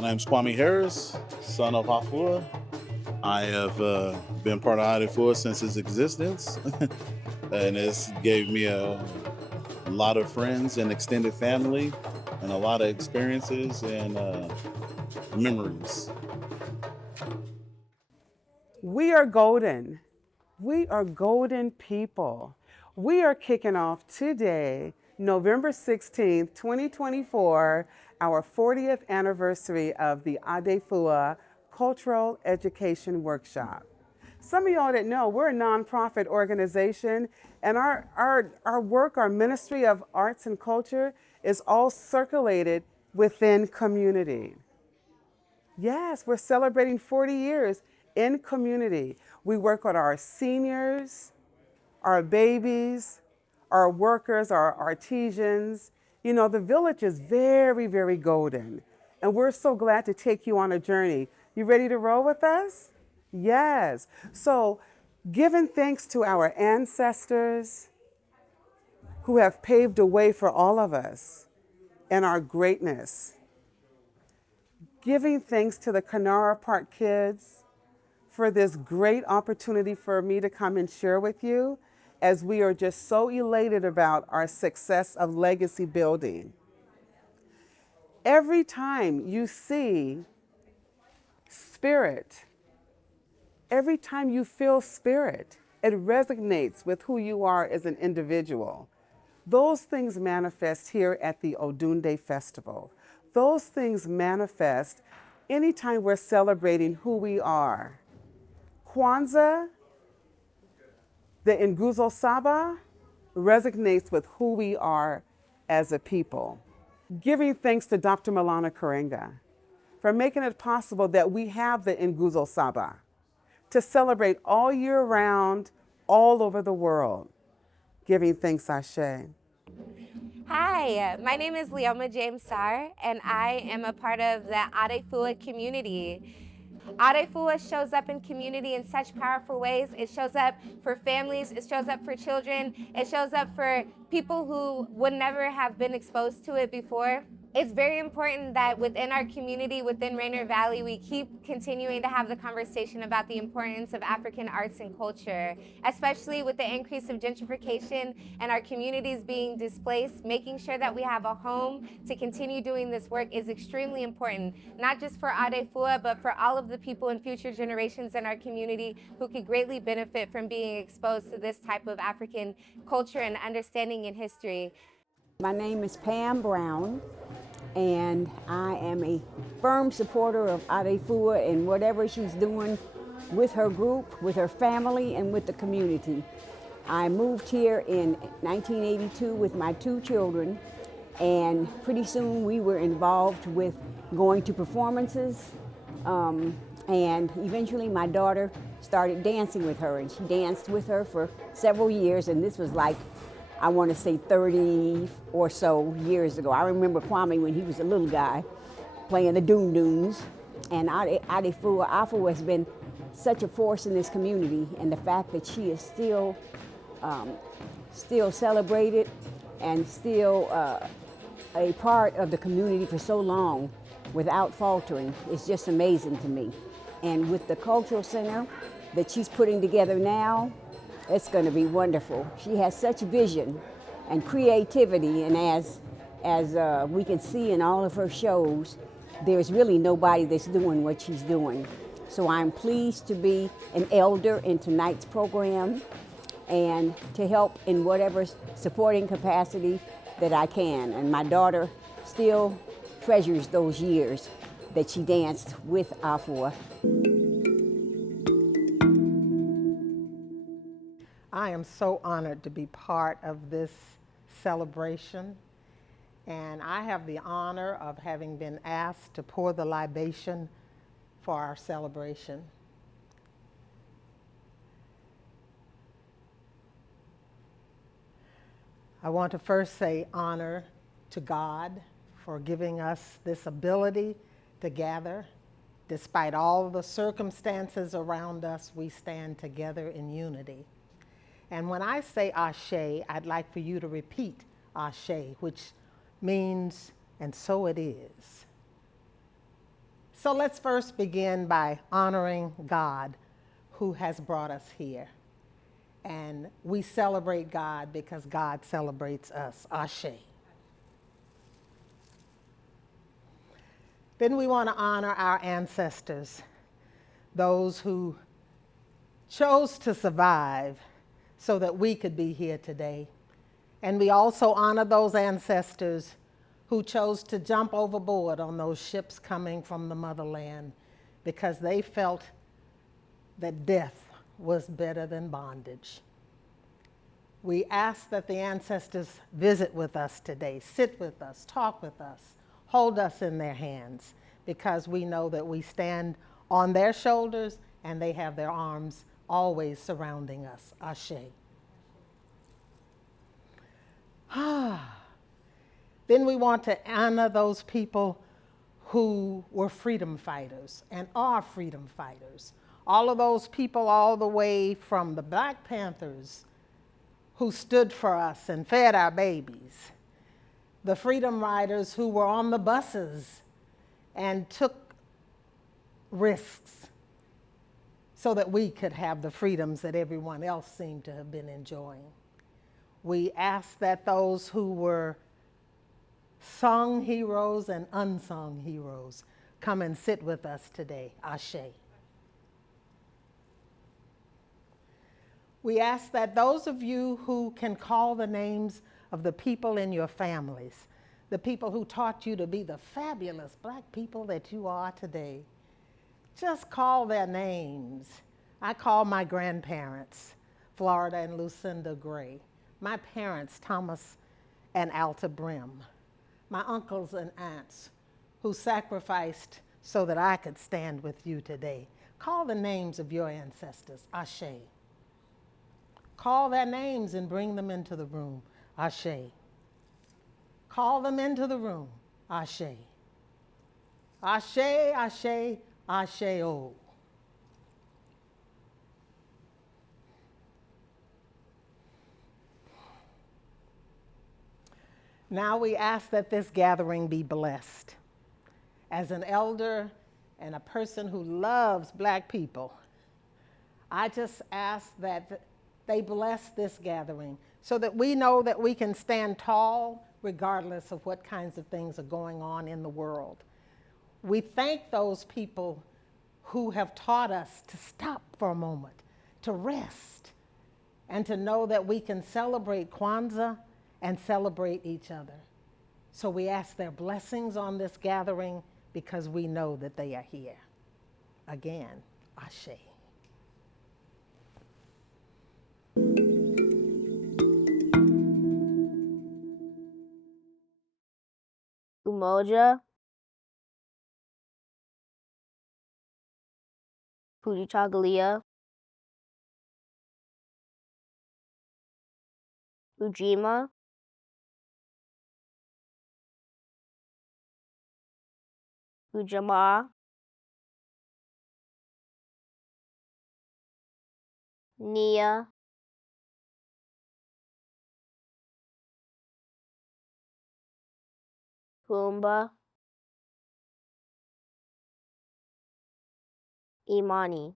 My name's Kwame Harris, son of Afua. I have been part of Adefua since its existence, and it's gave me a lot of friends and extended family, and a lot of experiences and memories. We are golden. We are golden people. We are kicking off today, November 16th, 2024, our 40th anniversary of the Adefua Cultural Education Workshop. Some of y'all that know, we're a nonprofit organization, and our work, our ministry of arts and culture is all circulated within community. Yes, we're celebrating 40 years in community. We work with our seniors, our babies, our workers, our artisans. You know, the village is very, very golden. And we're so glad to take you on a journey. You ready to roll with us? Yes. So, giving thanks to our ancestors who have paved a way for all of us and our greatness. Giving thanks to the Kinara Park kids for this great opportunity for me to come and share with you, as we are just so elated about our success of legacy building. Every time you see spirit, every time you feel spirit, it resonates with who you are as an individual. Those things manifest here at the Odunde Festival. Those things manifest anytime we're celebrating who we are. Kwanzaa, the Nguzo Saba, resonates with who we are as a people. Giving thanks to Dr. Malana Karenga for making it possible that we have the Nguzo Saba to celebrate all year round, all over the world. Giving thanks, Ashe. Hi, my name is Leoma James Sarr, and I am a part of the Adefua community. Adefua shows up in community in such powerful ways. It shows up for families, it shows up for children, it shows up for people who would never have been exposed to it before. It's very important that within our community, within Rainier Valley, we keep continuing to have the conversation about the importance of African arts and culture, especially with the increase of gentrification and our communities being displaced. Making sure that we have a home to continue doing this work is extremely important, not just for Adefua, but for all of the people in future generations in our community who could greatly benefit from being exposed to this type of African culture and understanding and history. My name is Pam Brown, and I am a firm supporter of Adefua and whatever she's doing with her group, with her family, and with the community. I moved here in 1982 with my 2 children, and pretty soon we were involved with going to performances, and eventually my daughter started dancing with her, and she danced with her for several years, and this was like, I want to say 30 or so years ago. I remember Kwame when he was a little guy playing the doom dooms. And Adefua has been such a force in this community, and the fact that she is still celebrated and still a part of the community for so long without faltering is just amazing to me. And with the cultural center that she's putting together now, it's going to be wonderful. She has such vision and creativity, and as we can see in all of her shows, there's really nobody that's doing what she's doing. So I'm pleased to be an elder in tonight's program and to help in whatever supporting capacity that I can. And my daughter still treasures those years that she danced with Afua. I am so honored to be part of this celebration, and I have the honor of having been asked to pour the libation for our celebration. I want to first say honor to God for giving us this ability to gather. Despite all the circumstances around us, we stand together in unity. And when I say Ashe, I'd like for you to repeat Ashe, which means, and so it is. So let's first begin by honoring God who has brought us here. And we celebrate God because God celebrates us. Ashe. Then we want to honor our ancestors, those who chose to survive so that we could be here today. And we also honor those ancestors who chose to jump overboard on those ships coming from the motherland because they felt that death was better than bondage. We ask that the ancestors visit with us today, sit with us, talk with us, hold us in their hands, because we know that we stand on their shoulders and they have their arms always surrounding us. Ashe. Then we want to honor those people who were freedom fighters and are freedom fighters. All of those people, all the way from the Black Panthers who stood for us and fed our babies, the freedom riders who were on the buses and took risks so that we could have the freedoms that everyone else seemed to have been enjoying. We ask that those who were sung heroes and unsung heroes come and sit with us today. Ashe. We ask that those of you who can call the names of the people in your families, the people who taught you to be the fabulous Black people that you are today, just call their names. I call my grandparents, Florida and Lucinda Gray, my parents, Thomas and Alta Brim, my uncles and aunts who sacrificed so that I could stand with you today. Call the names of your ancestors. Ashe. Call their names and bring them into the room. Ashe. Call them into the room. Ashe. Ashe, ashe, ashe-o. Now we ask that this gathering be blessed. As an elder and a person who loves Black people, I just ask that they bless this gathering so that we know that we can stand tall regardless of what kinds of things are going on in the world. We thank those people who have taught us to stop for a moment, to rest, and to know that we can celebrate Kwanzaa and celebrate each other. So we ask their blessings on this gathering because we know that they are here. Again, Ashe. Umoja, Kujichagulia, Ujima, Ujamaa, Nia, Kuumba, Imani.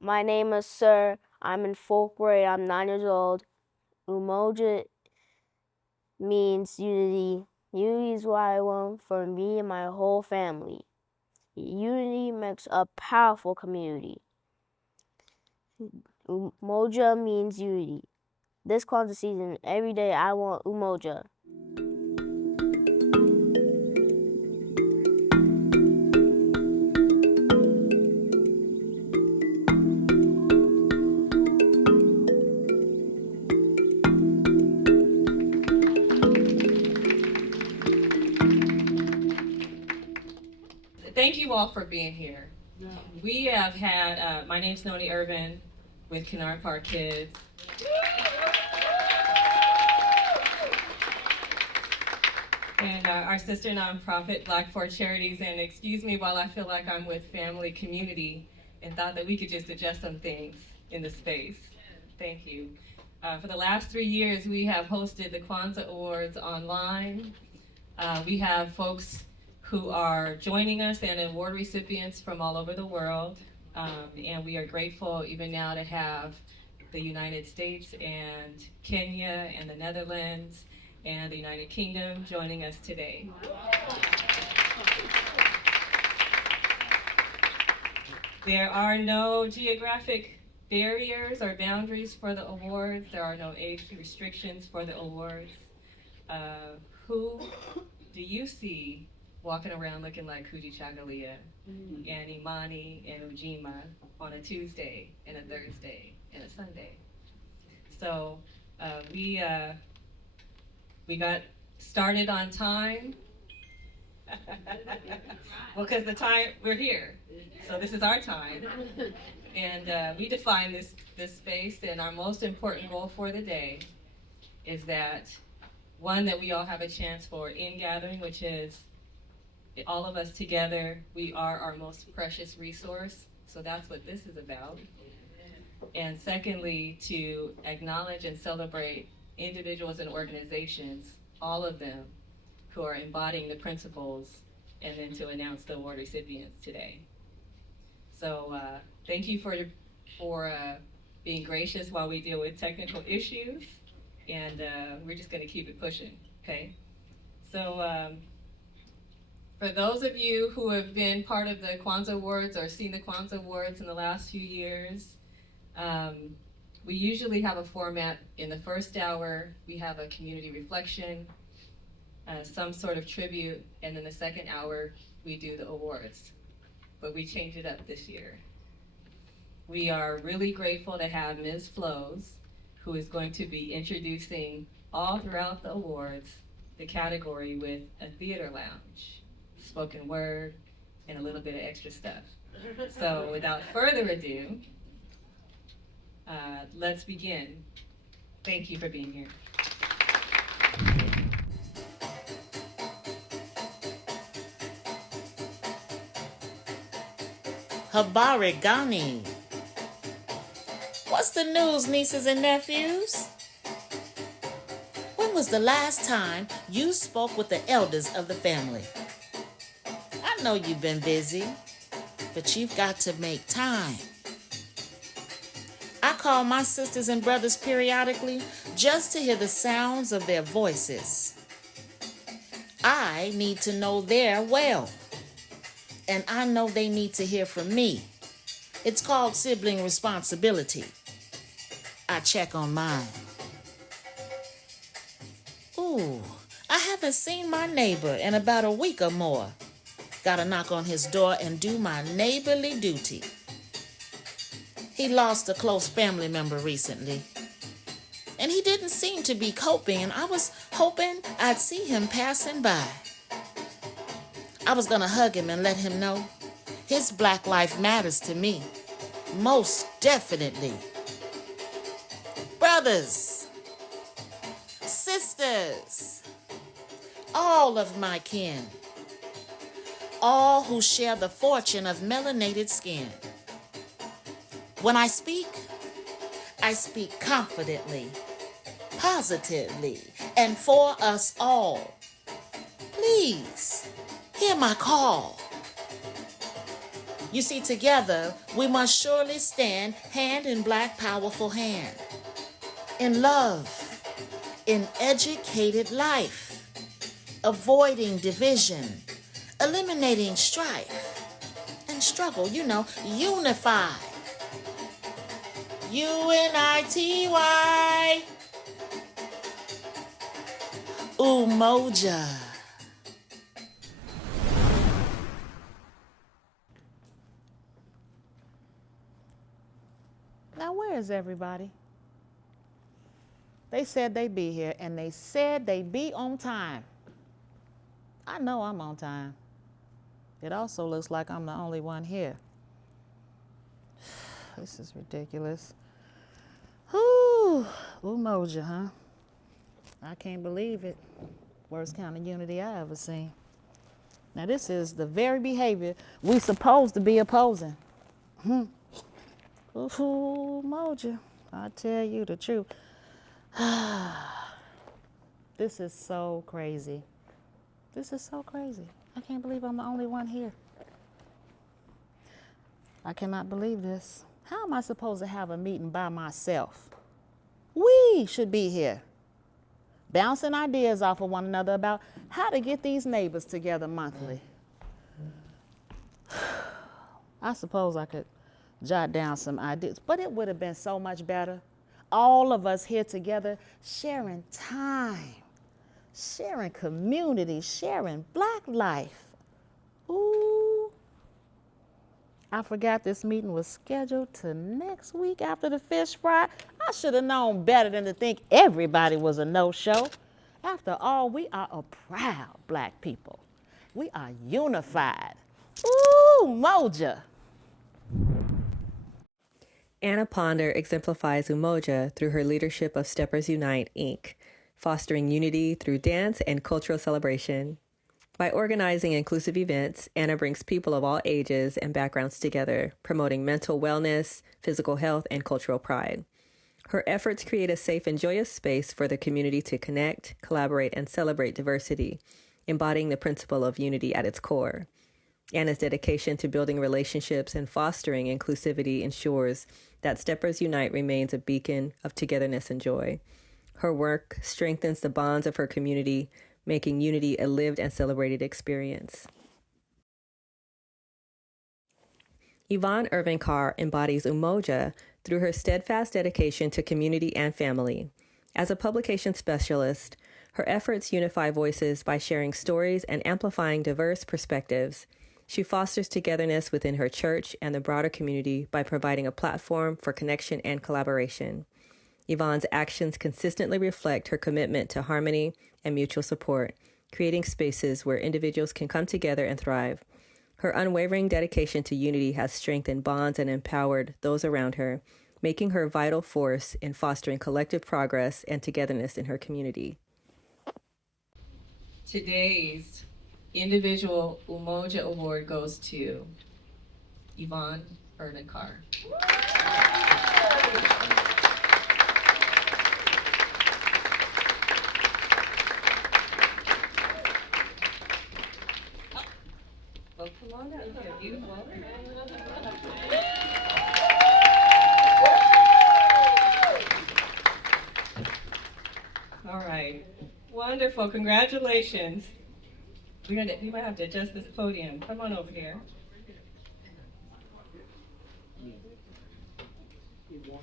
My name is Sir. I'm in 4th grade. I'm 9 years old. Umoja means unity. Unity is what I want for me and my whole family. Unity makes a powerful community. Umoja means unity. This Kwanzaa season, every day I want Umoja. Thank you all for being here. We have had, my name's Lute-Ervin with Kinara Carr Kids. And our sister nonprofit, Black for Charities. And excuse me while I feel like I'm with family community and thought that we could just adjust some things in the space. Thank you. For the last 3 years, we have hosted the Kwanzaa Awards online. We have folks who are joining us and award recipients from all over the world. And we are grateful even now to have the United States and Kenya and the Netherlands and the United Kingdom joining us today. There are no geographic barriers or boundaries for the awards. There are no age restrictions for the awards. Who do you see walking around looking like Kujichagulia and Imani and Ujima on a Tuesday and a Thursday and a Sunday? So we got started on time. Well, because the time, we're here. So this is our time. And we define this space, and our most important goal for the day is that, one, that we all have a chance for in-gathering, which is all of us together. We are our most precious resource. So that's what this is about. And secondly, to acknowledge and celebrate individuals and organizations, all of them, who are embodying the principles, and then to announce the award recipients today. So thank you for being gracious while we deal with technical issues, and we're just going to keep it pushing, okay? So for those of you who have been part of the Kwanzaa Awards or seen the Kwanzaa Awards in the last few years, we usually have a format. In the first hour, we have a community reflection, some sort of tribute, and in the second hour, we do the awards. But we changed it up this year. We are really grateful to have Ms. Flows, who is going to be introducing all throughout the awards the category with a theater lounge, spoken word, and a little bit of extra stuff. So without further ado, let's begin. Thank you for being here. Habari Gani. What's the news, nieces and nephews? When was the last time you spoke with the elders of the family? I know you've been busy, but you've got to make time. I call my sisters and brothers periodically just to hear the sounds of their voices. I need to know they're well. And I know they need to hear from me. It's called sibling responsibility. I check on mine. Ooh, I haven't seen my neighbor in about a week or more. Gotta knock on his door and do my neighborly duty. He lost a close family member recently. And he didn't seem to be coping, and I was hoping I'd see him passing by. I was gonna hug him and let him know his Black life matters to me. Most definitely. Brothers, sisters, all of my kin, all who share the fortune of melanated skin. When I speak confidently, positively, and for us all. Please, hear my call. You see, together, we must surely stand hand in Black powerful hand. In love, in educated life, avoiding division, eliminating strife, and struggle, unify. UNITY. Umoja. Now, where is everybody? They said they'd be here, and they said they'd be on time. I know I'm on time. It also looks like I'm the only one here. This is ridiculous. Whew, Umoja, huh? I can't believe it. Worst kind of unity I ever seen. Now, this is the very behavior we supposed to be opposing. Umoja, I tell you the truth. This is so crazy. This is so crazy. I can't believe I'm the only one here. I cannot believe this. How am I supposed to have a meeting by myself? We should be here, bouncing ideas off of one another about how to get these neighbors together monthly. I suppose I could jot down some ideas, but it would have been so much better. All of us here together, sharing time, sharing community, sharing Black life. Ooh. I forgot this meeting was scheduled to next week after the fish fry. I should have known better than to think everybody was a no-show. After all, we are a proud Black people. We are unified. Ooh, Umoja. Anna Ponder exemplifies Umoja through her leadership of Steppers Unite, Inc., fostering unity through dance and cultural celebration. By organizing inclusive events, Anna brings people of all ages and backgrounds together, promoting mental wellness, physical health, and cultural pride. Her efforts create a safe and joyous space for the community to connect, collaborate, and celebrate diversity, embodying the principle of unity at its core. Anna's dedication to building relationships and fostering inclusivity ensures that Steppers Unite remains a beacon of togetherness and joy. Her work strengthens the bonds of her community, making unity a lived and celebrated experience. Yvonne Irvin Carr embodies Umoja through her steadfast dedication to community and family. As a publication specialist, her efforts unify voices by sharing stories and amplifying diverse perspectives. She fosters togetherness within her church and the broader community by providing a platform for connection and collaboration. Yvonne's actions consistently reflect her commitment to harmony and mutual support, creating spaces where individuals can come together and thrive. Her unwavering dedication to unity has strengthened bonds and empowered those around her, making her a vital force in fostering collective progress and togetherness in her community. Today's individual Umoja Award goes to Yvonne Irvin Carr. Oh, come on up here, beautiful. All right, wonderful, congratulations. We might have to adjust this podium. Come on over here.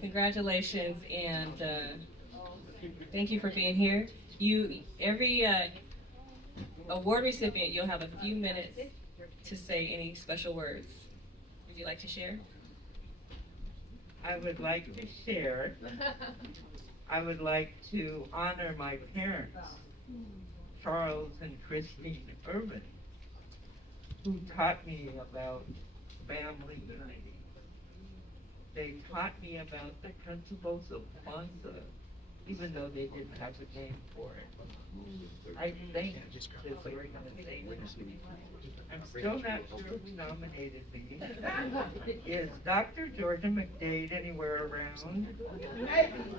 Congratulations, and thank you for being here. Every award recipient, you'll have a few minutes to say any special words. Would you like to share? I would like to share. I would like to honor my parents, Charles and Christine Irvin, who taught me about family unity. They taught me about the principles of Kwanzaa, even though they didn't have a name for it. I think this organization, I'm still not sure who nominated me. Is Dr. Georgia McDade anywhere around?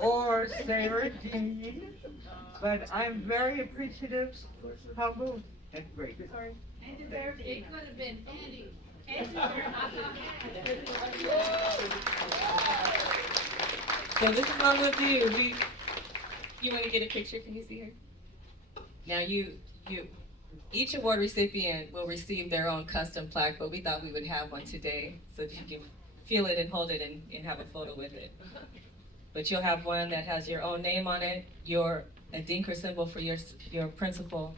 Or Sarah Jean? But I'm very appreciative, humble, and grateful. Sorry. It could have been Eddie. So this is what we'll do. You want to get a picture? Can you see her? Now each award recipient will receive their own custom plaque, but we thought we would have one today so that you can feel it and hold it and have a photo with it. But you'll have one that has your own name on it, a dinker symbol for your principal,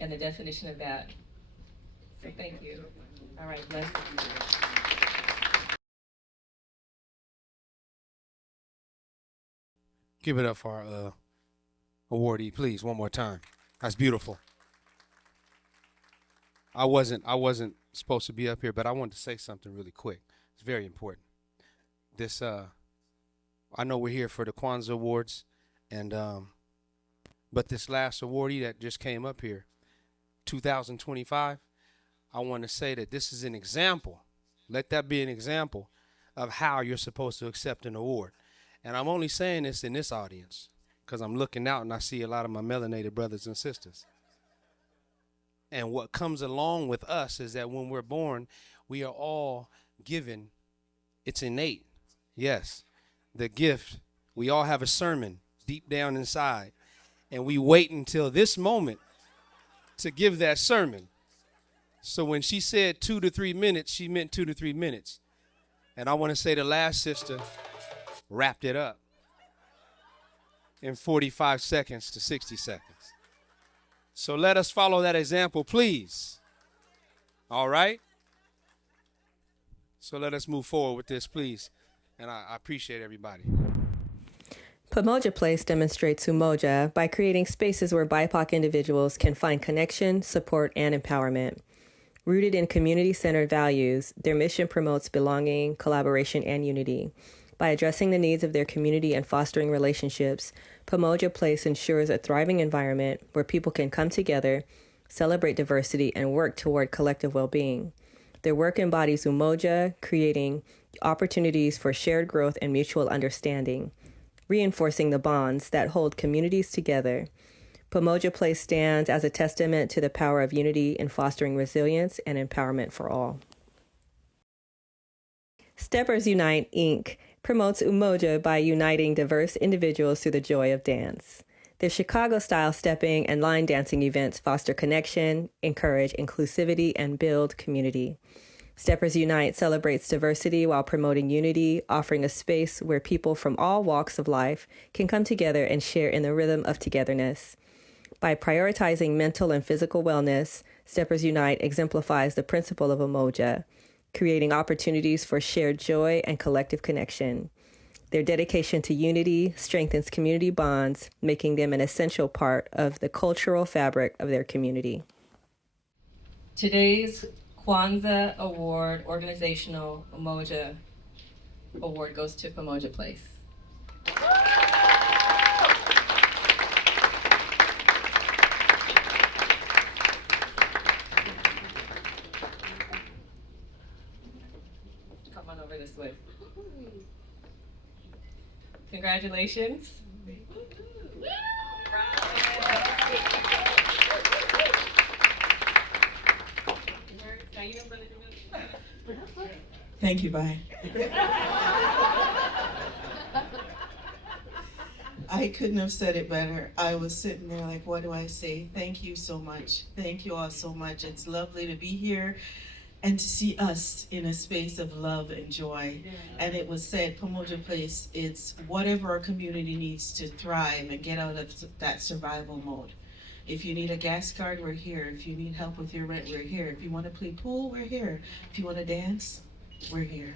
and the definition of that. So thank you. All right, bless you. Give it up for our awardee, please, one more time. That's beautiful. I wasn't supposed to be up here, but I wanted to say something really quick. It's very important. This I know we're here for the Kwanzaa Awards, and but this last awardee that just came up here, 2025, I want to say that this is an example. Let that be an example of how you're supposed to accept an award. And I'm only saying this in this audience. because I'm looking out and I see a lot of my melanated brothers and sisters. And what comes along with us is that when we're born, we are all given, it's innate, yes, the gift. We all have a sermon deep down inside, and we wait until this moment to give that sermon. So when she said 2 to 3 minutes, she meant 2 to 3 minutes. And I want to say the last sister wrapped it up in 45 seconds to 60 seconds. So let us follow that example, please. All right? So let us move forward with this, please. And I appreciate everybody. Pamoja Place demonstrates Umoja by creating spaces where BIPOC individuals can find connection, support, and empowerment. Rooted in community-centered values, their mission promotes belonging, collaboration, and unity. By addressing the needs of their community and fostering relationships, Pamoja Place ensures a thriving environment where people can come together, celebrate diversity, and work toward collective well-being. Their work embodies Umoja, creating opportunities for shared growth and mutual understanding, reinforcing the bonds that hold communities together. Pamoja Place stands as a testament to the power of unity in fostering resilience and empowerment for all. Steppers Unite, Inc. promotes Umoja by uniting diverse individuals through the joy of dance. Their Chicago-style stepping and line dancing events foster connection, encourage inclusivity, and build community. Steppers Unite celebrates diversity while promoting unity, offering a space where people from all walks of life can come together and share in the rhythm of togetherness. By prioritizing mental and physical wellness, Steppers Unite exemplifies the principle of Umoja, creating opportunities for shared joy and collective connection. Their dedication to unity strengthens community bonds, making them an essential part of the cultural fabric of their community. Today's Kwanzaa Award, Organizational Umoja Award, goes to Pamoja Place. Come on over this way. Congratulations. Thank you, bye. I couldn't have said it better. I was sitting there like, what do I say? Thank you so much. Thank you all so much. It's lovely to be here and to see us in a space of love and joy. Yeah. And it was said, Pamoja Place, it's whatever our community needs to thrive and get out of that survival mode. If you need a gas card, we're here. If you need help with your rent, we're here. If you want to play pool, we're here. If you want to dance, we're here.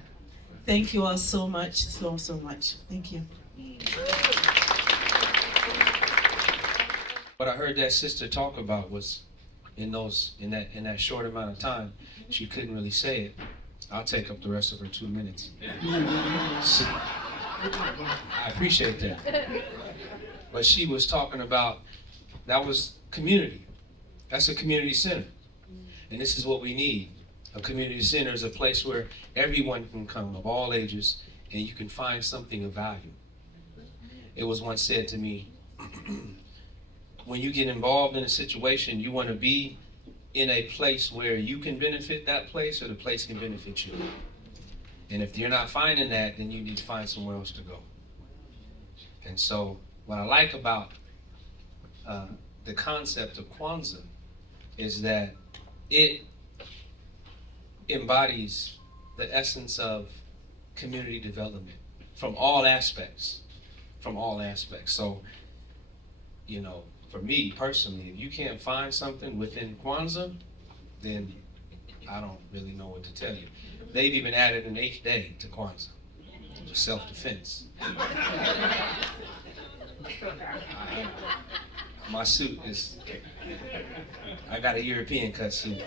Thank you all so much, so much. Thank you. What I heard that sister talk about was in that short amount of time, she couldn't really say it. I'll take up the rest of her 2 minutes. I appreciate that. But she was talking about, that was community. That's a community center. And this is what we need. A community center is a place where everyone can come, of all ages, and you can find something of value. It was once said to me, when you get involved in a situation, you want to be in a place where you can benefit that place or the place can benefit you. And if you're not finding that, then you need to find somewhere else to go. And so what I like about the concept of Kwanzaa is that it embodies the essence of community development from all aspects, So, you know, for me personally, if you can't find something within Kwanzaa, then I don't really know what to tell you. They've even added an 8th day to Kwanzaa, to self-defense. My suit is, I got a European cut suit.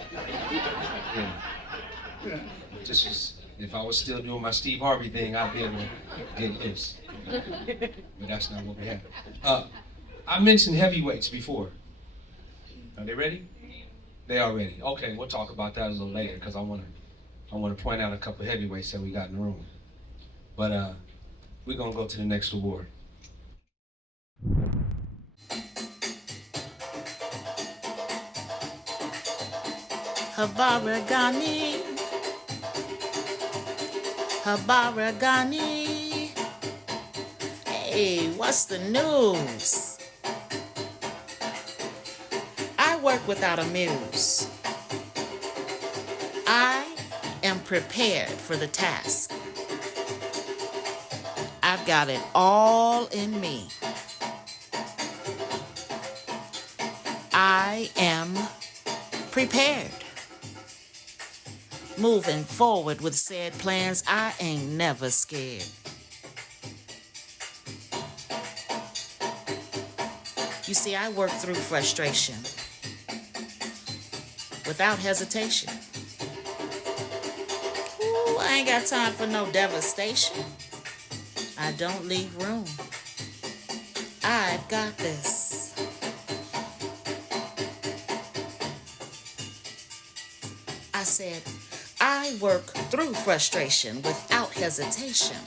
Yeah. This was, if I was still doing my Steve Harvey thing, I'd be able to get loose. But that's not what we have. I mentioned heavyweights before. Are they ready? They are ready. Okay, we'll talk about that a little later because I want to point out a couple of heavyweights that we got in the room. But we're gonna go to the next award. Habaragani, Habaragani. Hey, what's the news? I work without a muse. I am prepared for the task. I've got it all in me. I am prepared. Moving forward with said plans, I ain't never scared. You see, I work through frustration without hesitation. Ooh, I ain't got time for no devastation. I don't leave room. I've got this. I said, I work through frustration without hesitation.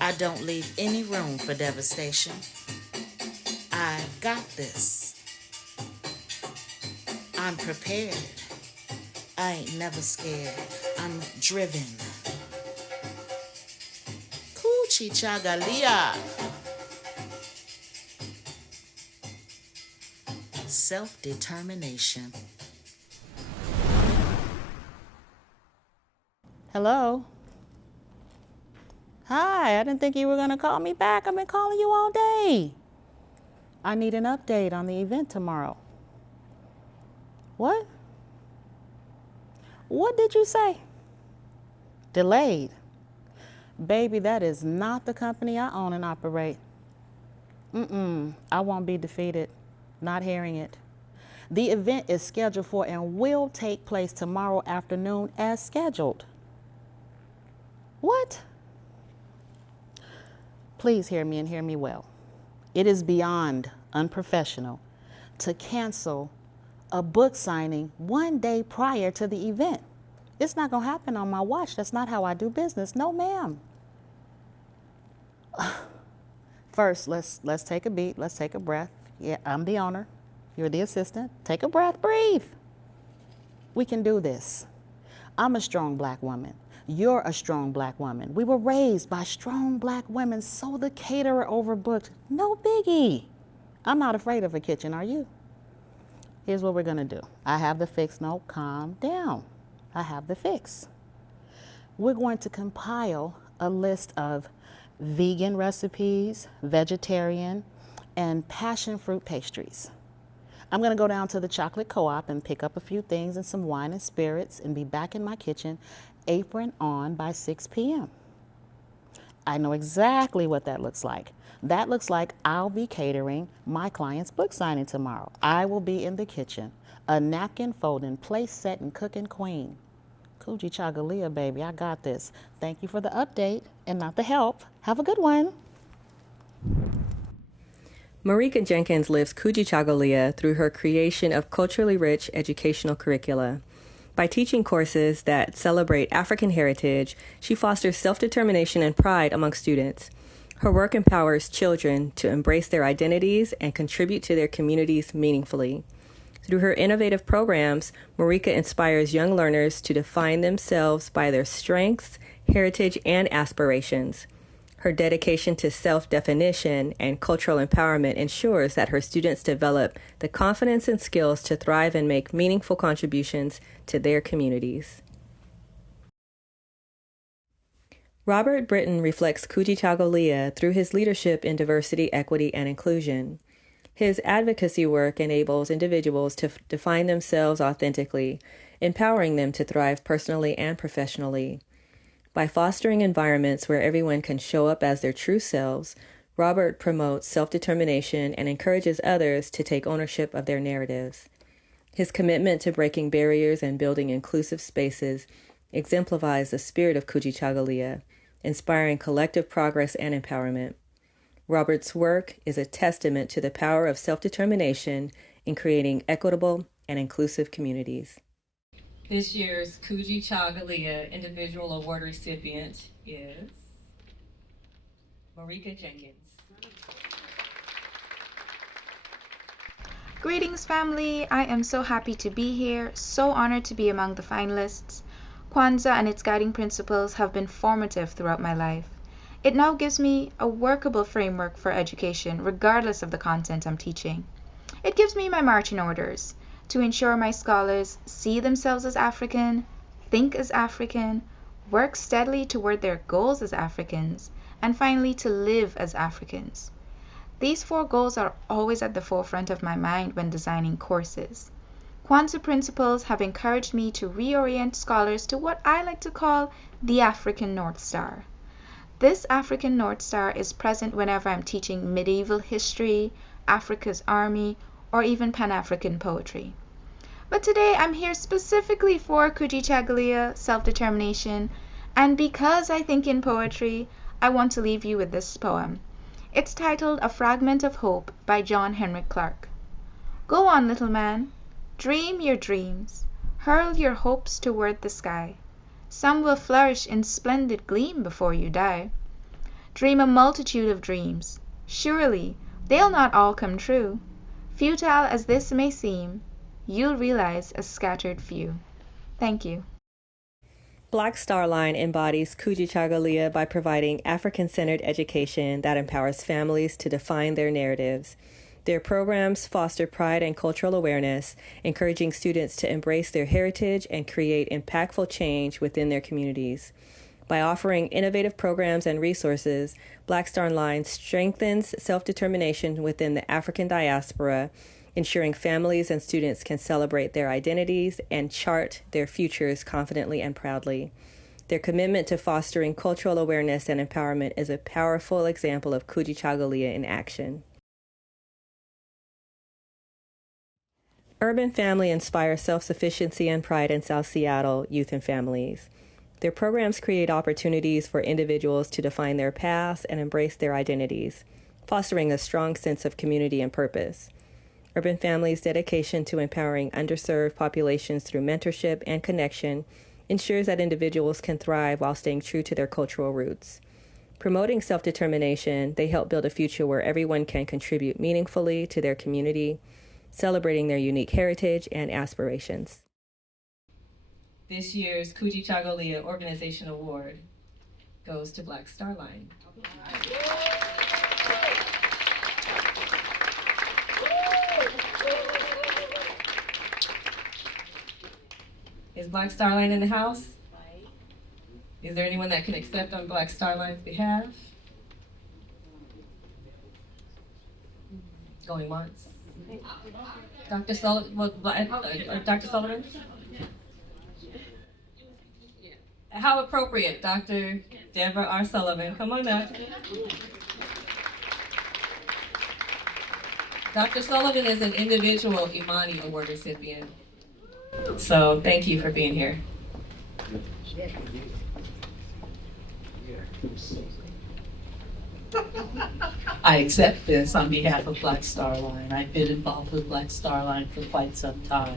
I don't leave any room for devastation. I've got this. I'm prepared. I ain't never scared. I'm driven. Kujichagulia. Self-determination. Hello? Hi, I didn't think you were going to call me back. I've been calling you all day. I need an update on the event tomorrow. What? What did you say? Delayed. Baby, that is not the company I own and operate. I won't be defeated. Not hearing it. The event is scheduled for and will take place tomorrow afternoon as scheduled. What? Please hear me and hear me well. It is beyond unprofessional to cancel a book signing one day prior to the event. It's not going to happen on my watch. That's not how I do business. No, ma'am. First, let's take a beat. Let's take a breath. Yeah, I'm the owner. You're the assistant. Take a breath. Breathe. We can do this. I'm a strong black woman. You're a strong black woman. We were raised by strong black women, so the caterer overbooked. No biggie. I'm not afraid of a kitchen, are you? Here's what we're gonna do. I have the fix. No, calm down. I have the fix. We're going to compile a list of vegan recipes, vegetarian, and passion fruit pastries. I'm gonna go down to the chocolate co-op and pick up a few things and some wine and spirits and be back in my kitchen, apron on by 6 p.m. I know exactly what that looks like. That looks like I'll be catering my client's book signing tomorrow. I will be in the kitchen, a napkin folding, place setting, cooking queen. Kujichagulia, baby, I got this. Thank you for the update and not the help. Have a good one. Marika Jenkins lives Kujichagulia through her creation of culturally rich educational curricula. By teaching courses that celebrate African heritage, she fosters self-determination and pride among students. Her work empowers children to embrace their identities and contribute to their communities meaningfully. Through her innovative programs, Marika inspires young learners to define themselves by their strengths, heritage, and aspirations. Her dedication to self-definition and cultural empowerment ensures that her students develop the confidence and skills to thrive and make meaningful contributions to their communities. Robert Britton reflects Kujichagulia through his leadership in diversity, equity, and inclusion. His advocacy work enables individuals to define themselves authentically, empowering them to thrive personally and professionally. By fostering environments where everyone can show up as their true selves, Robert promotes self-determination and encourages others to take ownership of their narratives. His commitment to breaking barriers and building inclusive spaces exemplifies the spirit of Kujichagulia, inspiring collective progress and empowerment. Robert's work is a testament to the power of self-determination in creating equitable and inclusive communities. This year's Kujichagulia Individual Award recipient is Marika Jenkins. Greetings, family. I am so happy to be here, so honored to be among the finalists. Kwanzaa and its guiding principles have been formative throughout my life. It now gives me a workable framework for education, regardless of the content I'm teaching. It gives me my marching orders to ensure my scholars see themselves as African, think as African, work steadily toward their goals as Africans, and finally to live as Africans. These 4 goals are always at the forefront of my mind when designing courses. Kwanzaa principles have encouraged me to reorient scholars to what I like to call the African North Star. This African North Star is present whenever I'm teaching medieval history, Africa's army, or even Pan-African poetry. But today I'm here specifically for Kujichagulia, self-determination, and because I think in poetry, I want to leave you with this poem. It's titled A Fragment of Hope by John Henry Clark. Go on, little man, dream your dreams, hurl your hopes toward the sky. Some will flourish in splendid gleam before you die. Dream a multitude of dreams. Surely they'll not all come true. Futile as this may seem, you'll realize a scattered few. Thank you. Black Star Line embodies Kujichagulia by providing African-centered education that empowers families to define their narratives. Their programs foster pride and cultural awareness, encouraging students to embrace their heritage and create impactful change within their communities. By offering innovative programs and resources, Black Star Line strengthens self-determination within the African diaspora, ensuring families and students can celebrate their identities and chart their futures confidently and proudly. Their commitment to fostering cultural awareness and empowerment is a powerful example of Kujichagulia in action. Urban Family inspires self-sufficiency and pride in South Seattle youth and families. Their programs create opportunities for individuals to define their paths and embrace their identities, fostering a strong sense of community and purpose. Urban Family's dedication to empowering underserved populations through mentorship and connection ensures that individuals can thrive while staying true to their cultural roots. Promoting self-determination, they help build a future where everyone can contribute meaningfully to their community, celebrating their unique heritage and aspirations. This year's Kujichagulia Organization Award goes to Black Star Line. Is Black Star Line in the house? Is there anyone that can accept on Black Star Line's behalf? Going once. Dr. Sullivan? Dr. Sullivan? How appropriate, Dr. Deborah R. Sullivan. Come on up. Dr. Sullivan is an individual Imani Award recipient. So thank you for being here. I accept this on behalf of Black Star Line. I've been involved with Black Star Line for quite some time.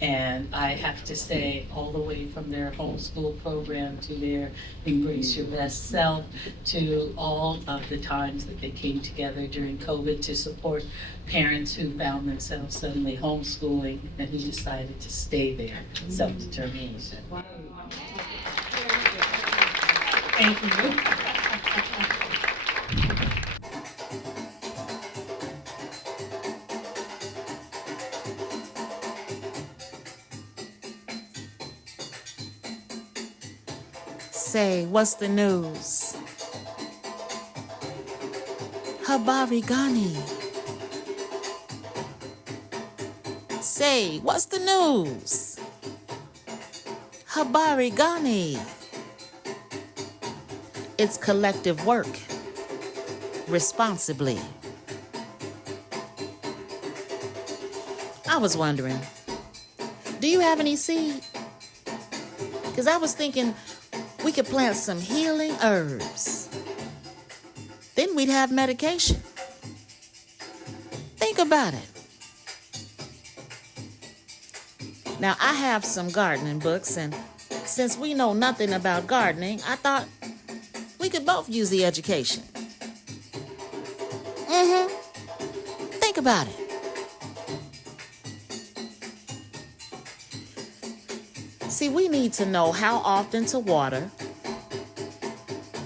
And I have to say, all the way from their homeschool program to their Embrace Your Best Self, to all of the times that they came together during COVID to support parents who found themselves suddenly homeschooling and who decided to stay there, self-determination. Thank you. Say, what's the news? Habari gani? Say, what's the news? Habari gani? It's collective work, responsibly. I was wondering, do you have any seed? Because I was thinking we could plant some healing herbs. Then we'd have medication. Think about it. Now, I have some gardening books, and since we know nothing about gardening, I thought we could both use the education. Think about it. See, we need to know how often to water,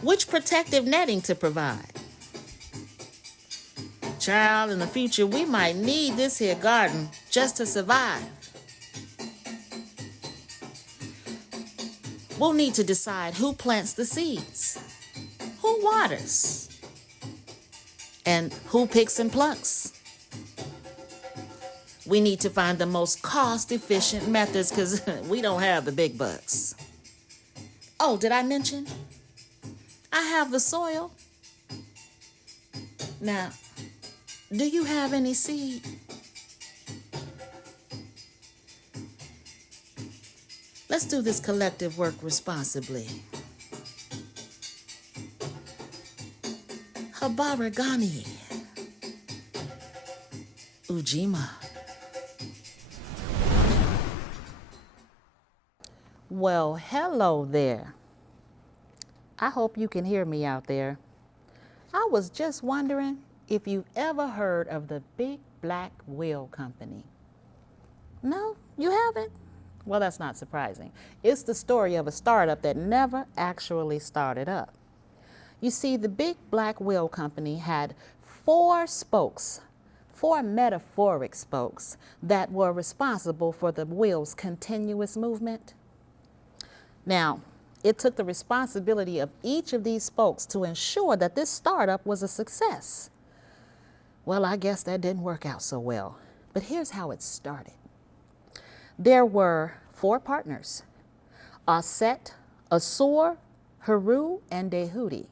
which protective netting to provide. Child, in the future, we might need this here garden just to survive. We'll need to decide who plants the seeds, who waters, and who picks and plucks. We need to find the most cost-efficient methods because we don't have the big bucks. Oh, did I mention? I have the soil. Now, do you have any seed? Let's do this collective work responsibly. Habaragani. Ujima. Well, hello there. I hope you can hear me out there. I was just wondering if you've ever heard of the Big Black Wheel Company. No, you haven't? Well, that's not surprising. It's the story of a startup that never actually started up. You see, the Big Black Wheel Company had 4 spokes, 4 metaphoric spokes that were responsible for the wheel's continuous movement. Now, it took the responsibility of each of these spokes to ensure that this startup was a success. Well, I guess that didn't work out so well, but here's how it started. There were 4 partners, Aset, Asur, Haru, and Dehudi.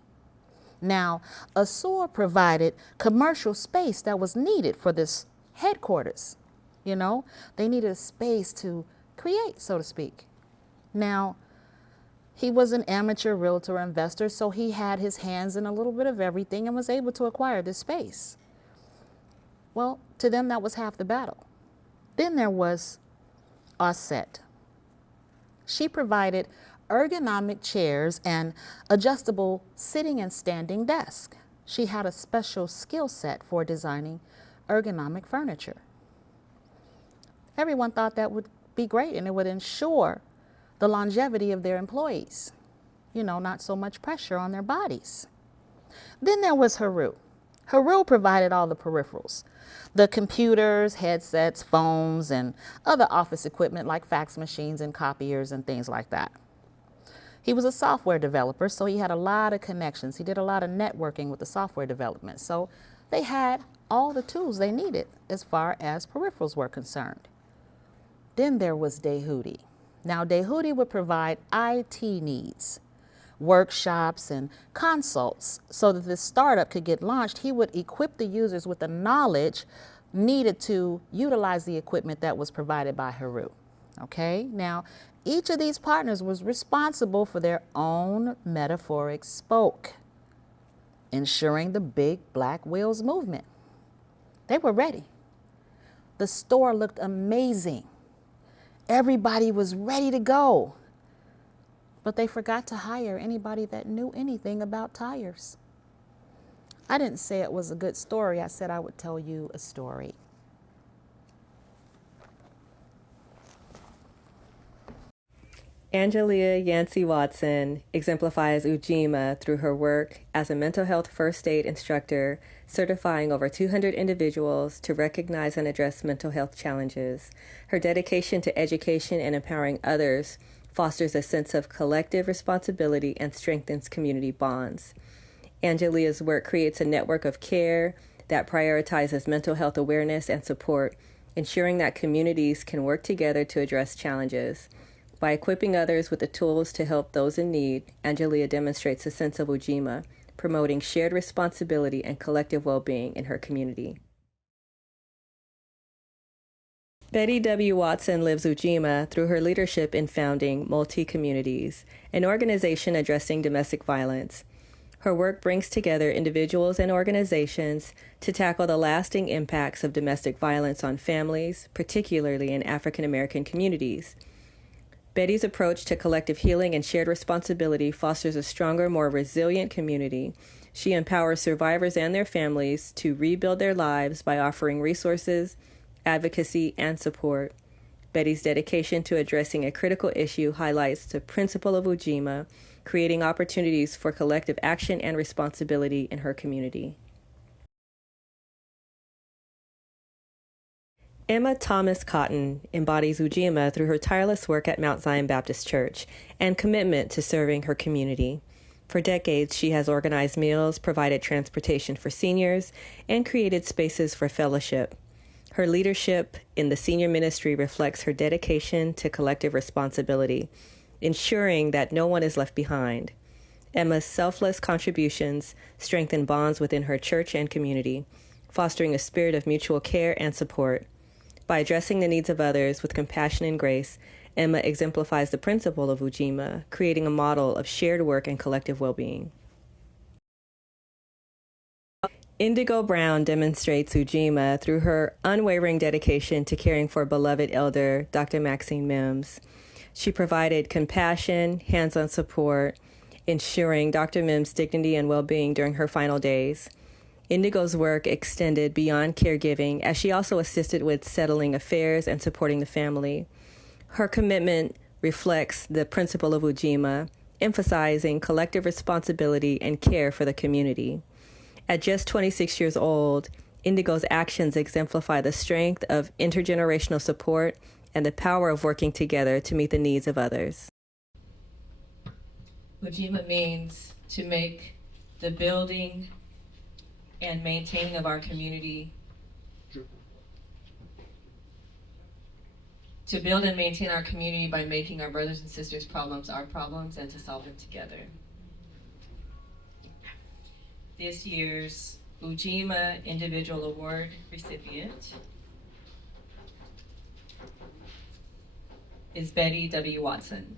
Now, Asur provided commercial space that was needed for this headquarters. You know, they needed a space to create, so to speak. Now, he was an amateur realtor investor, so he had his hands in a little bit of everything and was able to acquire this space. Well, to them, that was half the battle. Then there was Aset. She provided ergonomic chairs and adjustable sitting and standing desk. She had a special skill set for designing ergonomic furniture. Everyone thought that would be great and it would ensure the longevity of their employees. You know, not so much pressure on their bodies. Then there was Haru. Haru provided all the peripherals, the computers, headsets, phones, and other office equipment like fax machines and copiers and things like that. He was a software developer, so he had a lot of connections. He did a lot of networking with the software development. So they had all the tools they needed as far as peripherals were concerned. Then there was Dehudi. Now, Dehudi would provide IT needs, workshops, and consults so that this startup could get launched. He would equip the users with the knowledge needed to utilize the equipment that was provided by Haru. Okay, now each of these partners was responsible for their own metaphoric spoke, ensuring the Big Black Wheels movement. They were ready. The store looked amazing. Everybody was ready to go. But they forgot to hire anybody that knew anything about tires. I didn't say it was a good story. I said I would tell you a story. Angelia Yancey Watson exemplifies Ujima through her work as a mental health first aid instructor, certifying over 200 individuals to recognize and address mental health challenges. Her dedication to education and empowering others fosters a sense of collective responsibility and strengthens community bonds. Angelia's work creates a network of care that prioritizes mental health awareness and support, ensuring that communities can work together to address challenges. By equipping others with the tools to help those in need, Angelia demonstrates a sense of Ujima, promoting shared responsibility and collective well-being in her community. Bettie W. Watson lives Ujima through her leadership in founding Multi-Communities, an organization addressing domestic violence. Her work brings together individuals and organizations to tackle the lasting impacts of domestic violence on families, particularly in African American communities. Bettie's approach to collective healing and shared responsibility fosters a stronger, more resilient community. She empowers survivors and their families to rebuild their lives by offering resources, advocacy, and support. Bettie's dedication to addressing a critical issue highlights the principle of Ujima, creating opportunities for collective action and responsibility in her community. Emma Thomas Cotton embodies Ujima through her tireless work at Mount Zion Baptist Church and commitment to serving her community. For decades, she has organized meals, provided transportation for seniors, and created spaces for fellowship. Her leadership in the senior ministry reflects her dedication to collective responsibility, ensuring that no one is left behind. Emma's selfless contributions strengthen bonds within her church and community, fostering a spirit of mutual care and support. By addressing the needs of others with compassion and grace, Emma exemplifies the principle of Ujima, creating a model of shared work and collective well-being. Indigo Brown demonstrates Ujima through her unwavering dedication to caring for beloved elder Dr. Maxine Mims. She provided compassion, hands-on support, ensuring Dr. Mims' dignity and well-being during her final days. Indigo's work extended beyond caregiving, as she also assisted with settling affairs and supporting the family. Her commitment reflects the principle of Ujima, emphasizing collective responsibility and care for the community. At just 26 years old, Indigo's actions exemplify the strength of intergenerational support and the power of working together to meet the needs of others. Ujima means to make the building and maintaining of our community, to build and maintain our community by making our brothers and sisters' problems our problems and to solve them together. This year's Ujima Individual Award recipient is Bettie W. Watson.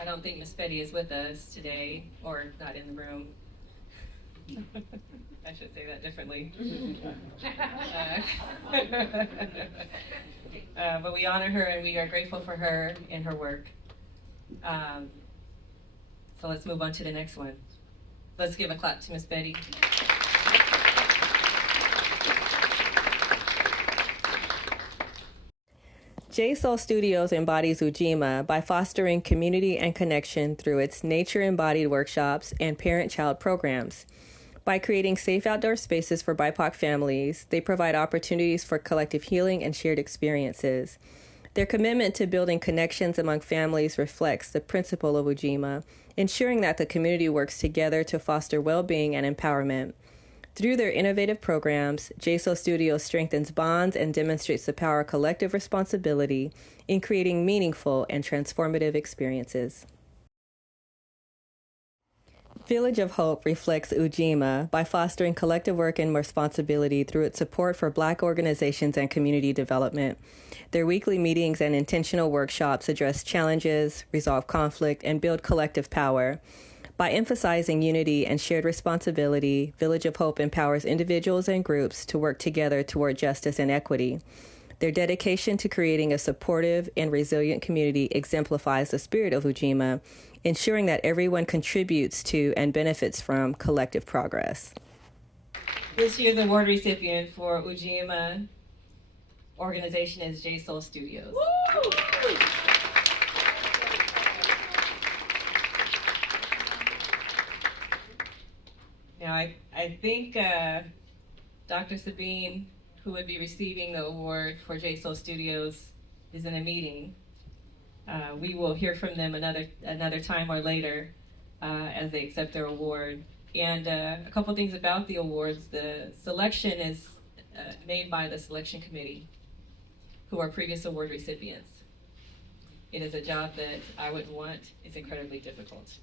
I don't think Miss Bettie is with us today, or not in the room. I should say that differently. But we honor her and we are grateful for her and her work. So let's move on to the next one. Let's give a clap to Miss Bettie. JSOL Studios embodies Ujima by fostering community and connection through its nature-embodied workshops and parent-child programs. By creating safe outdoor spaces for BIPOC families, they provide opportunities for collective healing and shared experiences. Their commitment to building connections among families reflects the principle of Ujima, ensuring that the community works together to foster well-being and empowerment. Through their innovative programs, JSOL Studios strengthens bonds and demonstrates the power of collective responsibility in creating meaningful and transformative experiences. Village of Hope reflects Ujima by fostering collective work and responsibility through its support for Black organizations and community development. Their weekly meetings and intentional workshops address challenges, resolve conflict, and build collective power. By emphasizing unity and shared responsibility, Village of Hope empowers individuals and groups to work together toward justice and equity. Their dedication to creating a supportive and resilient community exemplifies the spirit of Ujima, ensuring that everyone contributes to and benefits from collective progress. This year's award recipient for Ujima organization is JSOL Studios. Woo! Now, I think Dr. Sabine, who would be receiving the award for JSOL Studios, is in a meeting. We will hear from them another time or later as they accept their award. And a couple things about the awards. The selection is made by the selection committee, who are previous award recipients. It is a job that I wouldn't want. It's incredibly difficult.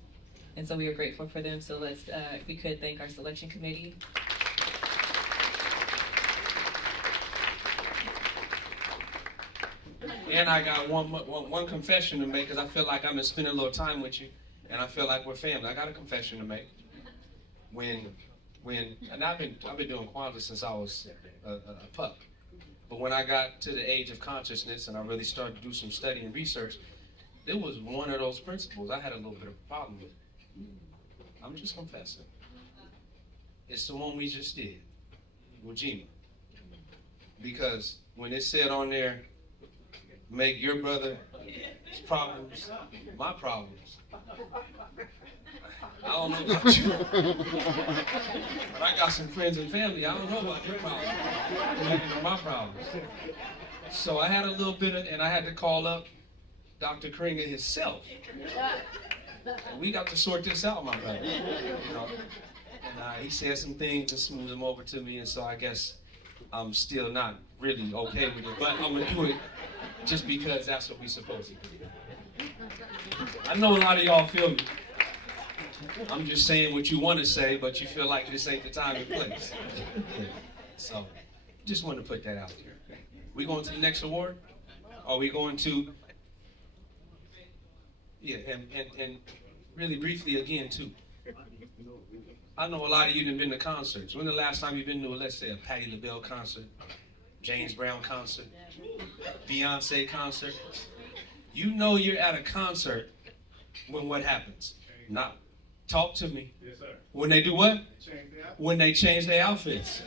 And so we are grateful for them. So let's, if we could, thank our selection committee. And I got one confession to make, because I feel like I'm just spending a little time with you, and I feel like we're family. I got a confession to make. And I've been doing Kwanzaa since I was a pup. But when I got to the age of consciousness and I really started to do some study and research, it was one of those principles I had a little bit of a problem with. I'm just confessing. It's the one we just did, Ujima. Because when it said on there, make your brother's problems my problems. I don't know about you, but I got some friends and family. I don't know about their problems. Making them my problems. So I had a little bit of, and I had to call up Dr. Kringa himself. And we got to sort this out, my brother. You know? And he said some things and smoothed them over to me, and so I guess I'm still not really okay with it, but I'm gonna do it just because that's what we're supposed to do. I know a lot of y'all feel me. I'm just saying what you want to say, but you feel like this ain't the time and place. So, just want to put that out there. We going to the next award? Are we going to? Yeah, and really briefly again too. I know a lot of you done been to concerts. When the last time you've been to, let's say, a Patti LaBelle concert, James Brown concert, Beyonce concert? You know you're at a concert when what happens? Not talk to me. Yes, sir. When they do what? When they change their outfits.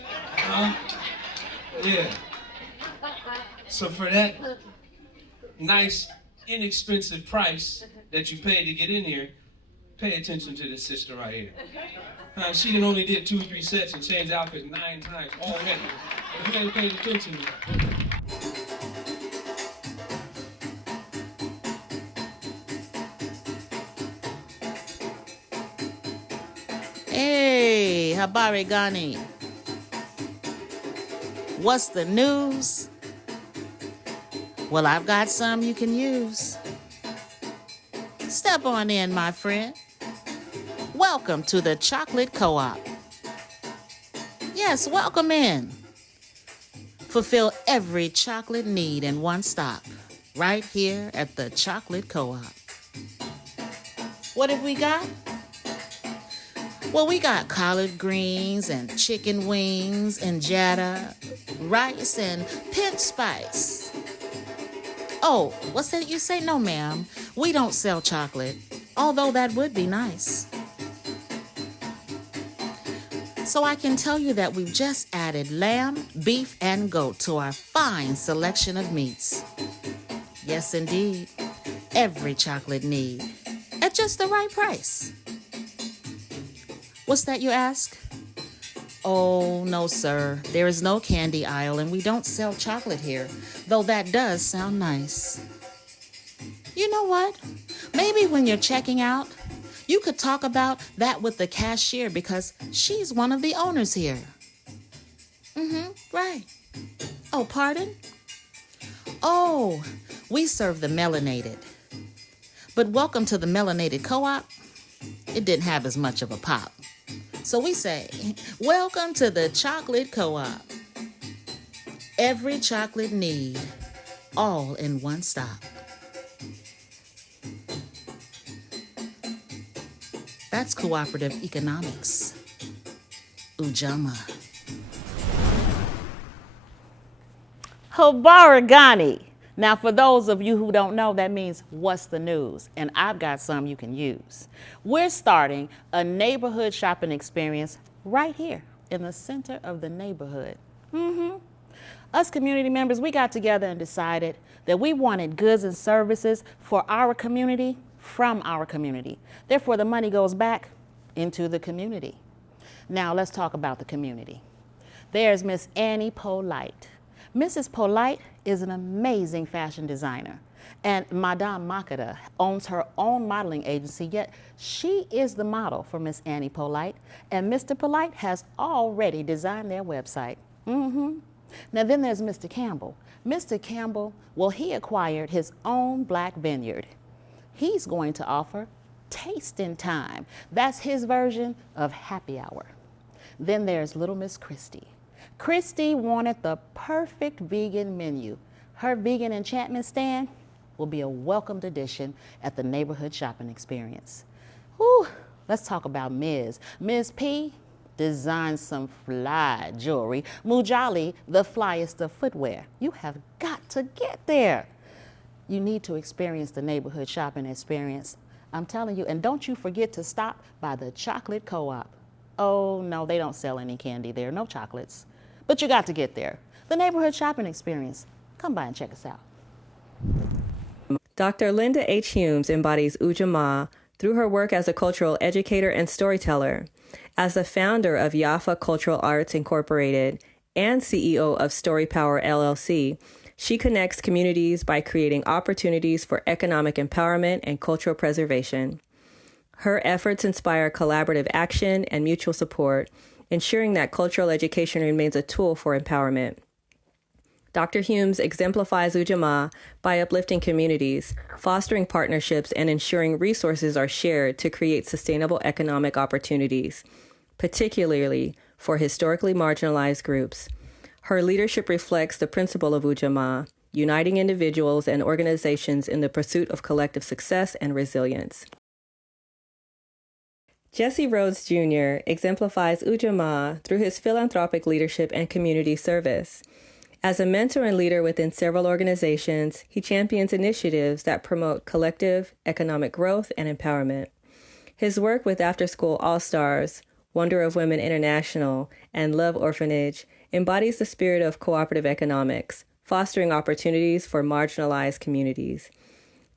Yeah. So for that nice, inexpensive price that you paid to get in here, pay attention to this sister right here. She done only did 2 or 3 sets and changed outfits 9 times already. If you ain't paid attention. Hey, habari gani? What's the news? Well, I've got some you can use. Step on in, my friend. Welcome to the Chocolate Co-op. Yes, welcome in. Fulfill every chocolate need in one stop, right here at the Chocolate Co-op. What have we got? Well, we got collard greens and chicken wings, injera, rice, and pinch spice. Oh, what's that you say? No, ma'am. We don't sell chocolate, although that would be nice. So I can tell you that we've just added lamb, beef, and goat to our fine selection of meats. Yes, indeed. Every chocolate need at just the right price. What's that you ask? Oh, no, sir. There is no candy aisle, and we don't sell chocolate here, though that does sound nice. You know what? Maybe when you're checking out, you could talk about that with the cashier because she's one of the owners here. Right. Oh, pardon? Oh, we serve the melanated. But welcome to the melanated co-op. It didn't have as much of a pop. So we say, welcome to the chocolate co-op. Every chocolate need, all in one stop. That's cooperative economics. Ujamaa. Habarigani. Now, for those of you who don't know, that means what's the news? And I've got some you can use. We're starting a neighborhood shopping experience right here in the center of the neighborhood. Us community members, we got together and decided that we wanted goods and services for our community from our community. Therefore, the money goes back into the community. Now, let's talk about the community. There's Miss Annie Polite. Mrs. Polite is an amazing fashion designer, and Madame Makata owns her own modeling agency, yet she is the model for Miss Annie Polite, and Mr. Polite has already designed their website. Now then there's Mr. Campbell. Mr. Campbell, well, he acquired his own black vineyard. He's going to offer tasting time. That's his version of happy hour. Then there's little Miss Christie. Christy wanted the perfect vegan menu. Her vegan enchantment stand will be a welcomed addition at the neighborhood shopping experience. Whew, let's talk about Ms. Ms. P designed some fly jewelry. Mujali, the flyest of footwear. You have got to get there. You need to experience the neighborhood shopping experience. I'm telling you, and don't you forget to stop by the Chocolate Co-op. Oh, no, they don't sell any candy there, no chocolates. But you got to get there. The neighborhood shopping experience. Come by and check us out. Dr. Linda H. Humes embodies Ujamaa through her work as a cultural educator and storyteller. As the founder of Yafa Cultural Arts Incorporated and CEO of Story Power LLC, she connects communities by creating opportunities for economic empowerment and cultural preservation. Her efforts inspire collaborative action and mutual support, ensuring that cultural education remains a tool for empowerment. Dr. Humes exemplifies Ujamaa by uplifting communities, fostering partnerships, and ensuring resources are shared to create sustainable economic opportunities, particularly for historically marginalized groups. Her leadership reflects the principle of Ujamaa, uniting individuals and organizations in the pursuit of collective success and resilience. Jesse Rhodes Jr. exemplifies Ujamaa through his philanthropic leadership and community service. As a mentor and leader within several organizations, he champions initiatives that promote collective economic growth and empowerment. His work with After School All-Stars, Wonder of Women International, and Love Orphanage embodies the spirit of cooperative economics, fostering opportunities for marginalized communities.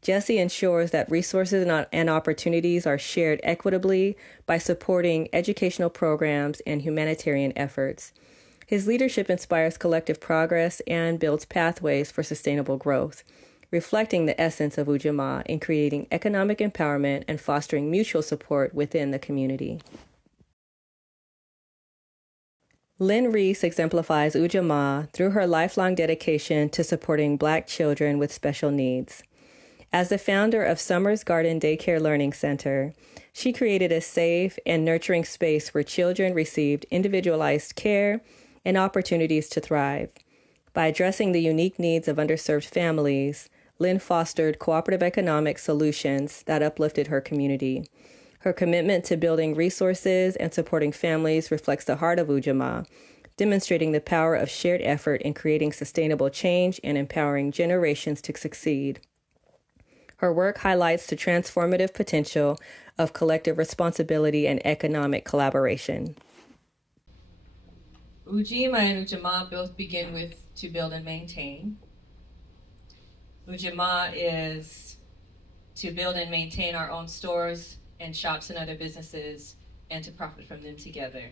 Jesse ensures that resources and opportunities are shared equitably by supporting educational programs and humanitarian efforts. His leadership inspires collective progress and builds pathways for sustainable growth, reflecting the essence of Ujamaa in creating economic empowerment and fostering mutual support within the community. Lynne Reese exemplifies Ujamaa through her lifelong dedication to supporting Black children with special needs. As the founder of Summer's Garden Daycare Learning Center, she created a safe and nurturing space where children received individualized care and opportunities to thrive. By addressing the unique needs of underserved families, Lynne fostered cooperative economic solutions that uplifted her community. Her commitment to building resources and supporting families reflects the heart of Ujamaa, demonstrating the power of shared effort in creating sustainable change and empowering generations to succeed. Her work highlights the transformative potential of collective responsibility and economic collaboration. Ujima and Ujamaa both begin with to build and maintain. Ujamaa is to build and maintain our own stores and shops and other businesses and to profit from them together.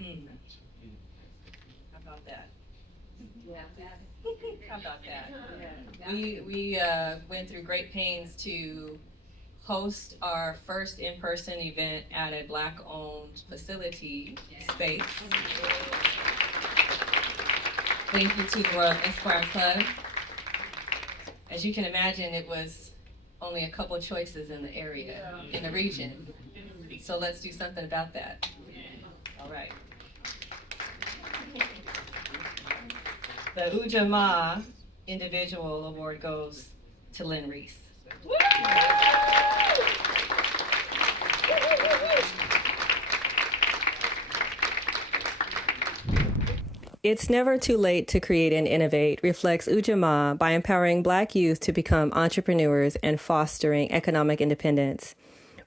How about that? How about that? We went through great pains to host our first in-person event at a Black-owned facility space. Thank you to the Royal Esquire Club. As you can imagine, it was only a couple choices in the area, in the region. So let's do something about that. All right. The Ujamaa Individual Award goes to Lynne Reese. It's Never Too Late to Create and Innovate reflects Ujamaa by empowering Black youth to become entrepreneurs and fostering economic independence.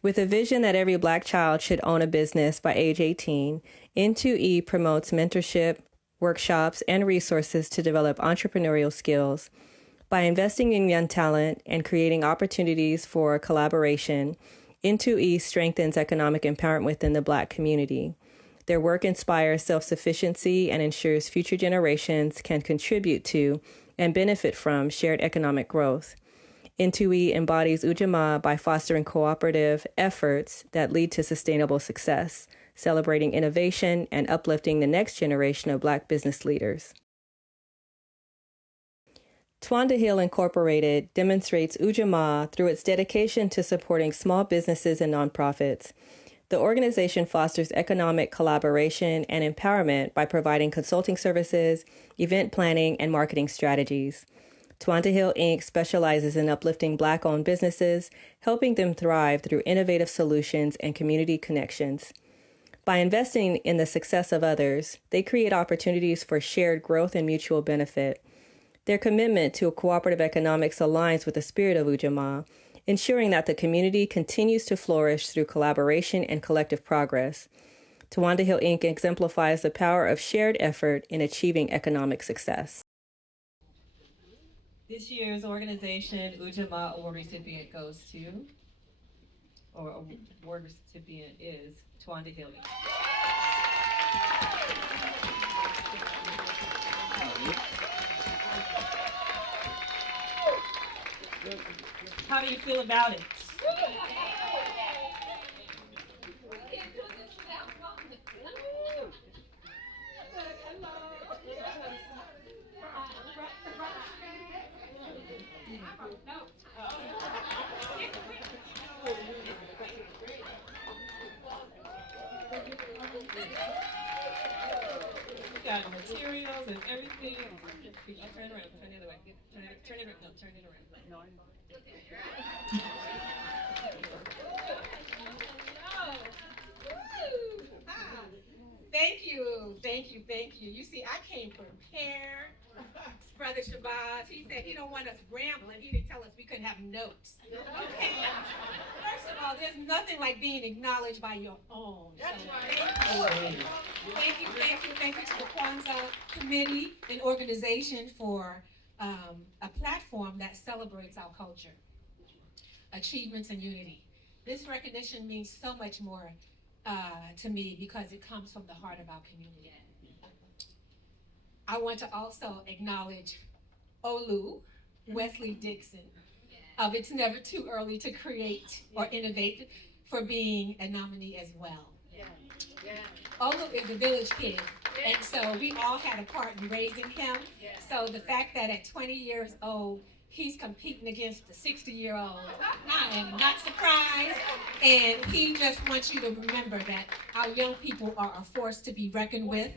With a vision that every Black child should own a business by age 18, N2E promotes mentorship, workshops, and resources to develop entrepreneurial skills. By investing in young talent and creating opportunities for collaboration, N2E strengthens economic empowerment within the Black community. Their work inspires self-sufficiency and ensures future generations can contribute to and benefit from shared economic growth. N2E embodies Ujamaa by fostering cooperative efforts that lead to sustainable success, celebrating innovation and uplifting the next generation of Black business leaders. Twanda Hill Incorporated demonstrates Ujamaa through its dedication to supporting small businesses and nonprofits. The organization fosters economic collaboration and empowerment by providing consulting services, event planning, and marketing strategies. Twanda Hill Inc. specializes in uplifting Black-owned businesses, helping them thrive through innovative solutions and community connections. By investing in the success of others, they create opportunities for shared growth and mutual benefit. Their commitment to cooperative economics aligns with the spirit of Ujamaa, ensuring that the community continues to flourish through collaboration and collective progress. Twanda Hill Inc. exemplifies the power of shared effort in achieving economic success. This year's organization, Ujamaa award recipient goes to, or award recipient is Twanda Hill. How do you feel about it? Got materials and everything. Turn around, turn the other way. Turn it around, no, turn it around. Thank you. You see, I came prepared. Brother Shabazz, he said he don't want us rambling. He didn't tell us we couldn't have notes. Okay. First of all, there's nothing like being acknowledged by your own. That's right. Thank you to the Kwanzaa committee and organization for a platform that celebrates our culture, achievements, and unity. This recognition means so much more to me because it comes from the heart of our community. I want to also acknowledge Olu, Wesley Dixon, of It's Never Too Early to Create or Innovate, for being a nominee as well. Olu is a village kid, and so we all had a part in raising him. So the fact that at 20 years old, he's competing against the 60-year-old, I am not surprised. And he just wants you to remember that our young people are a force to be reckoned with.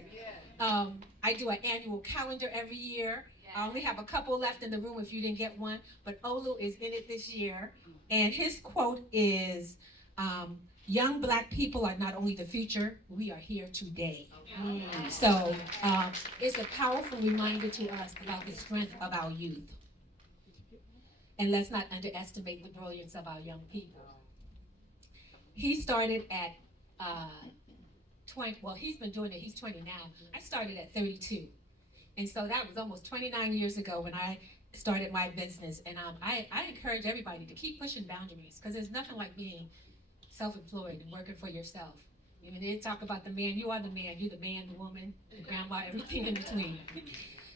I do an annual calendar every year. I only have a couple left in the room if you didn't get one, but Olu is in it this year. And his quote is, young Black people are not only the future, we are here today. So it's a powerful reminder to us about the strength of our youth. And let's not underestimate the brilliance of our young people. He started at 20, well, he's been doing it, he's 20 now. I started at 32. And so that was almost 29 years ago when I started my business. And I encourage everybody to keep pushing boundaries, because there's nothing like being self-employed and working for yourself. You know, they talk about the man, you are the man, you're the man, the woman, the grandma, everything in between.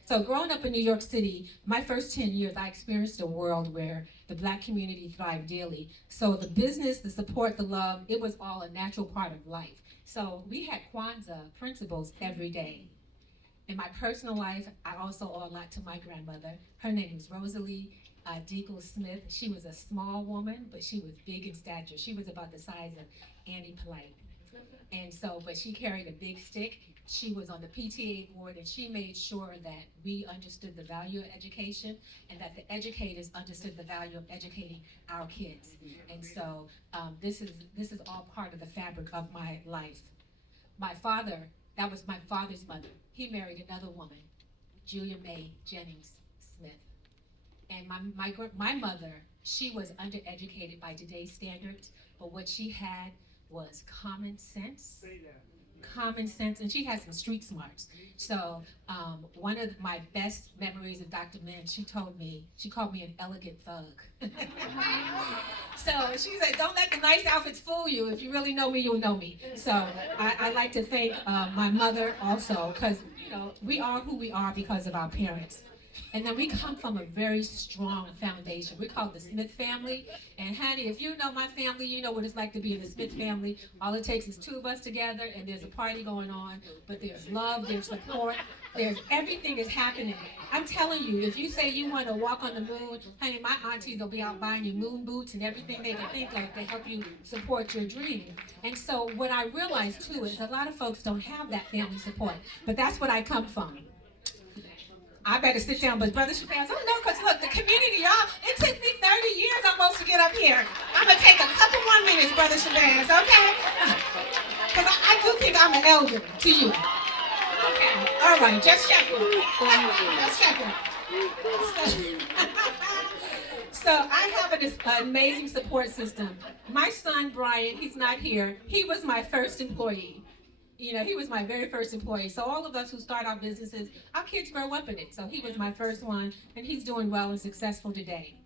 So growing up in New York City, my first 10 years, I experienced a world where the Black community thrived daily. So the business, the support, the love, it was all a natural part of life. So we had Kwanzaa principles every day. In my personal life, I also owe a lot to my grandmother. Her name was Rosalie Deagle Smith. She was a small woman, but she was big in stature. She was about the size of Annie Polite. And so, but she carried a big stick. She was on the PTA board, and she made sure that we understood the value of education and that the educators understood the value of educating our kids. And so this is all part of the fabric of my life. My father, that was my father's mother. He married another woman, Julia Mae Jennings Smith. And my mother, she was undereducated by today's standards, but what she had was common sense. Common sense, and she had some street smarts. So one of my best memories of Dr. Lynne, she called me an elegant thug. So she said, don't let the nice outfits fool you. If you really know me, you'll know me. So I like to thank my mother also, because you know we are who we are because of our parents. And then we come from a very strong foundation. We're called the Smith family. And honey, if you know my family, you know what it's like to be in the Smith family. All it takes is two of us together and there's a party going on. But there's love, there's support, everything is happening. I'm telling you, if you say you want to walk on the moon, honey, my aunties will be out buying you moon boots and everything they can think of to help you support your dream. And so what I realized too is a lot of folks don't have that family support. But that's what I come from. I better sit down, but Brother Shabazz, oh no, because look, the community, y'all, it took me 30 years almost to get up here. I'm going to take a couple more minutes, Brother Shabazz, okay? Because I do think I'm an elder to you. Okay, all right, just checking. Just checking. So I have an amazing support system. My son, Brian, he's not here. He was my first employee. You know, he was my very first employee. So all of us who start our businesses, our kids grow up in it. So he was my first one, and he's doing well and successful today.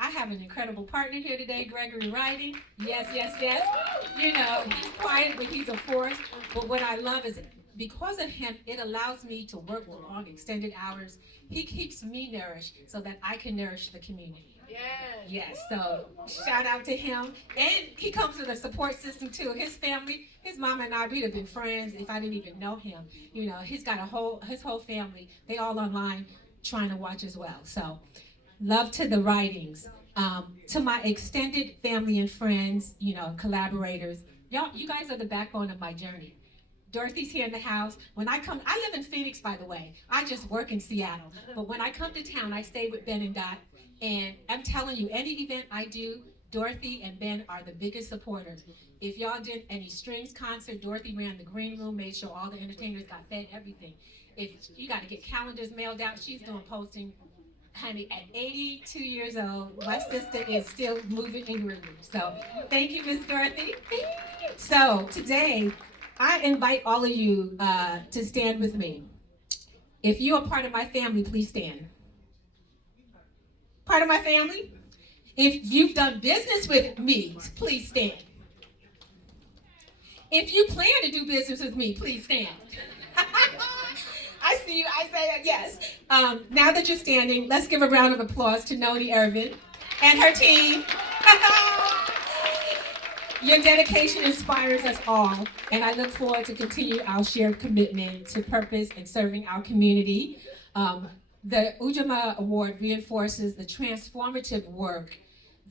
I have an incredible partner here today, Gregory Writing. Yes, yes, yes. You know, he's quiet, but he's a force. But what I love is because of him, it allows me to work long, extended hours. He keeps me nourished so that I can nourish the community. Yes. Yes, so shout out to him. And he comes with a support system too. His family, his mom and I, we'd have been friends if I didn't even know him. You know, he's got his whole family. They all online trying to watch as well. So love to the Writings. To my extended family and friends, you know, collaborators. Y'all, you guys are the backbone of my journey. Dorothy's here in the house. When I come, I live in Phoenix, by the way. I just work in Seattle. But when I come to town, I stay with Ben and Dot. And I'm telling you, any event I do, Dorothy and Ben are the biggest supporters. If y'all did any strings concert, Dorothy ran the green room, made sure all the entertainers got fed, everything. If you got to get calendars mailed out, she's doing posting. Honey, at 82 years old, my sister is still moving and grooving. So thank you, Miss Dorothy. So today, I invite all of you to stand with me. If you are part of my family, please stand. Part of my family? If you've done business with me, please stand. If you plan to do business with me, please stand. I see you, Isiah, yes. Now that you're standing, let's give a round of applause to Lute-Ervin and her team. Your dedication inspires us all, and I look forward to continue our shared commitment to purpose and serving our community. The Ujima Award reinforces the transformative work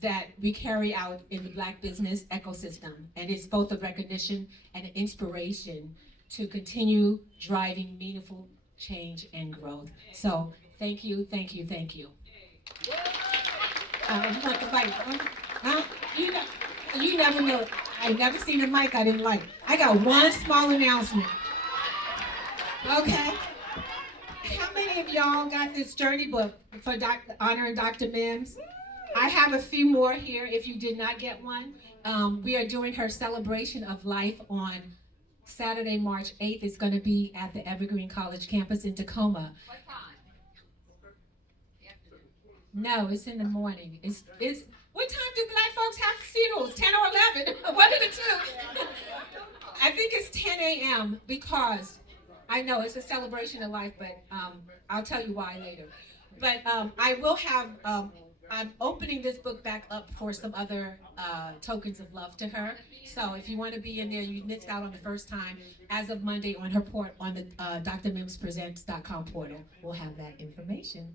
that we carry out in the Black business ecosystem, and it's both a recognition and an inspiration to continue driving meaningful change and growth. So thank you, thank you, thank you. You never know. I never seen a mic I didn't like. I got one small announcement. Okay. How many of y'all got this journey book for honoring Dr. Mims? I have a few more here if you did not get one. We are doing her celebration of life on Saturday, March 8th. It's going to be at the Evergreen College campus in Tacoma. What time? No, it's in the morning. It's what time do Black folks have funerals? 10 or 11? One of the two. I think it's 10 a.m. because I know it's a celebration of life, but I'll tell you why later. But I will have, I'm opening this book back up for some other tokens of love to her. So if you want to be in there, you missed out on the first time. As of Monday on her port on the drmimspresents.com portal, we'll have that information.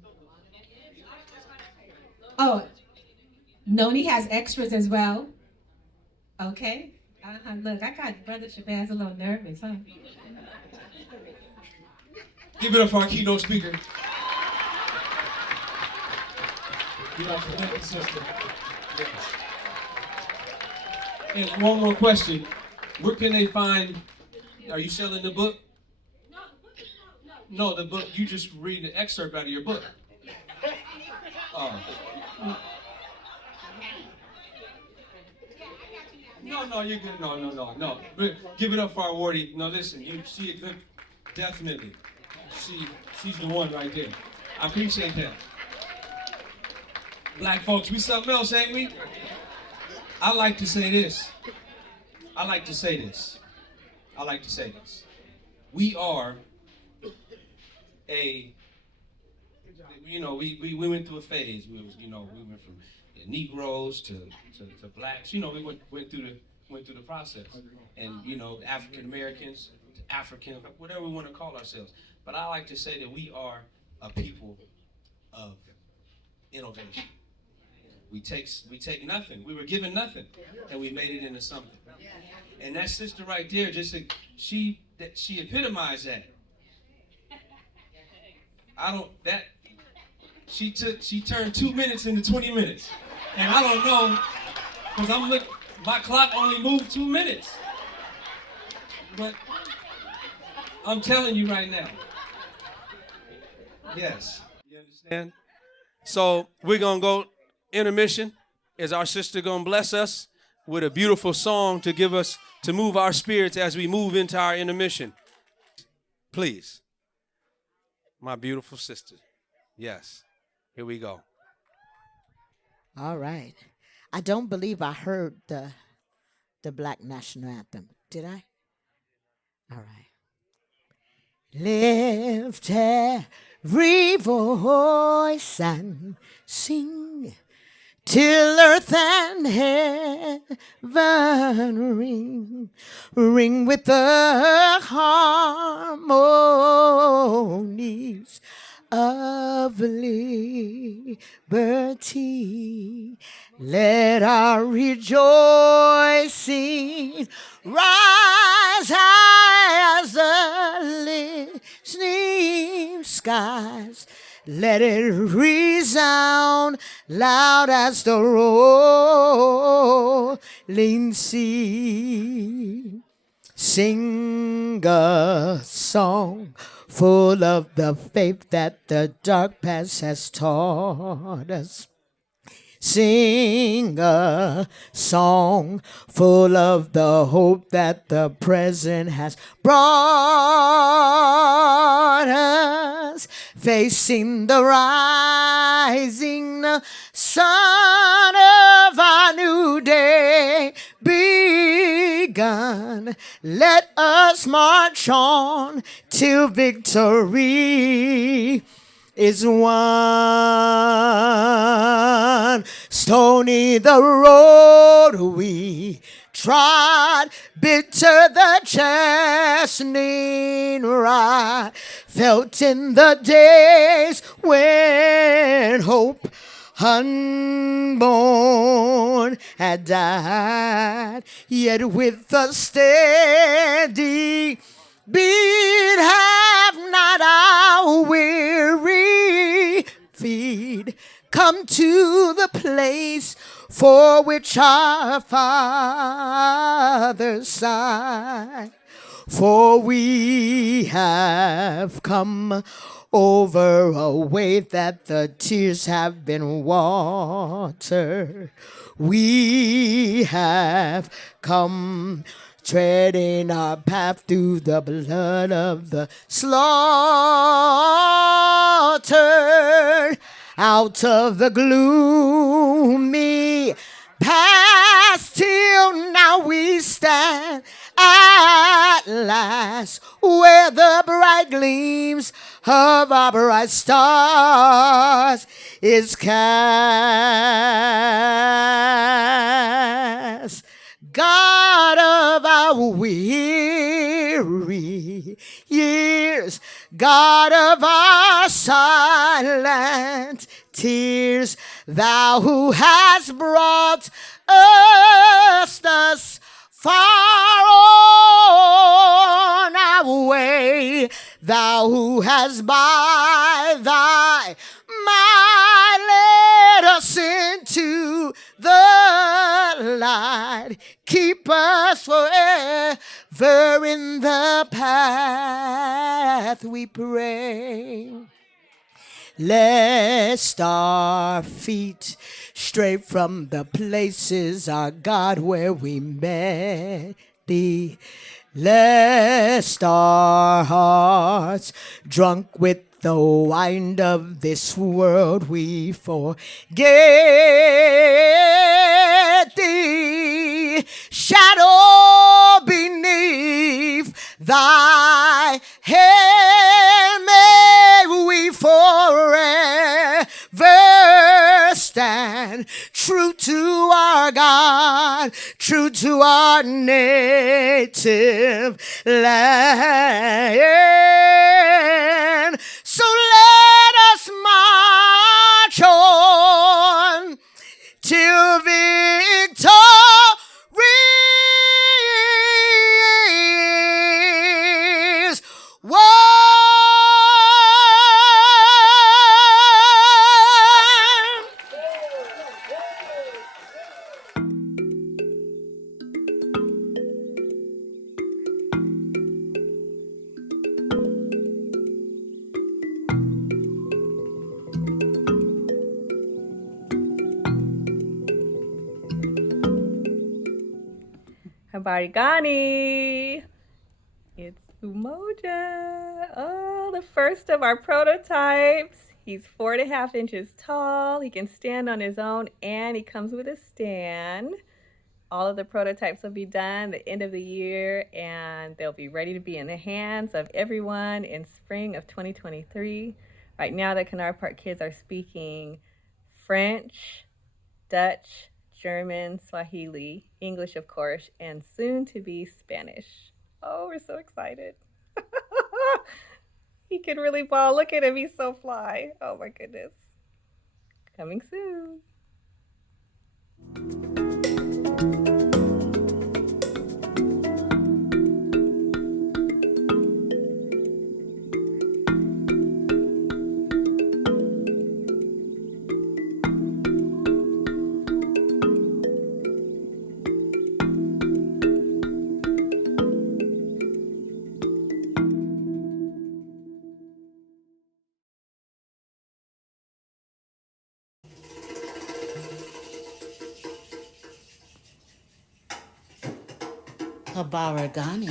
Oh, Noni has extras as well. Okay. Look, I got Brother Shabazz a little nervous, huh? Give it up for our keynote speaker. We like to thank the sister. And one more question. Where can they find, are you selling the book? No, the book, you just read an excerpt out of your book. Oh. No, you're good. No. Give it up for our awardee. No, listen, she a good, definitely. She's the one right there. I appreciate that. Black folks, we something else, ain't we? I like to say this. We are we went through a phase. We went from Negroes to blacks. We went through the process, and African Americans to African, whatever we want to call ourselves. But I like to say that we are a people of innovation. We take nothing. We were given nothing, and we made it into something. And that sister right there, she epitomized that. She turned 2 minutes into 20 minutes. And I don't know, because my clock only moved 2 minutes. But I'm telling you right now. Yes. You understand? understand? So we're going to go intermission. Is our sister going to bless us with a beautiful song to give us, to move our spirits as we move into our intermission? Please. My beautiful sister. Yes. Here we go. All right. I don't believe I heard the Black National Anthem. Did I? All right. Lift every voice and sing till earth and heaven ring with the harmonies of liberty. Let our rejoicing rise high as the listening skies. Let it resound loud as the rolling sea. Sing a song full of the faith that the dark past has taught us. Sing a song full of the hope that the present has brought us. Facing the rising sun of our new day begun. Let us march on till victory is won. Stony the road we trod, bitter the chastening rod, felt in the days when hope unborn had died. Yet with a steady beat have not our weary feet come to the place for which our fathers sighed. For we have come over a way that the tears have been watered. We have come treading our path through the blood of the slaughtered. Out of the gloomy past till now we stand at last, where the bright gleams of our bright stars is cast. God of our weary years, God of our silent tears, thou who hast brought us thus far on our way, thou who hast by thy might led us into the light. Keep us forever in the path, we pray. Lest our feet stray from the places, our God, where we met thee. Lest our hearts, drunk with the wine of this world, we forget thee. Shadow beneath thy hand may we forever stand, true to our God, true to our native land. So let us march on till victory is won. Habari gani? It's Umoja. Oh, the first of our prototypes. He's 4.5 inches tall. He can stand on his own, and he comes with a stand. All of the prototypes will be done the end of the year, and they'll be ready to be in the hands of everyone in spring of 2023. Right now, the Kinara Park kids are speaking French, Dutch, German, Swahili, English, of course, and soon to be Spanish. Oh, we're so excited. He can really ball. Look at him. He's so fly. Oh, my goodness. Coming soon. Habari gani?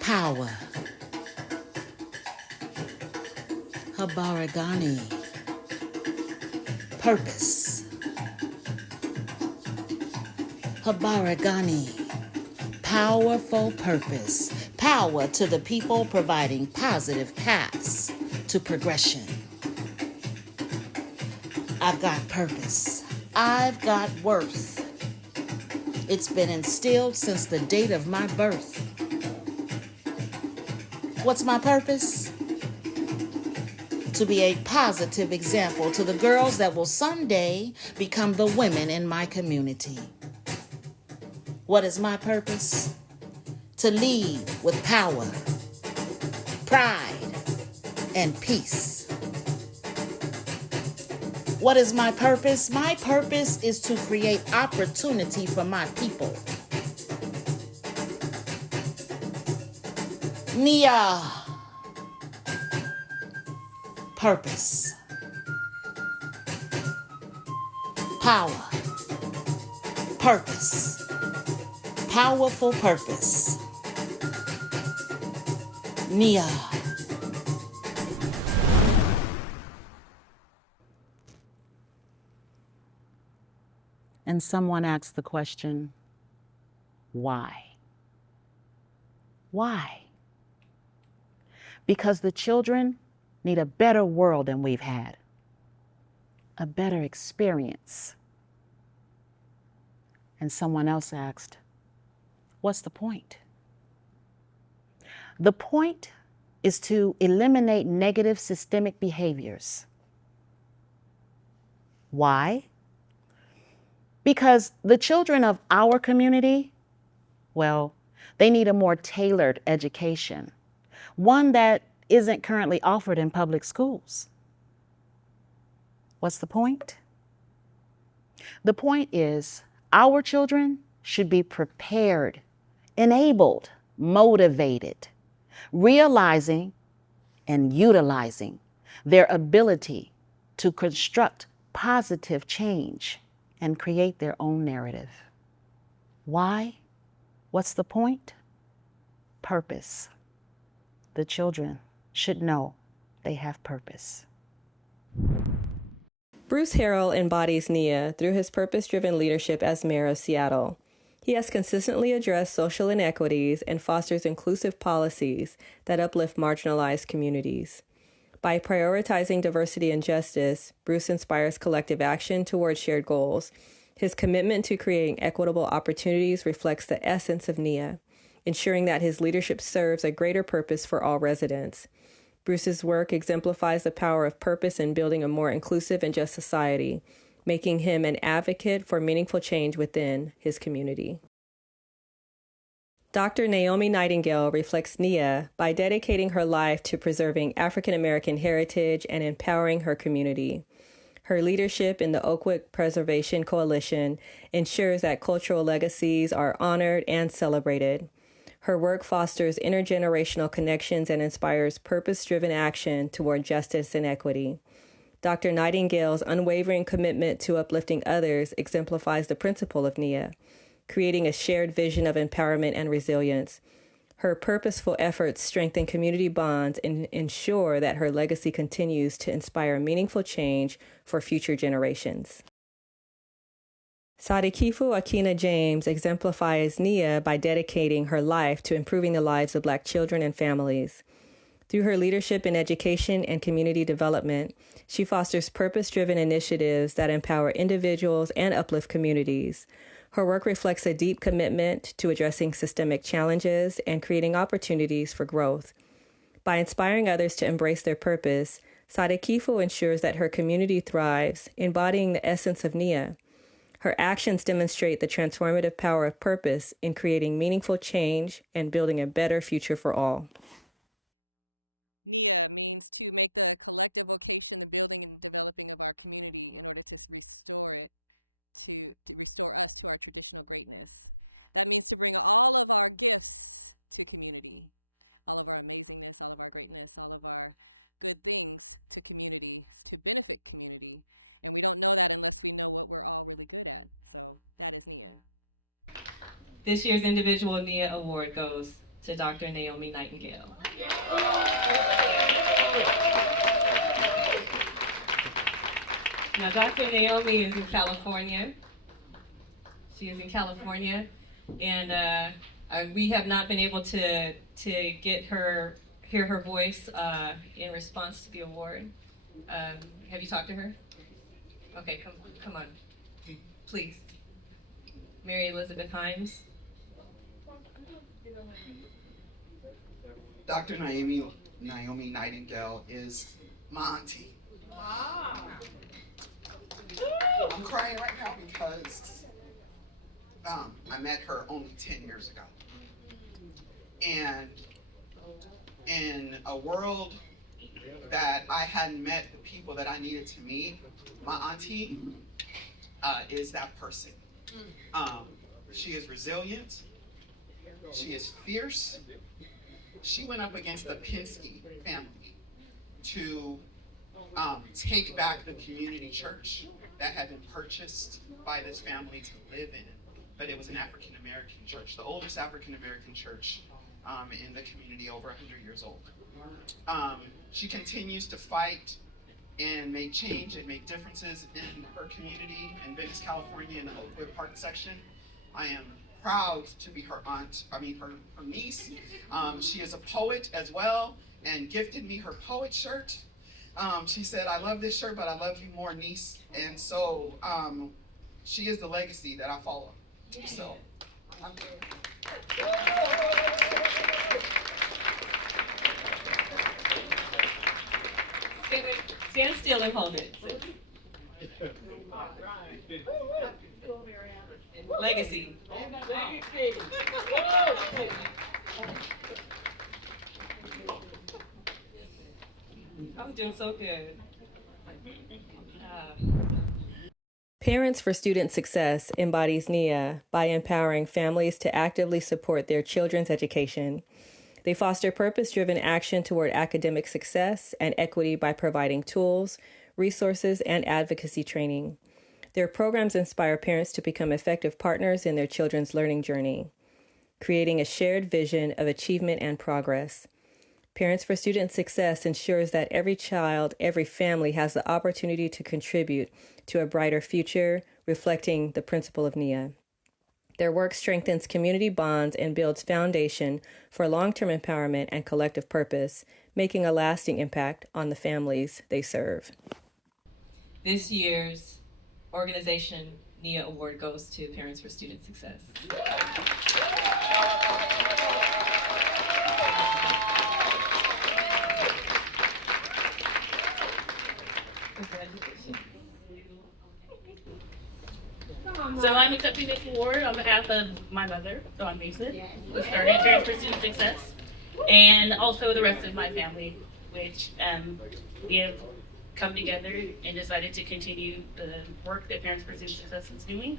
Power. Habari gani? Purpose. Habari gani? Powerful purpose. Power to the people, providing positive paths to progression. I've got purpose. I've got worth. It's been instilled since the date of my birth. What's my purpose? To be a positive example to the girls that will someday become the women in my community. What is my purpose? To lead with power, pride, and peace. What is my purpose? My purpose is to create opportunity for my people. Nia. Purpose. Power. Purpose. Powerful purpose. Nia. And someone asked the question, why? Why? Because the children need a better world than we've had, a better experience. And someone else asked, what's the point? The point is to eliminate negative systemic behaviors. Why? Because the children of our community, well, they need a more tailored education, one that isn't currently offered in public schools. What's the point? The point is our children should be prepared, enabled, motivated, realizing and utilizing their ability to construct positive change and create their own narrative. Why? What's the point? Purpose. The children should know they have purpose. Bruce Harrell embodies Nia through his purpose-driven leadership as mayor of Seattle. He has consistently addressed social inequities and fosters inclusive policies that uplift marginalized communities. By prioritizing diversity and justice, Bruce inspires collective action towards shared goals. His commitment to creating equitable opportunities reflects the essence of Nia, ensuring that his leadership serves a greater purpose for all residents. Bruce's work exemplifies the power of purpose in building a more inclusive and just society, making him an advocate for meaningful change within his community. Dr. Naomi Nightingale reflects Nia by dedicating her life to preserving African American heritage and empowering her community. Her leadership in the Oakwood Preservation Coalition ensures that cultural legacies are honored and celebrated. Her work fosters intergenerational connections and inspires purpose-driven action toward justice and equity. Dr. Nightingale's unwavering commitment to uplifting others exemplifies the principle of NIA, creating a shared vision of empowerment and resilience. Her purposeful efforts strengthen community bonds and ensure that her legacy continues to inspire meaningful change for future generations. Sadikifu Akina James exemplifies NIA by dedicating her life to improving the lives of Black children and families. Through her leadership in education and community development, she fosters purpose-driven initiatives that empower individuals and uplift communities. Her work reflects a deep commitment to addressing systemic challenges and creating opportunities for growth. By inspiring others to embrace their purpose, Sadikifu ensures that her community thrives, embodying the essence of NIA. Her actions demonstrate the transformative power of purpose in creating meaningful change and building a better future for all. NIA means to make the collective vocation, the building and developing of our community in order to restore it, to restore us to our traditional greatness. That means to bring all of our gifts to community, all of our amazingness, all of our greatness, all of our good things to community, to benefit community. And we don't know that unless we know what we're all really good at. So that is NIA. This year's individual NIA award goes to Dr. Naomi Nightingale. Now, Dr. Naomi is in California. She is in California, and we have not been able to get her, hear her voice in response to the award. Have you talked to her? Okay, come on, please. Mary Elizabeth Himes. Dr. Naomi Nightingale is my auntie. I'm crying right now because I met her only 10 years ago. And in a world that I hadn't met the people that I needed to meet, my auntie is that person. She is resilient. She is fierce. She went up against the Penske family to take back the community church that had been purchased by this family to live in. But it was an African American church, the oldest African American church in the community, over 100 years old. She continues to fight and make change and make differences in her community in Venice, California, in the Oakwood Park section. I am proud to be her niece. She is a poet as well and gifted me her poet shirt. She said, "I love this shirt, but I love you more, niece." And so she is the legacy that I follow. So I'm Stand still and hold it. Legacy. I'm doing so good. Parents for Student Success embodies NIA by empowering families to actively support their children's education. They foster purpose-driven action toward academic success and equity by providing tools, resources, and advocacy training. Their programs inspire parents to become effective partners in their children's learning journey, creating a shared vision of achievement and progress. Parents for Student Success ensures that every child, every family has the opportunity to contribute to a brighter future, reflecting the principle of NIA. Their work strengthens community bonds and builds foundation for long-term empowerment and collective purpose, making a lasting impact on the families they serve. This year's organization NIA award goes to Parents for Student Success. So I'm accepting this award on behalf of my mother, Dawn Mason, who started Parents for Student Success, and also the rest of my family, which we have come together and decided to continue the work that Parents for Student Success is doing,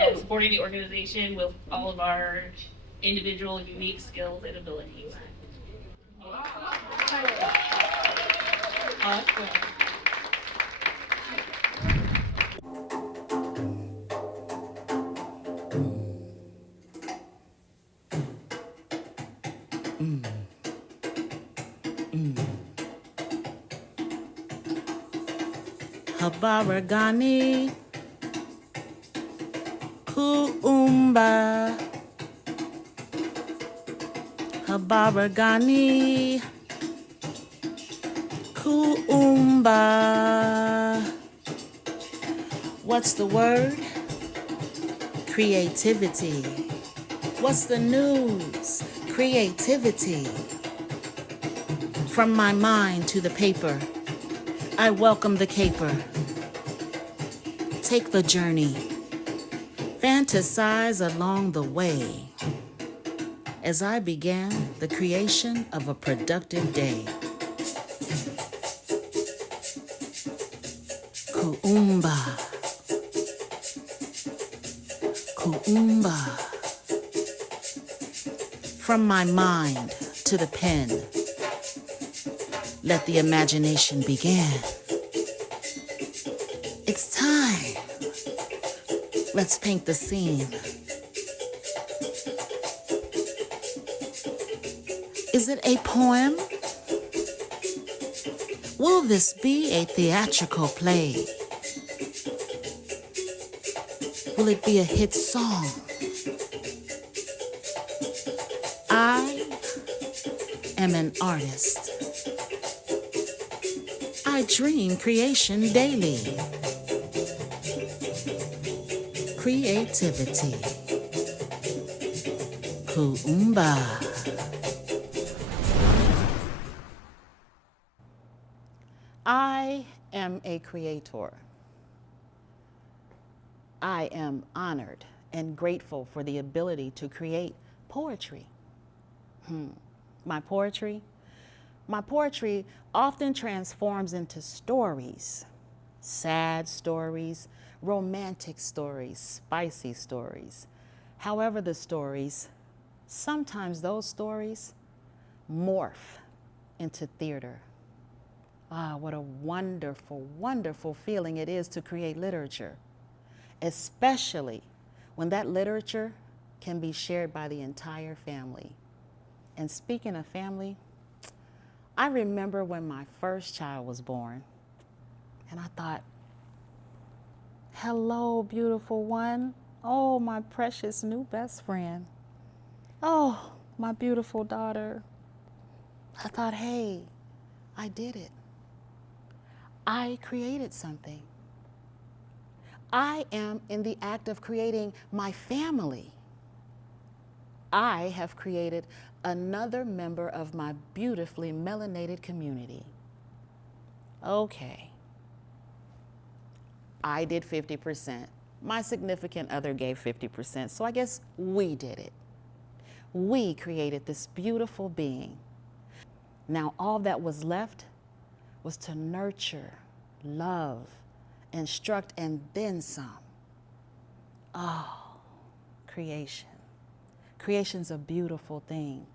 and supporting the organization with all of our individual unique skills and abilities. Awesome. Habaragani, Kuumba, Habaragani, Kuumba. What's the word? Creativity. What's the news? Creativity. From my mind to the paper, I welcome the caper. Take the journey. Fantasize along the way as I began the creation of a productive day. Kuumba. Kuumba. From my mind to the pen, let the imagination begin. It's time. Let's paint the scene. Is it a poem? Will this be a theatrical play? Will it be a hit song? I am an artist. I dream creation daily. Creativity. Kuumba. I am a creator. I am honored and grateful for the ability to create poetry. My poetry often transforms into stories, sad stories, romantic stories, spicy stories. However, the stories, sometimes those stories morph into theater. Ah, what a wonderful, wonderful feeling it is to create literature, especially when that literature can be shared by the entire family. And speaking of family, I remember when my first child was born, and I thought, hello, beautiful one. Oh, my precious new best friend. Oh, my beautiful daughter. I thought, hey, I did it. I created something. I am in the act of creating my family. I have created another member of my beautifully melanated community. Okay. I did 50%. My significant other gave 50%, so I guess we did it. We created this beautiful being. Now all that was left was to nurture, love, instruct, and then some. Oh, creation. Creation's a beautiful thing.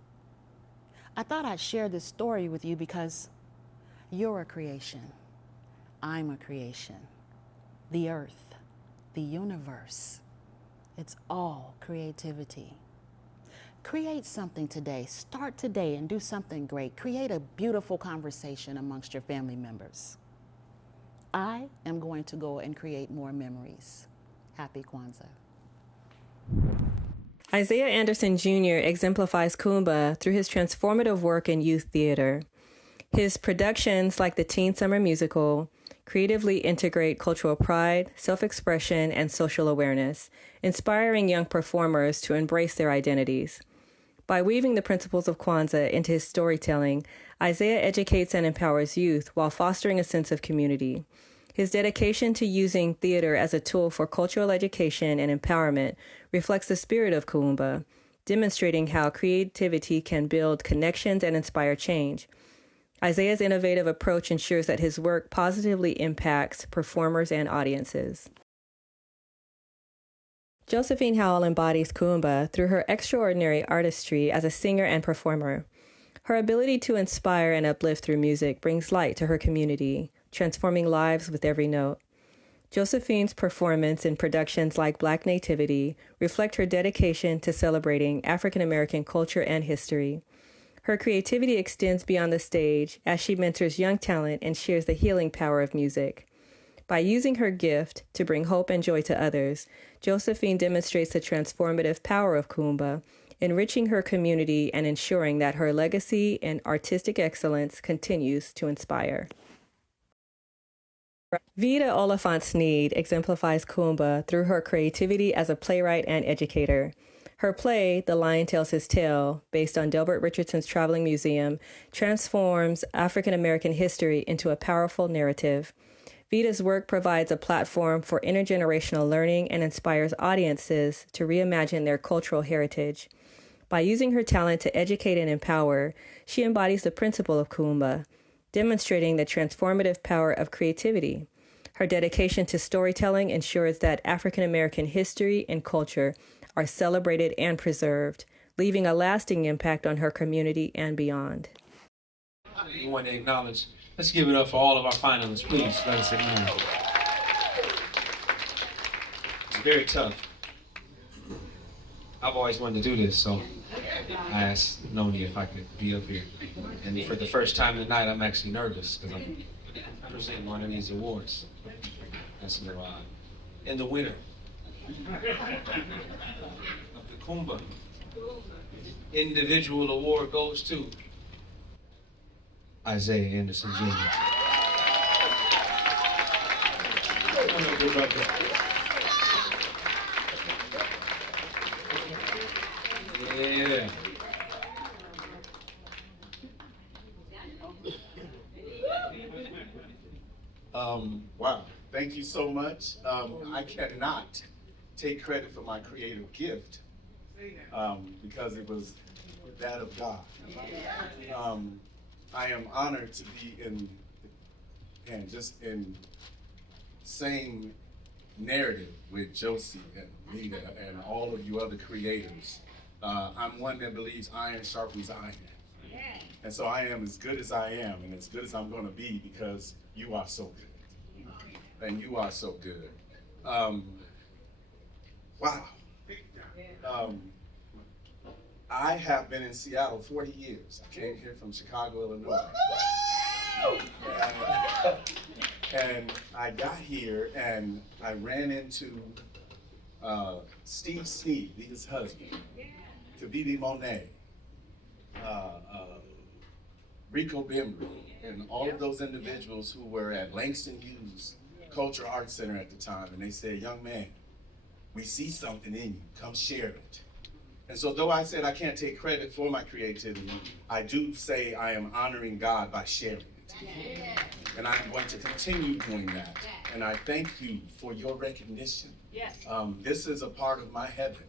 I thought I'd share this story with you because you're a creation. I'm a creation. The earth, the universe, it's all creativity. Create something today. Start today and do something great. Create a beautiful conversation amongst your family members. I am going to go and create more memories. Happy Kwanzaa. Isiah Anderson Jr. exemplifies Kuumba through his transformative work in youth theater. His productions, like the Teen Summer Musical, creatively integrate cultural pride, self-expression, and social awareness, inspiring young performers to embrace their identities. By weaving the principles of Kwanzaa into his storytelling, Isiah educates and empowers youth while fostering a sense of community. His dedication to using theater as a tool for cultural education and empowerment reflects the spirit of Kuumba, demonstrating how creativity can build connections and inspire change. Isiah's innovative approach ensures that his work positively impacts performers and audiences. Josephine Howell embodies Kuumba through her extraordinary artistry as a singer and performer. Her ability to inspire and uplift through music brings light to her community, transforming lives with every note. Josephine's performance in productions like Black Nativity reflect her dedication to celebrating African American culture and history. Her creativity extends beyond the stage as she mentors young talent and shares the healing power of music. By using her gift to bring hope and joy to others, Josephine demonstrates the transformative power of Kuumba, enriching her community and ensuring that her legacy and artistic excellence continues to inspire. Vida Oliphant-Sneed exemplifies Kuumba through her creativity as a playwright and educator. Her play, The Lion Tells His Tale, based on Delbert Richardson's Traveling Museum, transforms African American history into a powerful narrative. Vida's work provides a platform for intergenerational learning and inspires audiences to reimagine their cultural heritage. By using her talent to educate and empower, she embodies the principle of Kuumba, demonstrating the transformative power of creativity. Her dedication to storytelling ensures that African American history and culture are celebrated and preserved, leaving a lasting impact on her community and beyond. We want to acknowledge, let's give it up for all of our finalists, please. Let us acknowledge. It's very tough. I've always wanted to do this, so I asked Noni if I could be up here. And for the first time tonight, I'm actually nervous because I'm presenting one of these awards. And the winner of the Kuumba individual award goes to Isiah Anderson Jr. Yeah. Wow, thank you so much. I cannot take credit for my creative gift because it was that of God. I am honored to be in same narrative with Josie and Vida and all of you other creators. I'm one that believes iron sharpens iron. And so I am as good as I am and as good as I'm going to be because you are so good. And you are so good. Wow. I have been in Seattle 40 years. I came here from Chicago, Illinois. And I got here and I ran into Steve Sneed, his husband, Kavidi Monet, Rico Bembry, and all of those individuals who were at Langston Hughes Culture Arts Center at the time, and they said, young man, we see something in you, come share it. And so though I said I can't take credit for my creativity, I do say I am honoring God by sharing it. And I'm going to continue doing that. And I thank you for your recognition. This is a part of my heaven.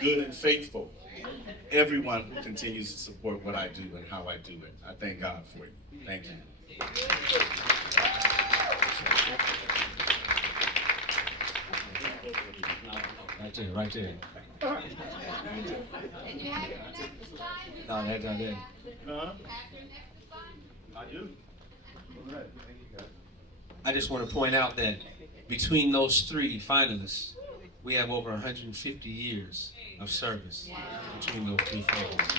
Good and faithful. Everyone who continues to support what I do and how I do it. I thank God for you. Thank you. Right there, right there. No, that's not it. I do. I just want to point out that between those three finalists, we have over 150 years of service between those three finalists.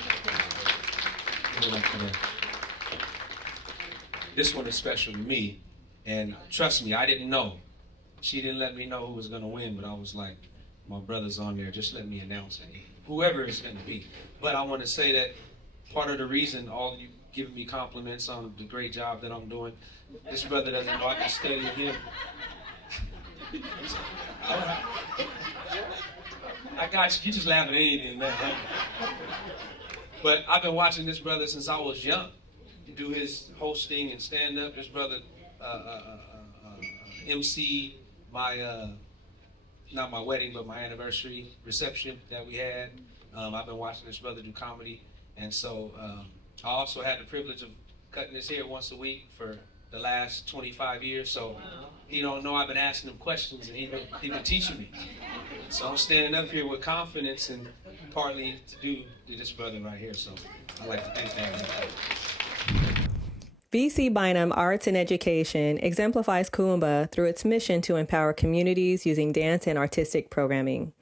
This one is special to me, and trust me, I didn't know. She didn't let me know who was going to win, but I was like, my brother's on there, just let me announce it. Whoever it's going to be. But I want to say that part of the reason all of you give me compliments on the great job that I'm doing, this brother doesn't know I can study with him. I got you. You just laugh at anything, man. But I've been watching this brother since I was young. Do his hosting and stand-up. This brother MC my, not my wedding, but my anniversary reception that we had. I've been watching this brother do comedy. And so I also had the privilege of cutting his hair once a week for the last 25 years. So he don't know I've been asking him questions and he been teaching me. So I'm standing up here with confidence and partly to do to this brother right here. So I'd like to thank him. VCBynum Arts and Education exemplifies Kuumba through its mission to empower communities using dance and artistic programming.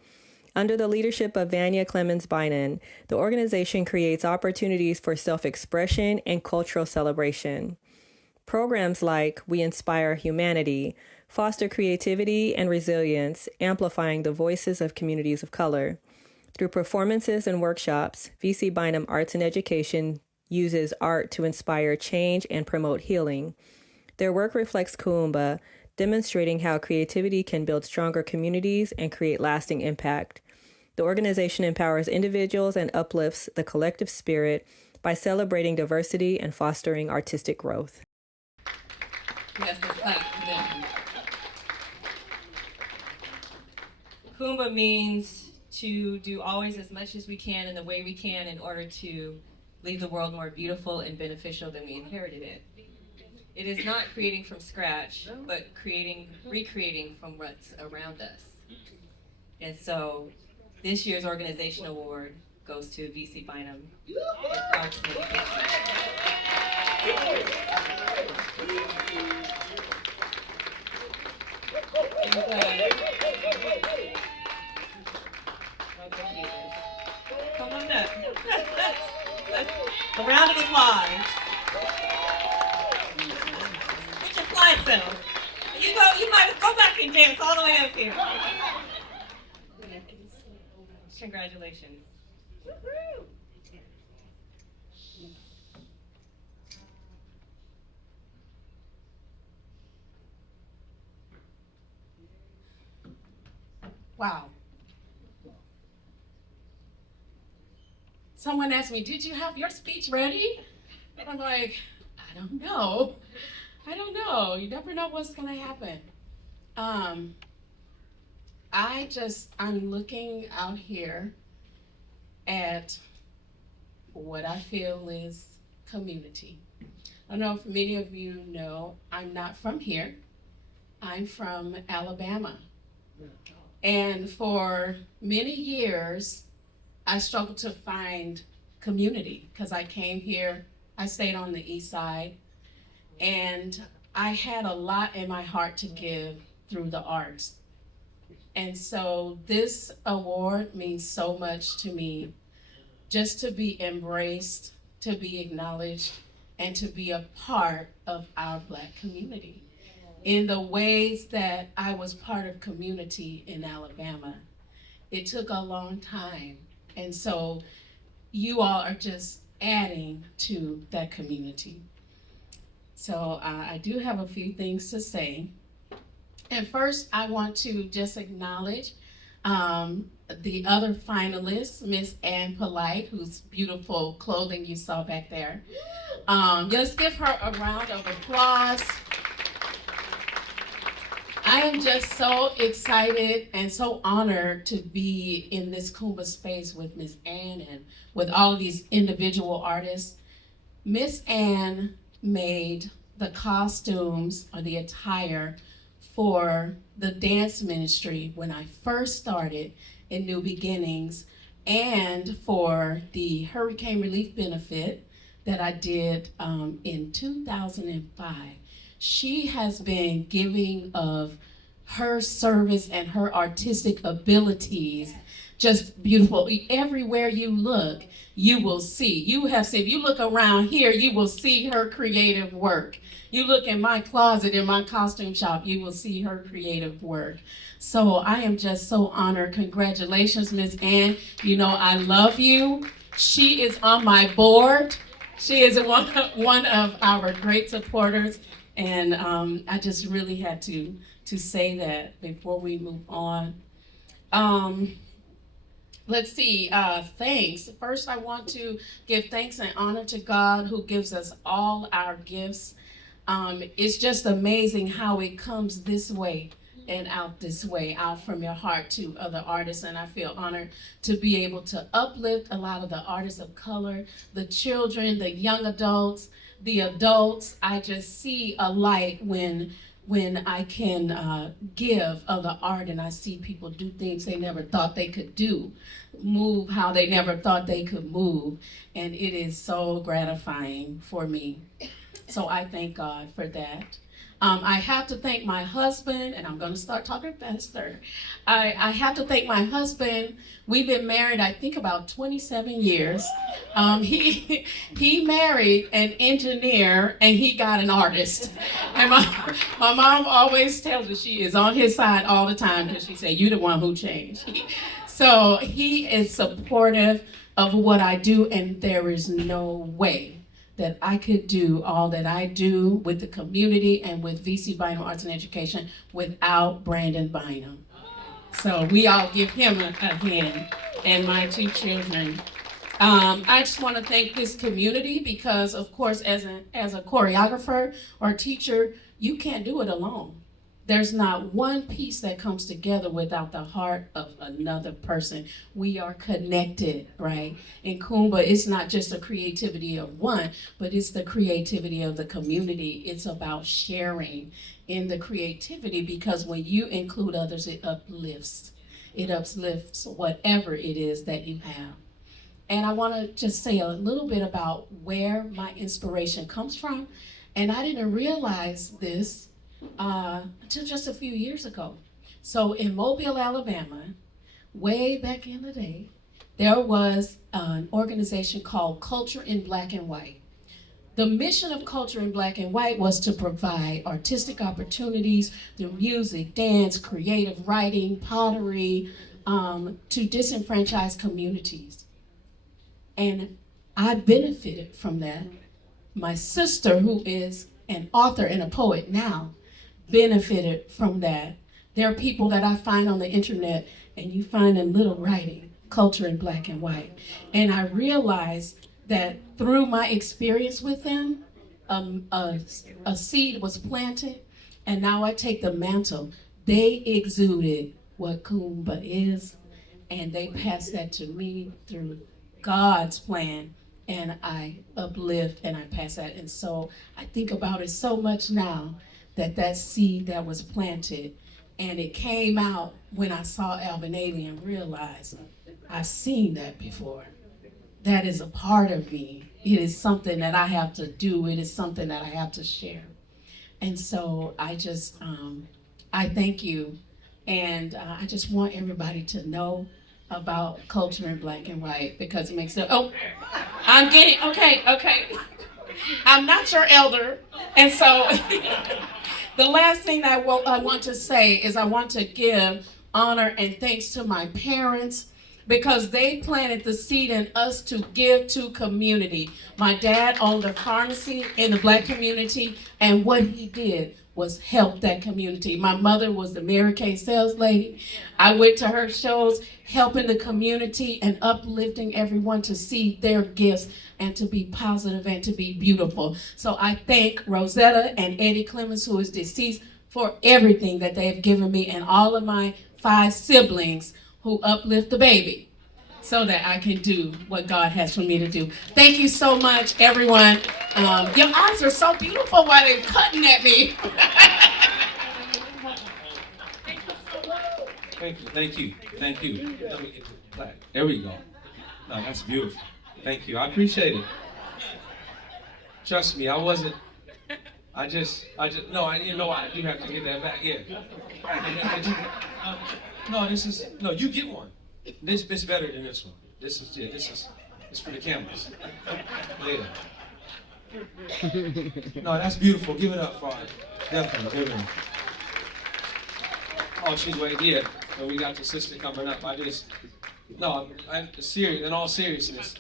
Under the leadership of Vanya Clemens-Bynum, the organization creates opportunities for self-expression and cultural celebration. Programs like We Inspire Humanity foster creativity and resilience, amplifying the voices of communities of color. Through performances and workshops, VCBynum Arts and Education uses art to inspire change and promote healing. Their work reflects Kuumba, demonstrating how creativity can build stronger communities and create lasting impact. The organization empowers individuals and uplifts the collective spirit by celebrating diversity and fostering artistic growth. Yes, let's clap for them. Kuumba means to do always as much as we can in the way we can in order to leave the world more beautiful and beneficial than we inherited it. It is not creating from scratch, but recreating from what's around us. And so this year's organization award goes to VCBynum Arts and Education. Come on up. A round of applause. Put your fly self. You might go back and dance all the way up here. Congratulations. Woo-hoo. Wow. Someone asked me, did you have your speech ready? And I'm like, I don't know. You never know what's gonna happen. I'm looking out here at what I feel is community. I don't know if many of you know, I'm not from here. I'm from Alabama. And for many years, I struggled to find community because I came here, I stayed on the east side, and I had a lot in my heart to give through the arts. And so this award means so much to me, just to be embraced, to be acknowledged, and to be a part of our Black community in the ways that I was part of community in Alabama. It took a long time. And so you all are just adding to that community. So I do have a few things to say. And first, I want to just acknowledge the other finalists, Miss Ann Polite, whose beautiful clothing you saw back there. Let's give her a round of applause. I am just so excited and so honored to be in this Kuumba space with Miss Ann and with all of these individual artists. Miss Ann made the costumes or the attire for the dance ministry when I first started in New Beginnings, and for the hurricane relief benefit that I did in 2005. She has been giving of her service and her artistic abilities just beautiful. Everywhere you look, you will see. You have seen, if you look around here, you will see her creative work. You look in my closet, in my costume shop, you will see her creative work. So I am just so honored. Congratulations, Miss Ann. You know, I love you. She is on my board. She is one of our great supporters. And I just really had to say that before we move on. Let's see, thanks. First, I want to give thanks and honor to God who gives us all our gifts. It's just amazing how it comes this way and out this way, out from your heart to other artists. And I feel honored to be able to uplift a lot of the artists of color, the children, the young adults, the adults. I just see a light when I can give of the art and I see people do things they never thought they could do, move how they never thought they could move. And it is so gratifying for me. So I thank God for that. I have to thank my husband, and I'm going to start talking faster. I have to thank my husband. We've been married, I think, about 27 years. He married an engineer, and he got an artist. And my mom always tells me she is on his side all the time because she said, "You the one who changed." So he is supportive of what I do, and there is no way that I could do all that I do with the community and with VCBynum Arts and Education without Brandon Bynum. So we all give him a hand, and my two children. I just want to thank this community because, of course, as a choreographer or teacher, you can't do it alone. There's not one piece that comes together without the heart of another person. We are connected, right? In Kuumba, it's not just the creativity of one, but it's the creativity of the community. It's about sharing in the creativity because when you include others, it uplifts. It uplifts whatever it is that you have. And I want to just say a little bit about where my inspiration comes from. And I didn't realize this until just a few years ago. So in Mobile, Alabama, way back in the day, there was an organization called Culture in Black and White. The mission of Culture in Black and White was to provide artistic opportunities through music, dance, creative writing, pottery, to disenfranchised communities. And I benefited from that. My sister, who is an author and a poet now, benefited from that. There are people that I find on the internet and you find in little writing, Culture in Black and White. And I realized that through my experience with them, a seed was planted, and now I take the mantle. They exuded what Kuumba is, and they passed that to me through God's plan, and I uplift and I pass that. And so I think about it so much now that seed that was planted, and it came out when I saw Alvin Ailey and realized I've seen that before. That is a part of me. It is something that I have to do. It is something that I have to share. And so I just, I thank you. And I just want everybody to know about Culture in Black and White because it makes it, oh, I'm getting, okay. I'm not your elder. And so the last thing I want to say is I want to give honor and thanks to my parents because they planted the seed in us to give to community. My dad owned a pharmacy in the Black community, and what he did was help that community. My mother was the Mary Kay sales lady. I went to her shows, helping the community and uplifting everyone to see their gifts and to be positive and to be beautiful. So I thank Rosetta and Eddie Clemens, who is deceased, for everything that they have given me, and all of my 5 siblings who uplift the baby so that I can do what God has for me to do. Thank you so much, everyone. Your eyes are so beautiful while they're cutting at me. Thank you. Let me get the plaque. There we go. No, that's beautiful. Thank you. I appreciate it. Trust me, I do have to get that back. Yeah. No, you get one. This is better than this one. This is for the cameras. Yeah. No, that's beautiful. Give it up for her. Definitely, give it up. Oh, she's right here. When we got the sister coming up, in all seriousness,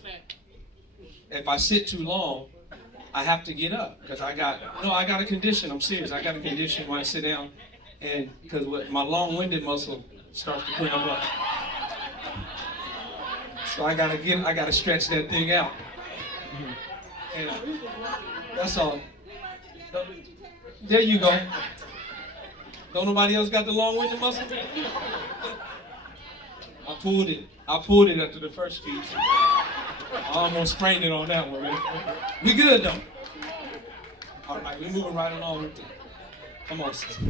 if I sit too long, I have to get up because I got a condition. I'm serious. I got a condition when I sit down, and because my long-winded muscle starts to cramp up. So I gotta stretch that thing out. And that's all. There you go. Don't nobody else got the long-winded muscle? I pulled it after the first speech. I almost sprained it on that one, man. We good though. All right, we're moving right along with it. Come on, sister.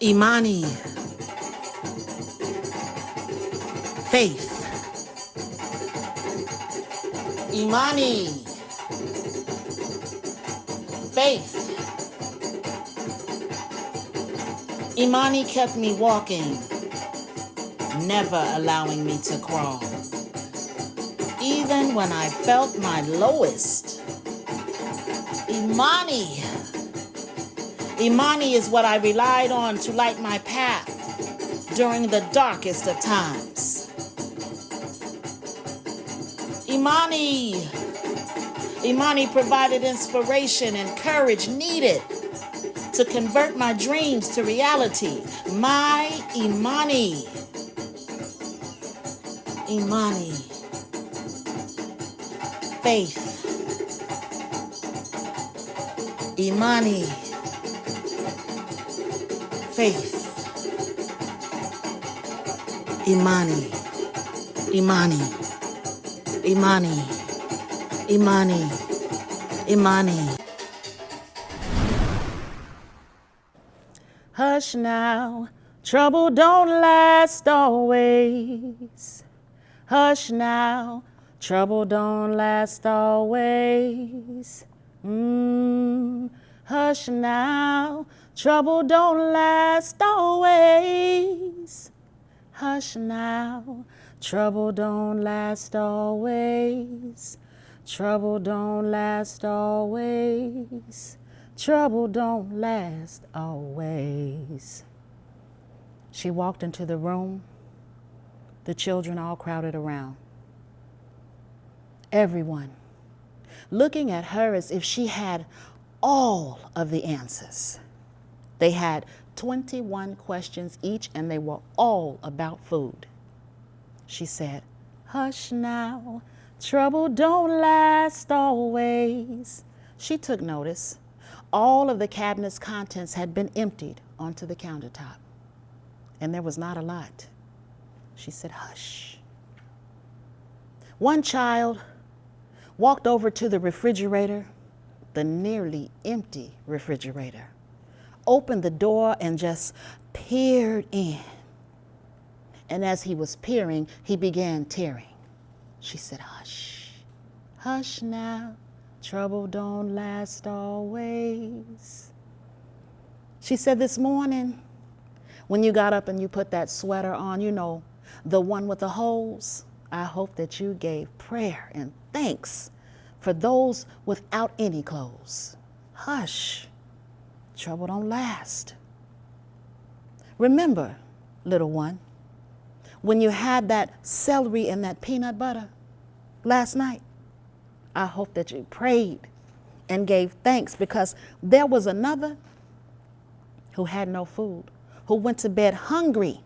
Imani. Faith. Imani. Faith. Imani kept me walking, never allowing me to crawl. Even when I felt my lowest. Imani. Imani is what I relied on to light my path during the darkest of times. Imani. Imani provided inspiration and courage needed to convert my dreams to reality. My Imani. Imani. Faith. Imani. Faith. Imani. Imani. Imani. Imani. Imani. Hush now, trouble don't last always. Hush now, trouble don't last always. Hush now, trouble don't last always. Hush now, trouble don't last always. Trouble don't last always. Trouble don't last always. She walked into the room. The children all crowded around. Everyone looking at her as if she had all of the answers. They had 21 questions each, and they were all about food. She said, "Hush now, trouble don't last always." She took notice. All of the cabinet's contents had been emptied onto the countertop, and there was not a lot. She said, "Hush." One child walked over to the refrigerator, the nearly empty refrigerator, opened the door and just peered in. And as he was peering, he began tearing. She said, "Hush, hush now. Trouble don't last always." She said, "This morning, when you got up and you put that sweater on, you know, the one with the holes, I hope that you gave prayer and thanks for those without any clothes. Hush, trouble don't last. Remember, little one, when you had that celery and that peanut butter last night, I hope that you prayed and gave thanks, because there was another who had no food, who went to bed hungry,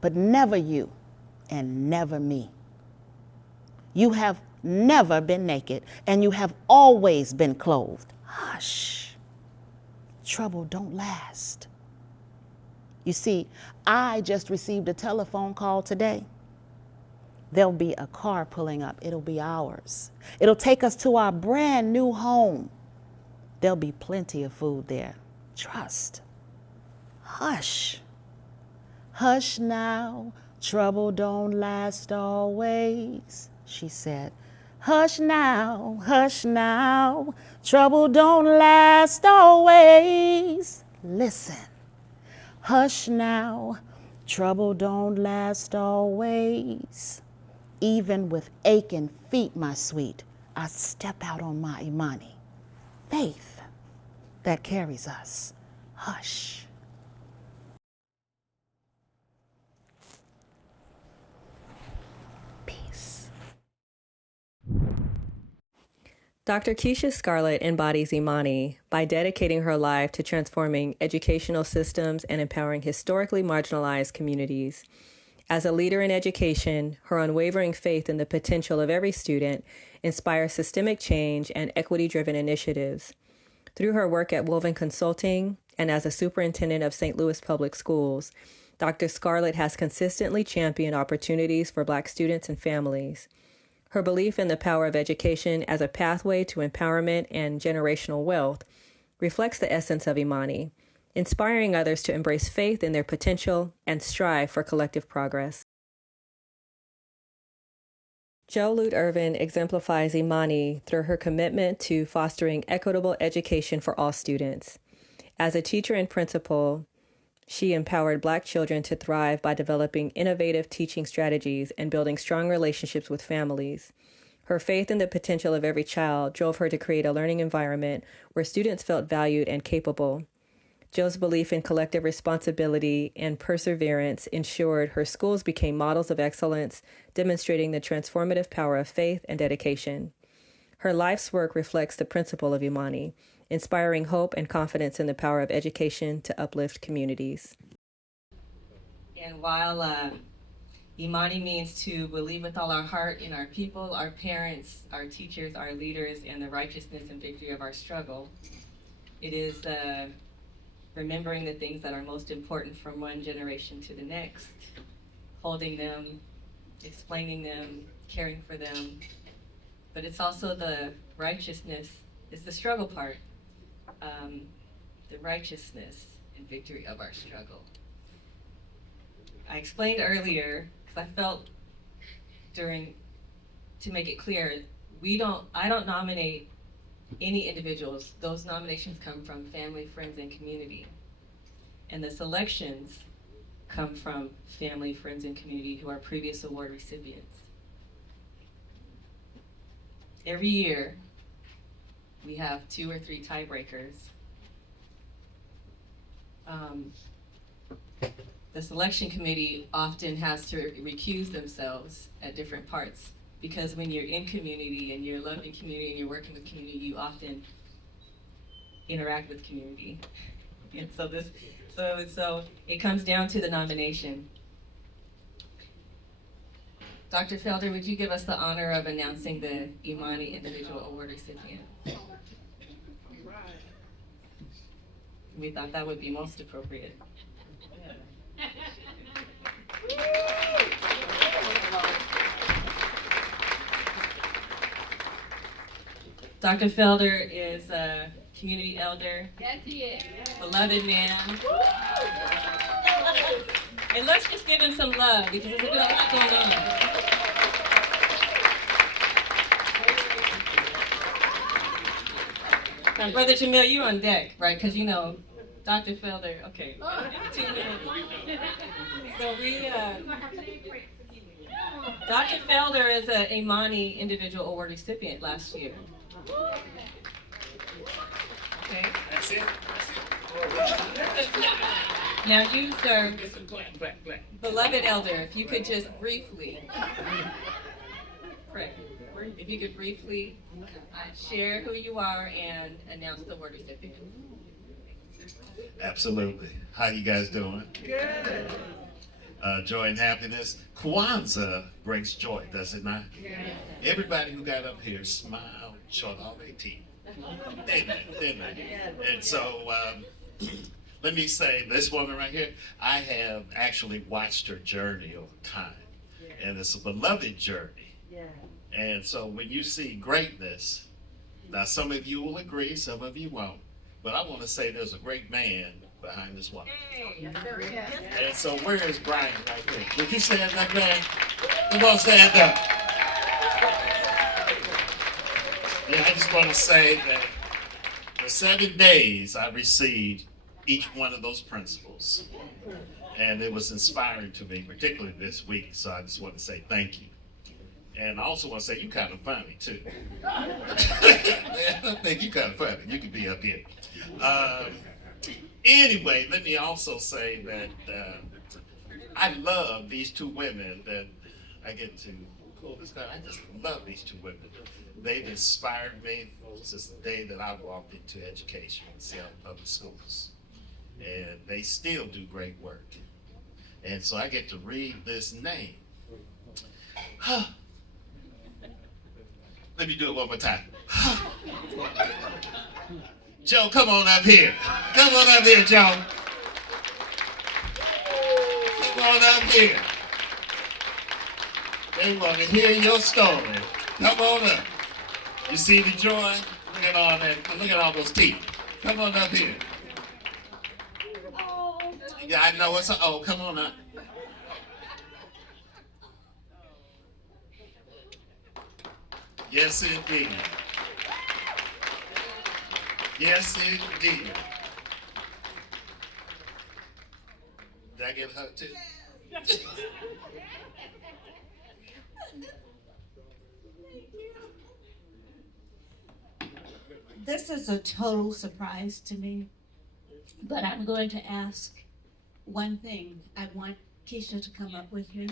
but never you and never me. You have never been naked, and you have always been clothed. Hush, trouble don't last." You see, I just received a telephone call today. There'll be a car pulling up. It'll be ours. It'll take us to our brand new home. There'll be plenty of food there. Trust. Hush. Hush now, trouble don't last always, she said. Hush now, trouble don't last always. Listen. Hush now, trouble don't last always. Even with aching feet, my sweet, I step out on my Imani. Faith that carries us. Hush. Peace. Dr. Keisha Scarlett embodies Imani by dedicating her life to transforming educational systems and empowering historically marginalized communities. As a leader in education, her unwavering faith in the potential of every student inspires systemic change and equity-driven initiatives. Through her work at Woven Consulting and as a superintendent of St. Louis Public Schools, Dr. Scarlett has consistently championed opportunities for Black students and families. Her belief in the power of education as a pathway to empowerment and generational wealth reflects the essence of Imani, inspiring others to embrace faith in their potential and strive for collective progress. Jo Lute-Ervin exemplifies Imani through her commitment to fostering equitable education for all students. As a teacher and principal, she empowered Black children to thrive by developing innovative teaching strategies and building strong relationships with families. Her faith in the potential of every child drove her to create a learning environment where students felt valued and capable. Jo's belief in collective responsibility and perseverance ensured her schools became models of excellence, demonstrating the transformative power of faith and dedication. Her life's work reflects the principle of Imani, inspiring hope and confidence in the power of education to uplift communities. And while Imani means to believe with all our heart in our people, our parents, our teachers, our leaders, and the righteousness and victory of our struggle, it is remembering the things that are most important from one generation to the next, holding them, explaining them, caring for them. But it's also the righteousness, it's the struggle part, the righteousness and victory of our struggle. I explained earlier, because I felt to make it clear, I don't nominate any individuals. Those nominations come from family, friends, and community. And the selections come from family, friends, and community who are previous award recipients. Every year, we have 2 or 3 tiebreakers. The selection committee often has to recuse themselves at different parts, because when you're in community and you're loving community and you're working with community, you often interact with community. And so it comes down to the nomination. Dr. Felder, would you give us the honor of announcing the Imani Individual Award recipient? We thought that would be most appropriate. Dr. Felder is a community elder. Yes, he is. Beloved man. And let's just give him some love, because there's a lot going on. Now, Brother Jamil, you on deck, right? Because you know, Dr. Felder, okay. 2 minutes. So Dr. Felder is an Imani Individual Award recipient last year. Okay. That's it. Now you, sir, beloved elder, if you could just briefly, if you could briefly share who you are and announce the award recipient. Absolutely. How you guys doing? Good. Joy and happiness. Kwanzaa brings joy, does it not? Yeah. Everybody who got up here smiled, showed all their teeth. Didn't they? And so, let me say, this woman right here, I have actually watched her journey over time. And it's a beloved journey. And so when you see greatness, now some of you will agree, some of you won't. But I want to say there's a great man behind this woman. And so where is Brian right there? Did you stand up, man? Come on, stand up. Yeah, I just want to say that for 7 days I received each one of those principles. And it was inspiring to me, particularly this week. So I just want to say thank you. And I also want to say you kind of funny too. I think you kind of funny. You could be up here. Anyway, let me also say that I love these 2 women that I get to pull this down. I just love these 2 women. They've inspired me since the day that I walked into education in Seattle Public Schools. And they still do great work. And so I get to read this name. Let me do it one more time. Joe, come on up here. Come on up here, Joe. Come on up here. They want to hear your story. Come on up. You see the joy? Look at all that. Look at all those teeth. Come on up here. Oh. Yeah, I know it's come on up. Yes, indeed. Yes, indeed. Did I give a hug too? This is a total surprise to me, but I'm going to ask one thing. I want Keisha to come up with me.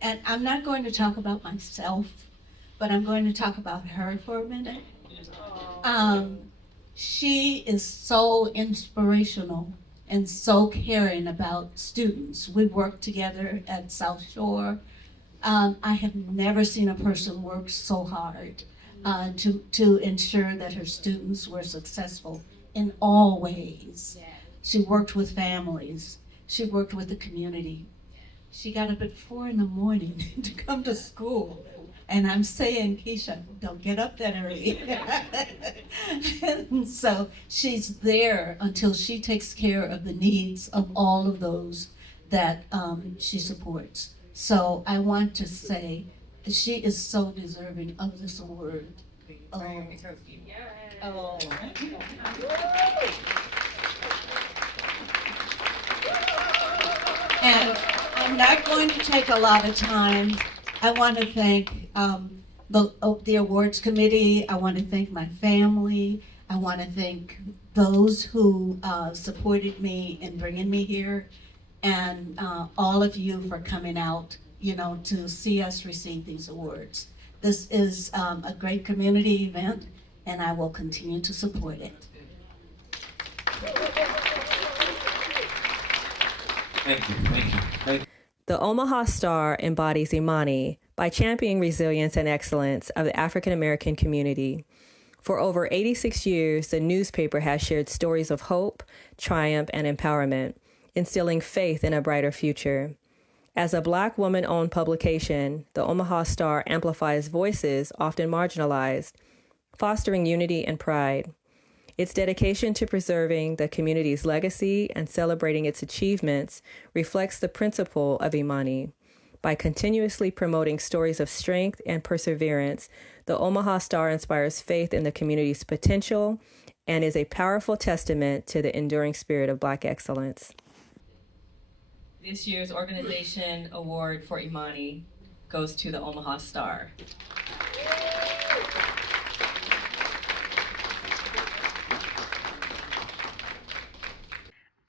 And I'm not going to talk about myself, but I'm going to talk about her for a minute. She is so inspirational and so caring about students. We work together at South Shore. I have never seen a person work so hard to ensure that her students were successful in all ways. She worked with families. She worked with the community. She got up at 4 in the morning to come to school. And I'm saying, Keisha, don't get up that early. And so she's there until she takes care of the needs of all of those that she supports. So I want to say that she is so deserving of this award. And I'm not going to take a lot of time. I want to thank the awards committee. I want to thank my family. I want to thank those who supported me in bringing me here, and all of you for coming out, to see us receive these awards. This is a great community event, and I will continue to support it. Thank you. Thank you. Thank you. The Omaha Star embodies Imani by championing resilience and excellence of the African American community. For over 86 years, the newspaper has shared stories of hope, triumph, and empowerment, instilling faith in a brighter future. As a Black woman-owned publication, the Omaha Star amplifies voices often marginalized, fostering unity and pride. Its dedication to preserving the community's legacy and celebrating its achievements reflects the principle of Imani. By continuously promoting stories of strength and perseverance, the Omaha Star inspires faith in the community's potential and is a powerful testament to the enduring spirit of Black excellence. This year's organization award for Imani goes to the Omaha Star.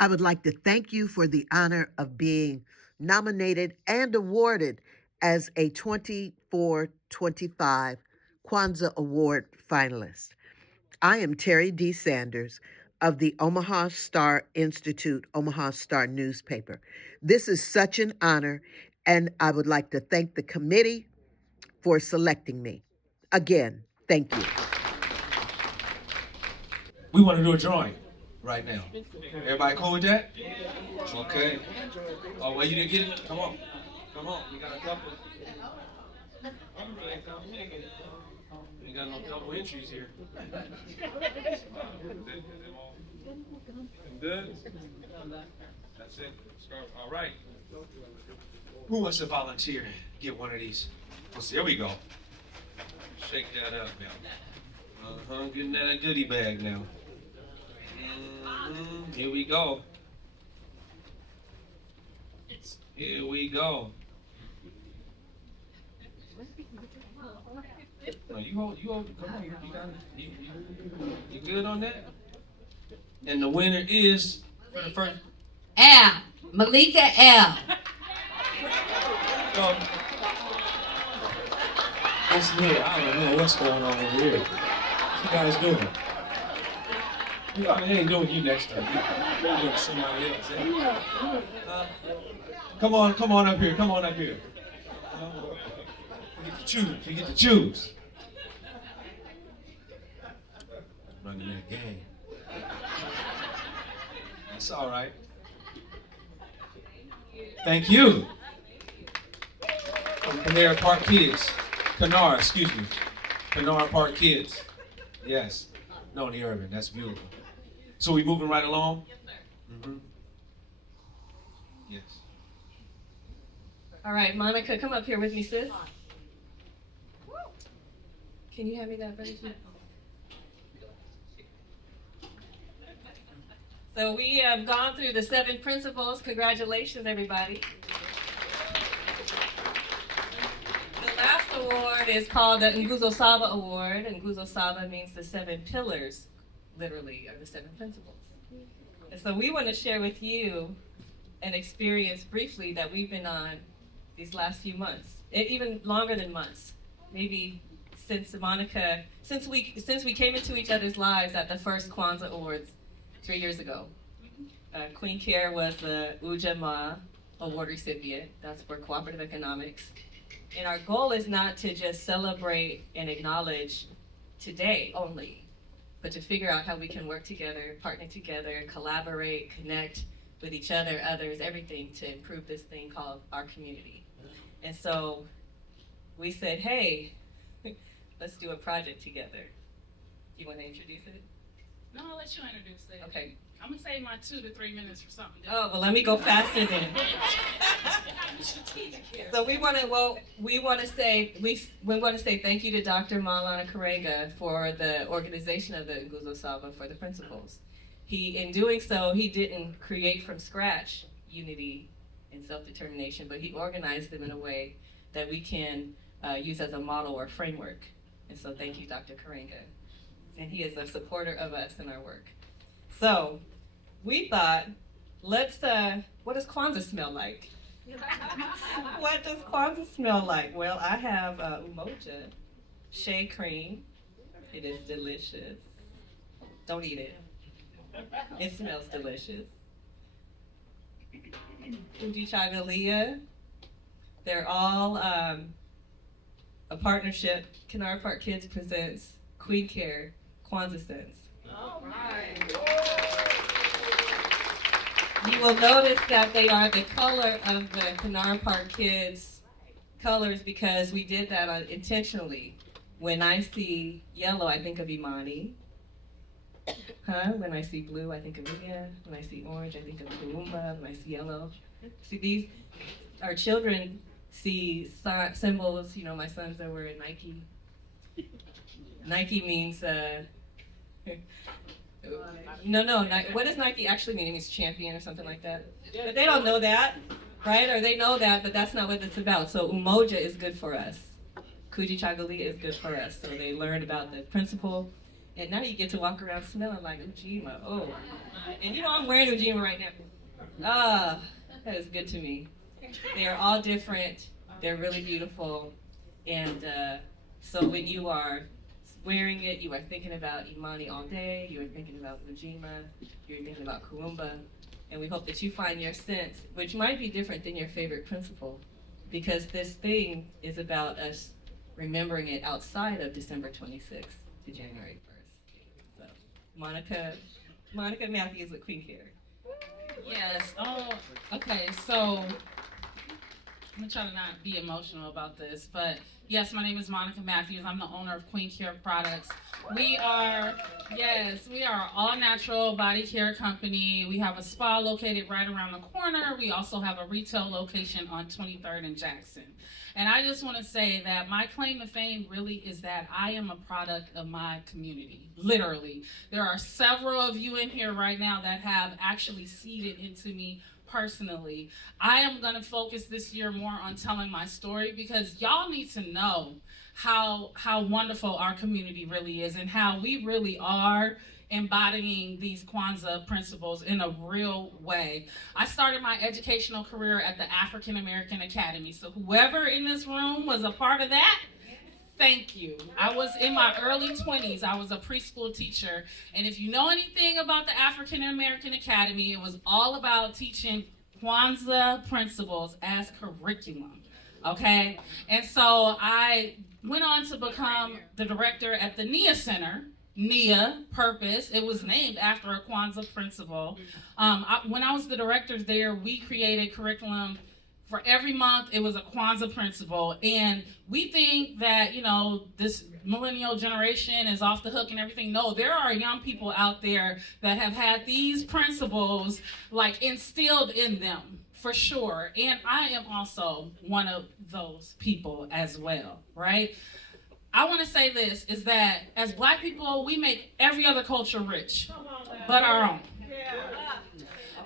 I would like to thank you for the honor of being nominated and awarded as a 24-25 Kwanzaa Award finalist. I am Terry D. Sanders of the Omaha Star Institute, Omaha Star newspaper. This is such an honor, and I would like to thank the committee for selecting me. Again, thank you. We want to do a drawing right now. Everybody cool with that? Okay. Oh, well, you didn't get it? Come on. Come on. We got a couple. We ain't got no double entries here. Good? That's it. All right. Who wants to volunteer and get one of these? There we go. Shake that up now. Getting that goodie bag now. Here we go. Here we go. No, you hold, come on, you got it. You good on that? And the winner is, for the first. L. Marika L. What's new? I don't know what's going on over here. What you guys doing? I ain't doing you next time. You're doing somebody else. Come on up here. Come on up here. We get to choose. We get to choose. Running that game. That's all right. Thank you. from Kinara Park Kids. Kinara, excuse me. Kinara Park Kids. Yes. Lute-Ervin, that's beautiful. So we moving right along? Yes, sir. Yes. All right, Monica, come up here with me, sis. Can you hand me that version? So we have gone through the 7 principles. Congratulations, everybody. The last award is called the Nguzo Saba Award, and Nguzo Saba means the 7 pillars, literally, are the 7 principles. And so we want to share with you an experience briefly that we've been on these last few months, even longer than months, maybe since Monica, since we came into each other's lives at the first Kwanzaa Awards 3 years ago. Queen Carr was the Ujama award recipient. That's for cooperative economics. And our goal is not to just celebrate and acknowledge today only, but to figure out how we can work together, partner together, collaborate, connect with each other, others, everything to improve this thing called our community. And so we said, hey, let's do a project together. Do you want to introduce it? No, I'll let you introduce it. Okay. I'm gonna save my 2 to 3 minutes for something. Oh, well, let me go faster then. So we want to say thank you to Dr. Maulana Karega for the organization of the Nguzo Saba for the principles. In doing so, he didn't create from scratch unity and self-determination, but he organized them in a way that we can use as a model or framework. And so thank you, Dr. Karega. And he is a supporter of us in our work. So we thought, what does Kwanzaa smell like? What does Kwanzaa smell like? Well, I have Umoja shea cream. It is delicious. Don't eat it. It smells delicious. Kujichagulia. They're all a partnership. Kinara Park Kids presents Queen Carr Kwanzaa scents. All right. You will notice that they are the color of the Kinara Park Kids colors because we did that intentionally. When I see yellow, I think of Imani. When I see blue, I think of Nia. When I see orange, I think of Kuumba. When I see yellow, see these, our children see symbols. You know, my sons are wearing Nike. Nike means, what does Nike actually mean? It means champion or something like that. But they don't know that, right? Or they know that, but that's not what it's about. So Umoja is good for us. Kujichagulia is good for us. So they learned about the principle. And now you get to walk around smelling like Ujima. Oh. And you know, I'm wearing Ujima right now. Ah, that is good to me. They are all different. They're really beautiful. And so when you are wearing it, you are thinking about Imani all day. You are thinking about Ujima. You're thinking about Kuumba. And we hope that you find your sense, which might be different than your favorite principle, because this thing is about us remembering it outside of December 26th to January 1st. So, Monica Matthews with Queen Carr. Yes. Oh, okay. So I'm gonna try to not be emotional about this, but yes, my name is Monica Matthews. I'm the owner of Queen Carr Products. We are all natural body care company. We have a spa located right around the corner. We also have a retail location on 23rd and Jackson. And I just want to say that my claim to fame really is that I am a product of my community, literally. There are several of you in here right now that have actually seeded into me personally. I am going to focus this year more on telling my story because y'all need to know how wonderful our community really is and how we really are embodying these Kwanzaa principles in a real way. I started my educational career at the African American Academy. So whoever in this room was a part of that, thank you. I was in my early 20s. I was a preschool teacher. And if you know anything about the African American Academy, it was all about teaching Kwanzaa principles as curriculum. Okay? And so I went on to become the director at the NIA Center. NIA, purpose. It was named after a Kwanzaa principle. When I was the director there, we created curriculum For every month, it was a Kwanzaa principle. And we think that, you know, this millennial generation is off the hook and everything. No, there are young people out there that have had these principles like instilled in them, for sure. And I am also one of those people as well, right? I want to say this, is that as Black people, we make every other culture rich, but our own.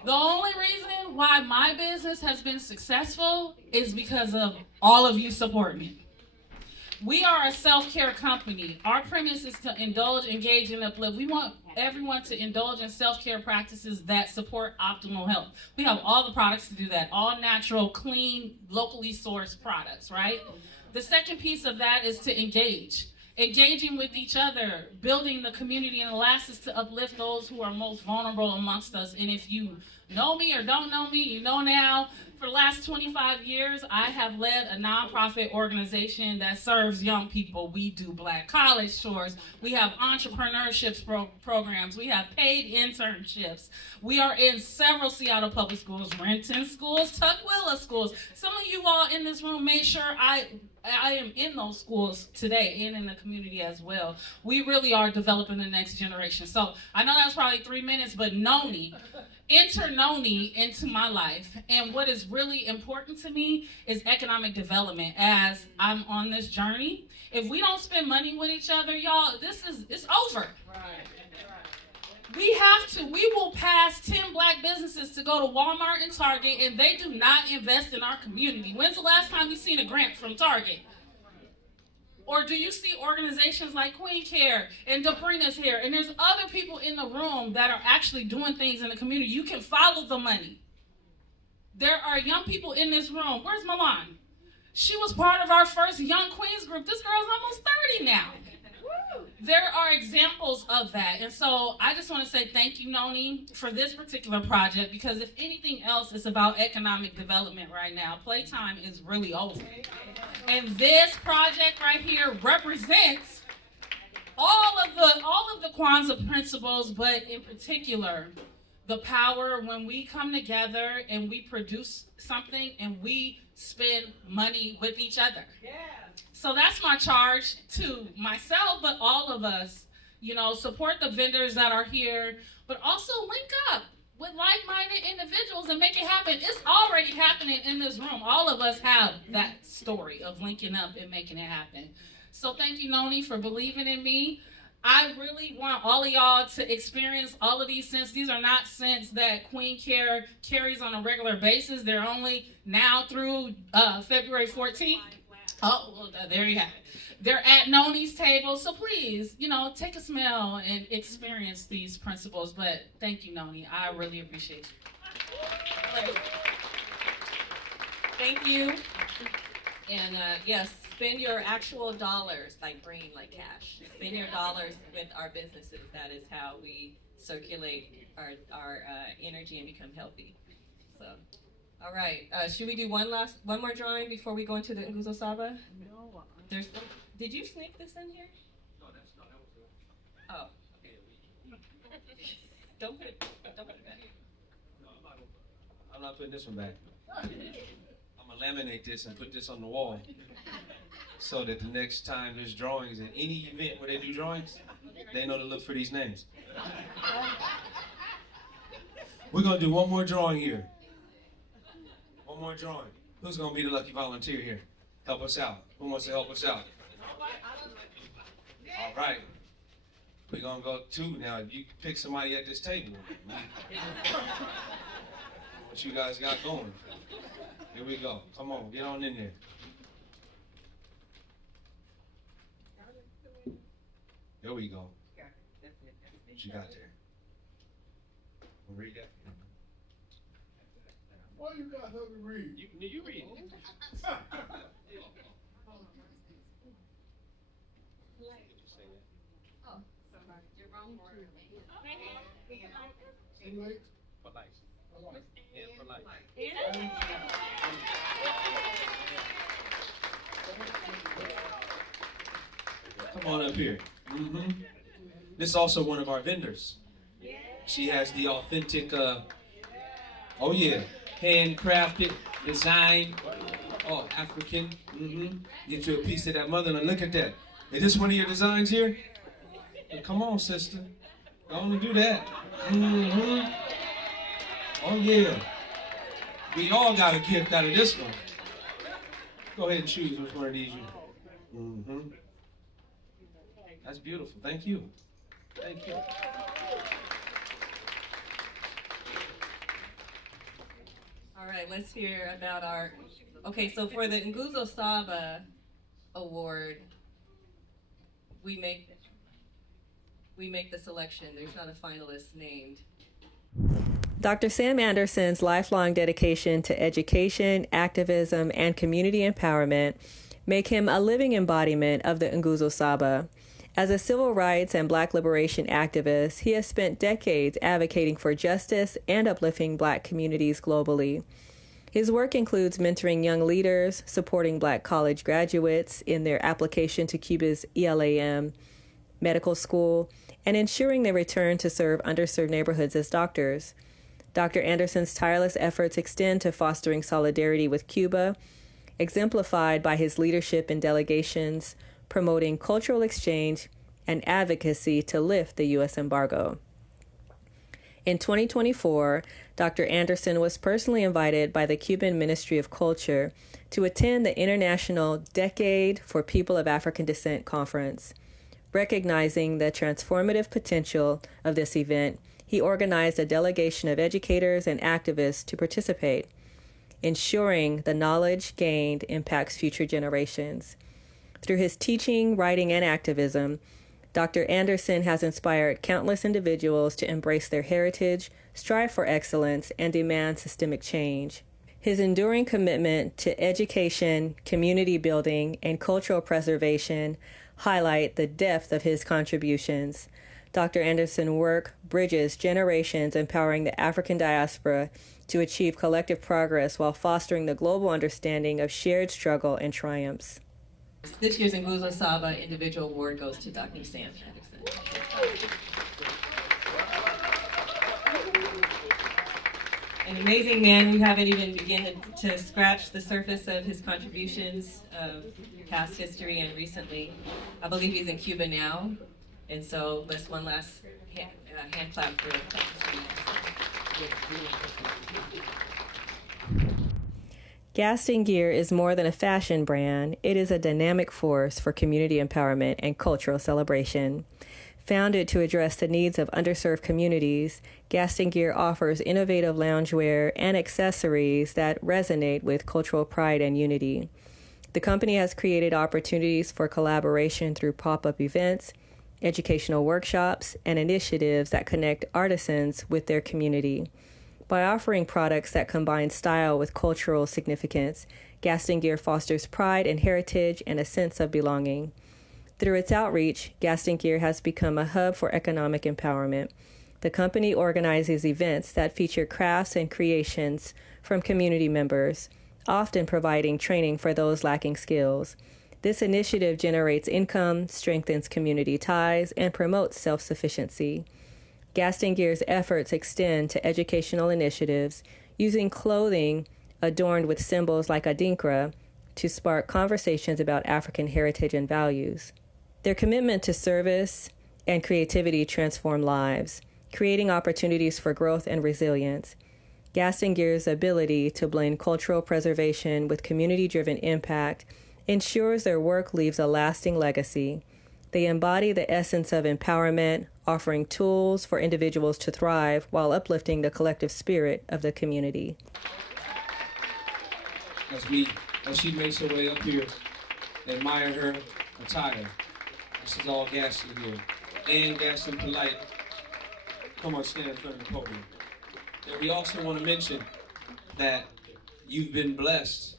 The only reason why my business has been successful is because of all of you supporting me. We are a self-care company. Our premise is to indulge, engage, and uplift. We want everyone to indulge in self-care practices that support optimal health. We have all the products to do that, all natural, clean, locally sourced products, right? The second piece of that is to engage. Engaging with each other, building the community, and allows us to uplift those who are most vulnerable amongst us. And if you know me or don't know me, you know now, for the last 25 years, I have led a nonprofit organization that serves young people. We do Black college tours. We have entrepreneurship programs. We have paid internships. We are in several Seattle public schools, Renton schools, Tukwila schools. Some of you all in this room made sure I am in those schools today and in the community as well. We really are developing the next generation. So I know that's probably 3 minutes, but Noni, enter Noni into my life. And what is really important to me is economic development as I'm on this journey. If we don't spend money with each other, y'all, it's over. We will pass 10 Black businesses to go to Walmart and Target, and they do not invest in our community. When's the last time you seen a grant from Target? Or do you see organizations like Queen Care and Debrina's here? And there's other people in the room that are actually doing things in the community. You can follow the money. There are young people in this room. Where's Milan? She was part of our first Young Queens group. This girl's almost 30 now. There are examples of that. And so I just want to say thank you, Noni, for this particular project, because if anything else, it's about economic development right now. Playtime is really over. And this project right here represents all of the Kwanzaa principles, but in particular, the power when we come together and we produce something and we spend money with each other. So that's my charge to myself, but all of us, you know, support the vendors that are here, but also link up with like-minded individuals and make it happen. It's already happening in this room. All of us have that story of linking up and making it happen. So thank you, Noni, for believing in me. I really want all of y'all to experience all of these scents. These are not scents that Queen Care carries on a regular basis. They're only now through February 14th. Oh, well, there you have it. They're at Noni's table, so please, you know, take a smell and experience these principles. But thank you, Noni. I really appreciate you. Thank you. And yes, spend your actual dollars, like bringing like cash. Spend your dollars with our businesses. That is how we circulate our energy and become healthy. So. All right. Should we do one more drawing before we go into the Nguzo Saba? No. Did you sneak this in here? No, that's not. Oh, okay. Don't put it back. I'm not putting this one back. I'm gonna laminate this and put this on the wall so that the next time there's drawings in any event where they do drawings, they know to look for these names. We're gonna do one more drawing here. One more drawing. Who's going to be the lucky volunteer here? Help us out. Who wants to help us out? All right. We're going to go two now. You pick somebody at this table. What you guys got going. Here we go. Come on, get on in there. There we go. What you got there? Read that. Why you got her to read? You read it. Oh, sorry. You're wrong order. Polite? Polite. Yeah, polite. Come on up here. Mm-hmm. This is also one of our vendors. She has the authentic, oh yeah, handcrafted Design. Oh, African. Get you a piece of that motherland. Look at that. Is this one of your designs here? Well, come on, sister. Go on and do that. Oh, yeah. We all got a gift out of this one. Go ahead and choose which one of these you. That's beautiful. Thank you. Thank you. All right, let's hear about our, okay, so for the Nguzo Saba award, we make the selection. There's not a finalist named. Dr. Sam Anderson's lifelong dedication to education, activism, and community empowerment make him a living embodiment of the Nguzo Saba. As a civil rights and Black liberation activist, he has spent decades advocating for justice and uplifting Black communities globally. His work includes mentoring young leaders, supporting Black college graduates in their application to Cuba's ELAM medical school, and ensuring they return to serve underserved neighborhoods as doctors. Dr. Anderson's tireless efforts extend to fostering solidarity with Cuba, exemplified by his leadership in delegations, promoting cultural exchange and advocacy to lift the U.S. embargo. In 2024, Dr. Anderson was personally invited by the Cuban Ministry of Culture to attend the International Decade for People of African Descent conference. Recognizing the transformative potential of this event, he organized a delegation of educators and activists to participate, ensuring the knowledge gained impacts future generations. Through his teaching, writing, and activism, Dr. Anderson has inspired countless individuals to embrace their heritage, strive for excellence, and demand systemic change. His enduring commitment to education, community building, and cultural preservation highlight the depth of his contributions. Dr. Anderson's work bridges generations, empowering the African diaspora to achieve collective progress while fostering the global understanding of shared struggle and triumphs. This year's Nguzo Saba individual award goes to Dr. Sam Anderson. An amazing man. We haven't even begun to scratch the surface of his contributions of past history and recently. I believe he's in Cuba now. And so let's one last hand clap for Dr. Gaston Gear is more than a fashion brand. It is a dynamic force for community empowerment and cultural celebration. Founded to address the needs of underserved communities, Gaston Gear offers innovative loungewear and accessories that resonate with cultural pride and unity. The company has created opportunities for collaboration through pop-up events, educational workshops, and initiatives that connect artisans with their community. By offering products that combine style with cultural significance, Gaston Gear fosters pride and heritage and a sense of belonging. Through its outreach, Gaston Gear has become a hub for economic empowerment. The company organizes events that feature crafts and creations from community members, often providing training for those lacking skills. This initiative generates income, strengthens community ties, and promotes self-sufficiency. Gaston Gear's efforts extend to educational initiatives, using clothing adorned with symbols like adinkra to spark conversations about African heritage and values. Their commitment to service and creativity transform lives, creating opportunities for growth and resilience. Gaston Gear's ability to blend cultural preservation with community-driven impact ensures their work leaves a lasting legacy. They embody the essence of empowerment, offering tools for individuals to thrive while uplifting the collective spirit of the community. As she makes her way up here, admire her attire. This is all Gaston here. And Gaston Polite. Come on, stand in front of the podium. And we also want to mention that you've been blessed,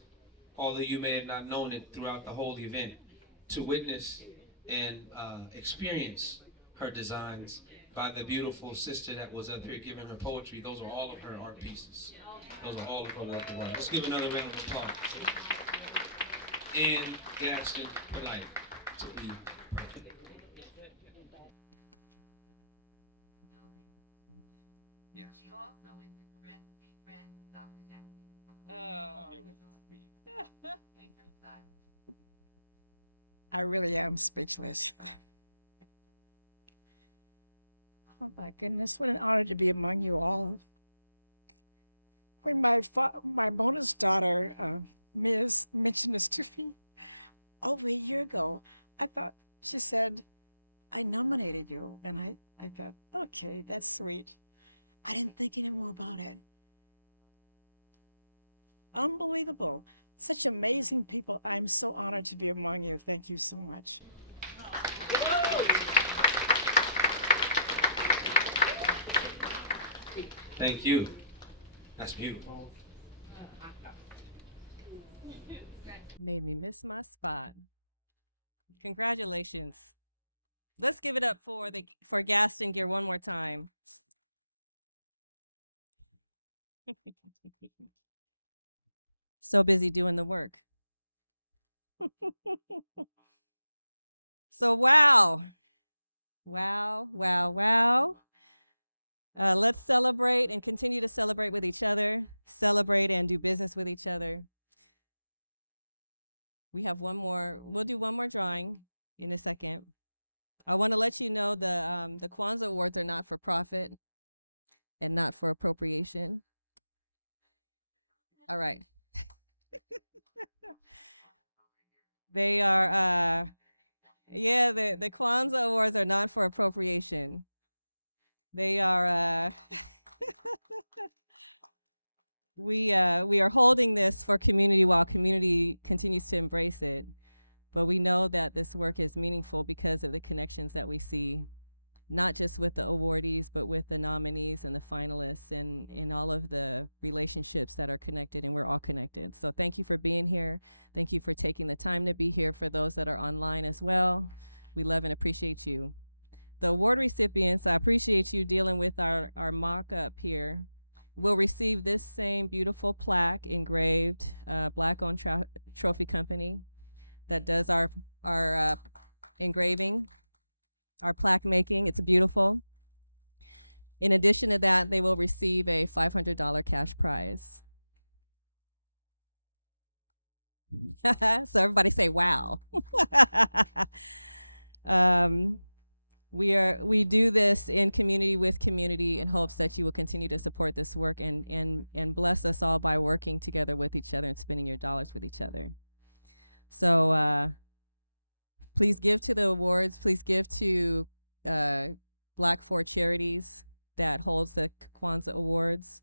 although you may have not known it throughout the whole event, to witness and experience her designs by the beautiful sister that was up here giving her poetry. Those are all of her art pieces. Those are all of her work of art. Let's give another round of applause. And Gaston Polite to be perfect. Yes. Oh. I really am speechless. Oh my goodness, what an honor to be among you all. When my bonus daughter, Ms., mentioned this to me over a year ago, she said, I nominated you. And I thought, okay, that's sweet. I didn't think any more about it. Unbelievable. Such amazing people. I'm so honored to be among you. Thank you so much. Thank you. That's beautiful. Made me miss my spot. Congratulations. Let's give it up for Gaston Gear one more time. So busy doing the work. So wow. Let's celebrate and continue to celebrate with each other, celebrate and do business with each other. We have we'll do one more drawing in a second. I want to let you know the Kwanzaa Awards are not for profit and not for appropriation. All right. They are, the Kwanzaa Awards are not for appropriation. They are, we are holding this for community while community continues to embrace it. But we know that this work is meaningful because of the connections that we see, not just with the awardees, but with the nominees and the finalists and all of the relationships that are connected, and we're all connected. So thank you for being here. Thank you for taking the time to be here. For those that are online as well, we love and appreciate you. The award recipients, I appreciate you dealing with our mock-up here. Will receive this same beautiful plaque engraved, Black-owned trophy company that does our engraving, our plaque making. It's beautiful. In addition to that, they will receive a $500 cash prize. So everybody say, wow. We do this in community with community in hopes that you will continue to support this work and bless us all by working together with each other and spending your dollars with each other. So please give to the awards. Please give to Black 4 Charities that holds the Kwanzaa Awards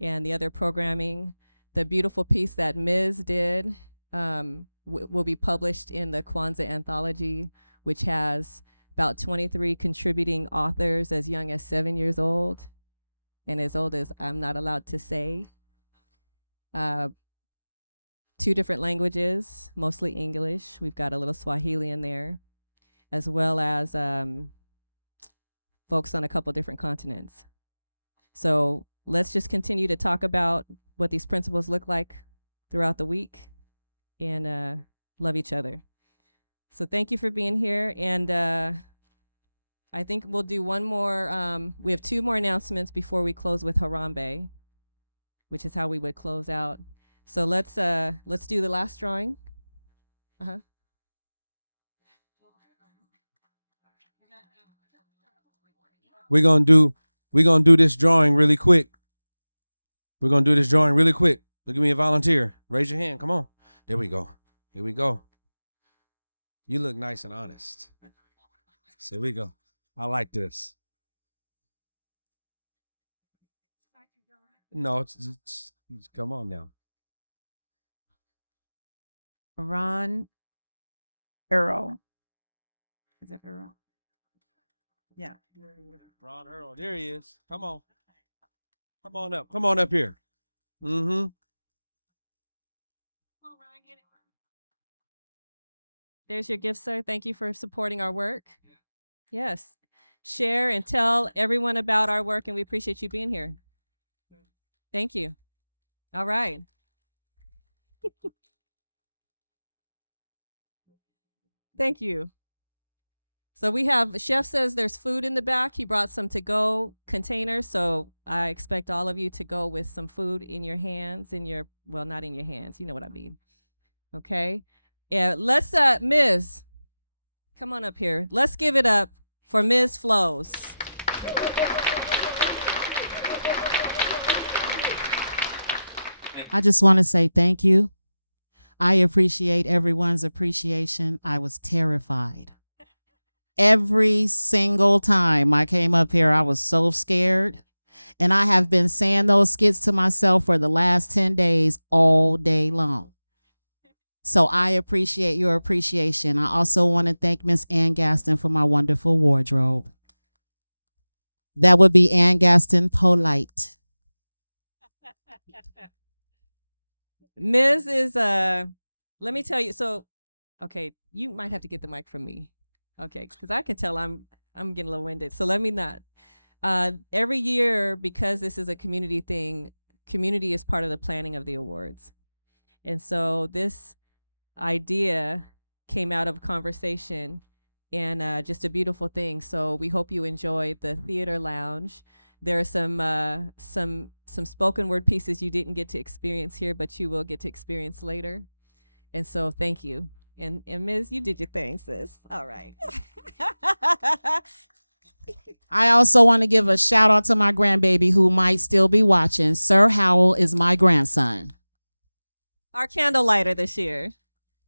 and the other programming. The beautiful piece that Ms. did will be published in the Kwanzaa Anthology, which has about 23 contributing authors as young as 7 years old and as old as I'm not allowed to say. 2 different languages, mostly English. We've got a little Swahili in there, as well as folks on a couple different continents. So let's just continue to talk about what these principles look like throughout the week and love each other. So thank you for being here. And I think we'll do one more. We have 2 more announcements before we close with Harambe, which is how we would close out. So let's do the last drawing. We're gonna do this drawing really quick. We're gonna do this drawing really quick. Look at me, a volunteer. Raise your hand. Come on. There we go. Here we go. You look nice and honest. So here we go. I like this. No, it's come on now. Ron Earl. Is it Earl? Yeah. Ron Earl. There he is. Come on. Come on up. Come on up here. Mm-hmm. There's your gift, sir. Thank you for supporting our work. Yes. Share and tell everyone about our work, and we appreciate you being here. Thank you. All right. Thank you. So we have, Chef says there's food in the back. He brought some to-go containers, so I expect all of you to go with some food in your hands, well, not in your hands. You know what I mean. Okay. Yeah, let's, Ms., Come on up here. Let's give it up for Ms. Flows. I just want to say thank you. I appreciate everyone's appreciation. I was terrified. Every single time I came up here, I was so scared. And I have been saying those skits to myself for the last 10 days all day long. So I appreciate your appreciation. I also want to thank Miss Ann Gaston for my wonderful wardrobe. That would be Ann Gaston Polite. Ms. is let me tell you, so okay, you might have to get the mic from me. Okay, because I can tell I'm getting a little winded. So let me not. Every year, because this is a community thing, community is part of the planning of the awards. And so this idea came out of conversation and just a beautiful thing. So we hope you enjoyed the theater lounge. There are some spoken word pieces you didn't get to experience here, but you will get to experience later. And so thank you. And Ms., you did your thing, sis. All right. I also want to give a shout out to my grandbaby who might still be watching. Sir Howell is my grandson. Our candle lighter this year.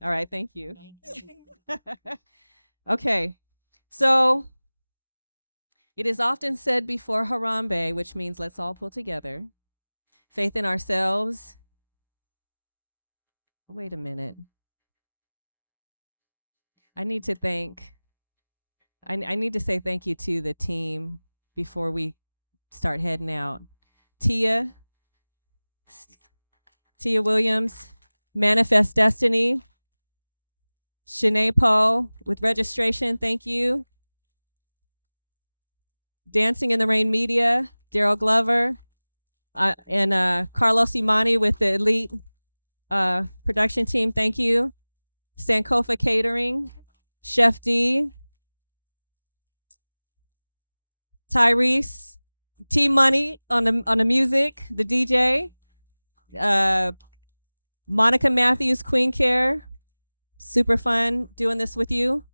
All right, thank you. Okay, so it is often said before Harambe, which means let's all pull together. Faith in ourselves. Wait a minute. I need to say thank you to the team before we start heading out. Tia Williams, Manifest Destiny. Shanae Poe with registration, thank you. Dancing in the Rain Media, Daryl Glover, and Carlos Imani with the Elite production team, thank you. Sankofa Catering, Chef D, Tyrese, T Money on the music, the DJ, Monica Matthews, Queen Care. Super fun doing this with you.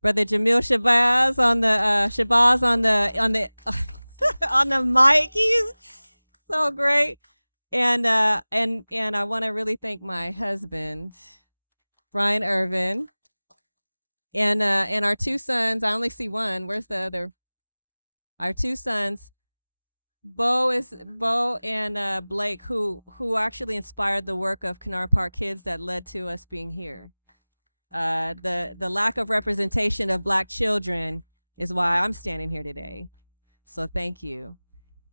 Brother Jamil Shabazz on the on the mic. He's so great. And I want to really thank my husband, Brian Irvin, and our two sons. I only see one. Where's the other? Our two sons, Bo and Blake, who actually inspired the work of Kinara Park Kids that led to us being here. The lack of representation of Black children is why I'm standing here today. So thank you.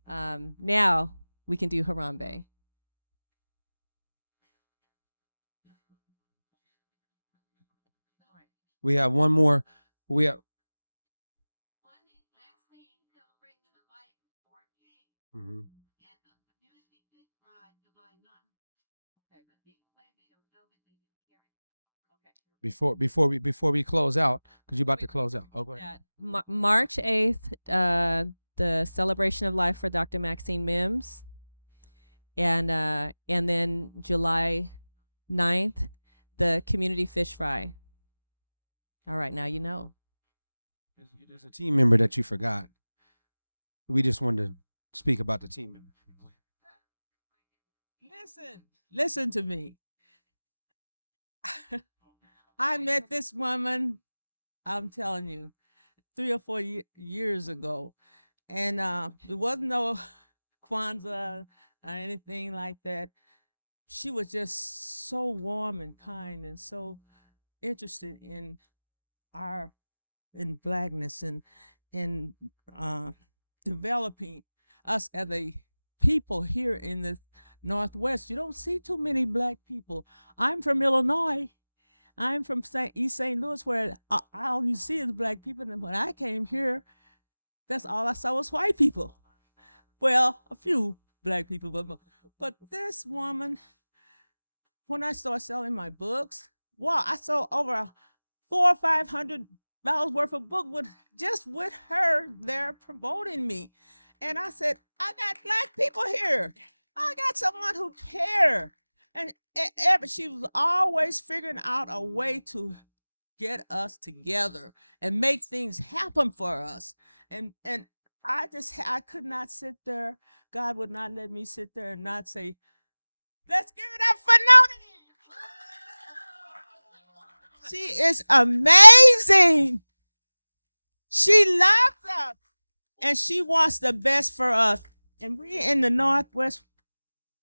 Now we can do Harambe. We have one more. We have. Mm-hmm. Before we close out, because you're about to close out. Oh, go ahead. March 8th, the celebration of life for Dr. Maxine Mims, and then July 9th, the community fish fry. All right, now you know. There's a team member that you forgot. We just wanted to speak about the team member. Listen to me. I met this woman, I'm telling you, 3 or 4 years ago. And it wasn't no Kwanzaa or anything like that. She was just so warm and kind and so interested in Blackness and in developing us as a people here in the Northwest. You don't see too many Black people. I'm from Illinois. I'm from East St. Louis, where all you see is Black people. And when I came here, that's all I saw was white people. Well, a few Black people, but this woman, when I started selling my books, wow, I sold over $400 or $500 worth of book with her there promoting me. And I said, I got Black people here. I got someone who cares. And she was always figuring out a way to get us together and make things happen for us. And I could not sit there. God would not let me sit there and not say, let's give it up for Naomi. She is amazing. She loves us and she wants the best for us. And we in the Northwest,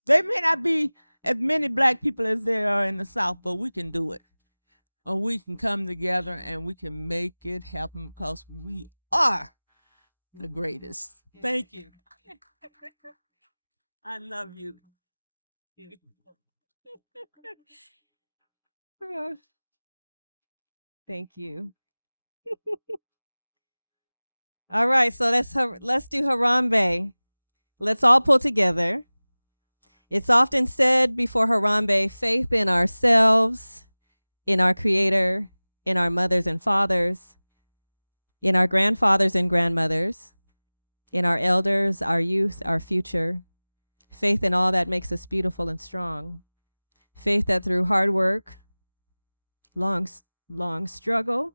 there may not be as many black people as there are in the South, but we can do it. Or we can come together and we can make it happen because we are the greatest. Thank you. I love you. Thank you. All right, so let's do Harambe. Let's all pull together. It's often said before Harambe, faith in ourselves, in our Creator, in our mothers and fathers, in our grandfathers and grandmothers, in our elders, our youth, our future. Faith in all that makes us beautiful and strong. Faith that through hard work, long struggle,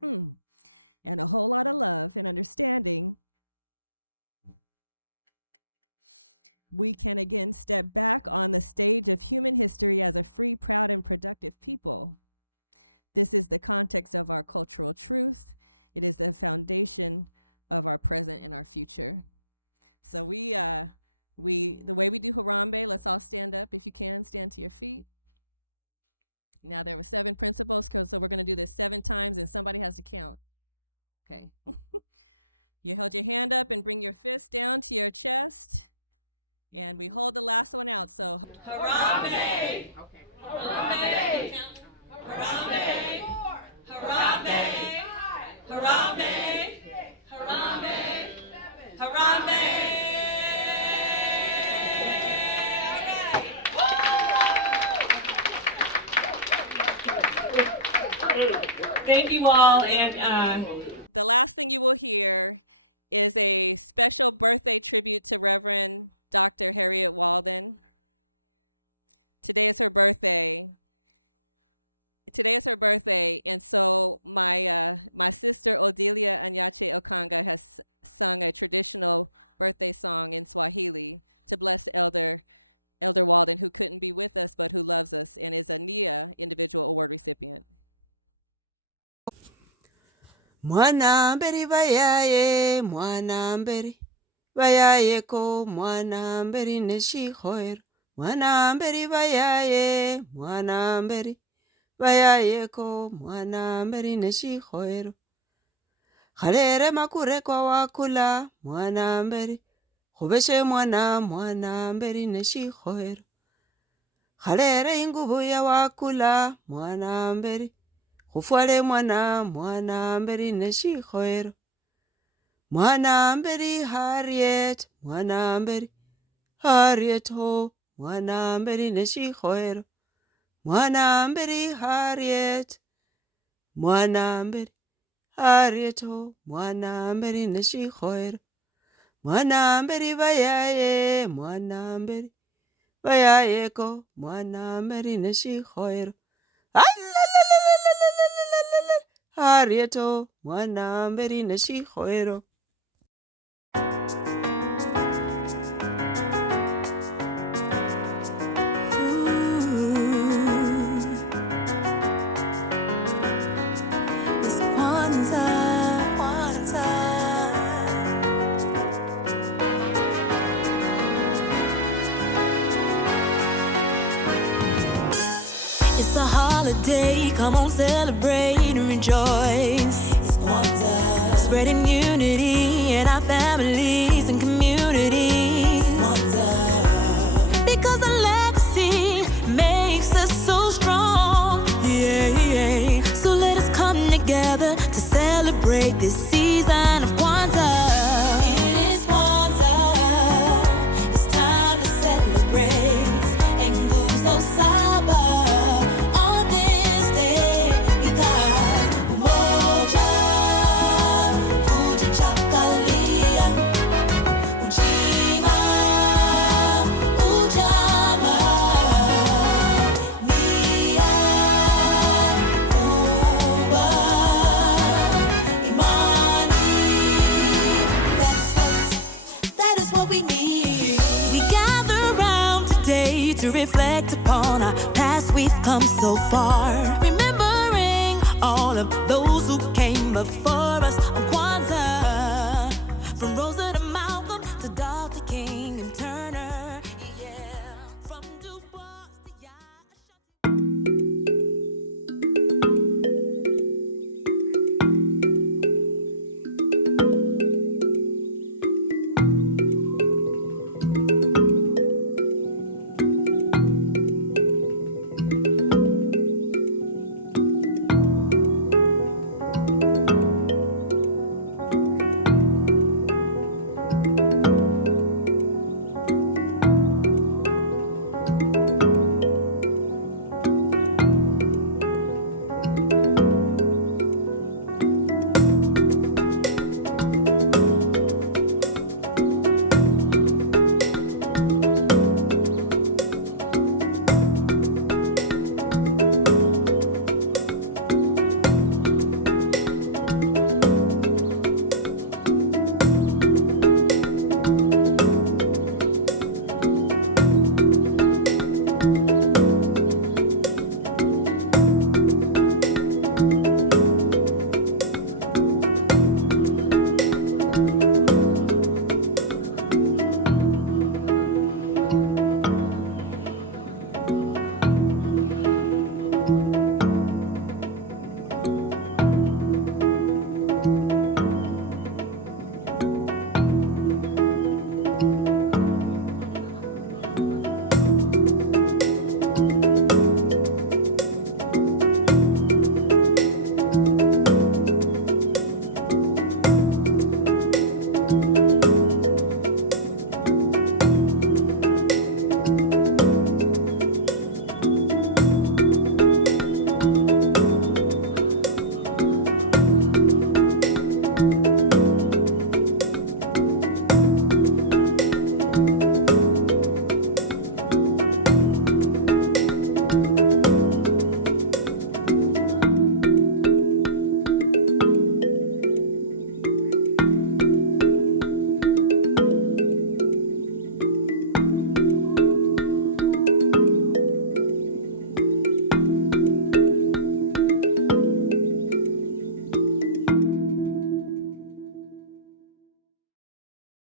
and a whole lot of love and understanding, we can again step back on the stage of human history as a free, proud, and productive people. This is the context of our cultural truth. It is the foundation of our present and our future. So the way we do Harambe, let's all stand up. If you can, stand to your feet. Now there were 7 principles, so we're going to do this 7 times and somebody has to count. Okay. You hold your hand up and bring your fist down to your chest. And we hold the last one out. So Harambe! Harambe! Harambe! Harambe! Harambe! Harambe! Harambe! Thank you all. And the last thing you will hear is a special birthday tribute to Reverend Dr. Harriet Walden. Today is her birthday. And so my sister Odelia Anyache Okanga has sung a traditional birthday song in Swahili to bless Elder Walden, who couldn't be with us but who loves us and is a NIA Individual Award recipient. Mwana mberi bayaye, mwana mberi bayaye ko, mwana mberi neshihoer, mwana mberi bayaye, mwana mberi bayaye ko, mwana mberi neshihoer. Khalere makure kwa wakula, mwana mberi khubeshe mwana mberi neshihoer. Khalere ingubu ya wakula, mwana mberi khufwale mwana mberi neshihoer. Mwana mberi Harriet, mwana mberi Harriet ho, mwana mberi neshihoer. Mwana mberi Harriet, mwana mberi Harriet ho, mwana mberi neshihoer. Mwana mberi bayaye, mwana mberi bayaye ko, mwana mberi neshihoer. Harriet ho, mwana mberi neshihoer. Come on, celebrate and rejoice. It's Kwanzaa, spreading unity in our families and communities. Kwanzaa, because the legacy makes us so strong. Yeah. So let us come together to celebrate this season of Kwanzaa. It is Kwanzaa. It's time to celebrate and Nguzo Saba. We got so far.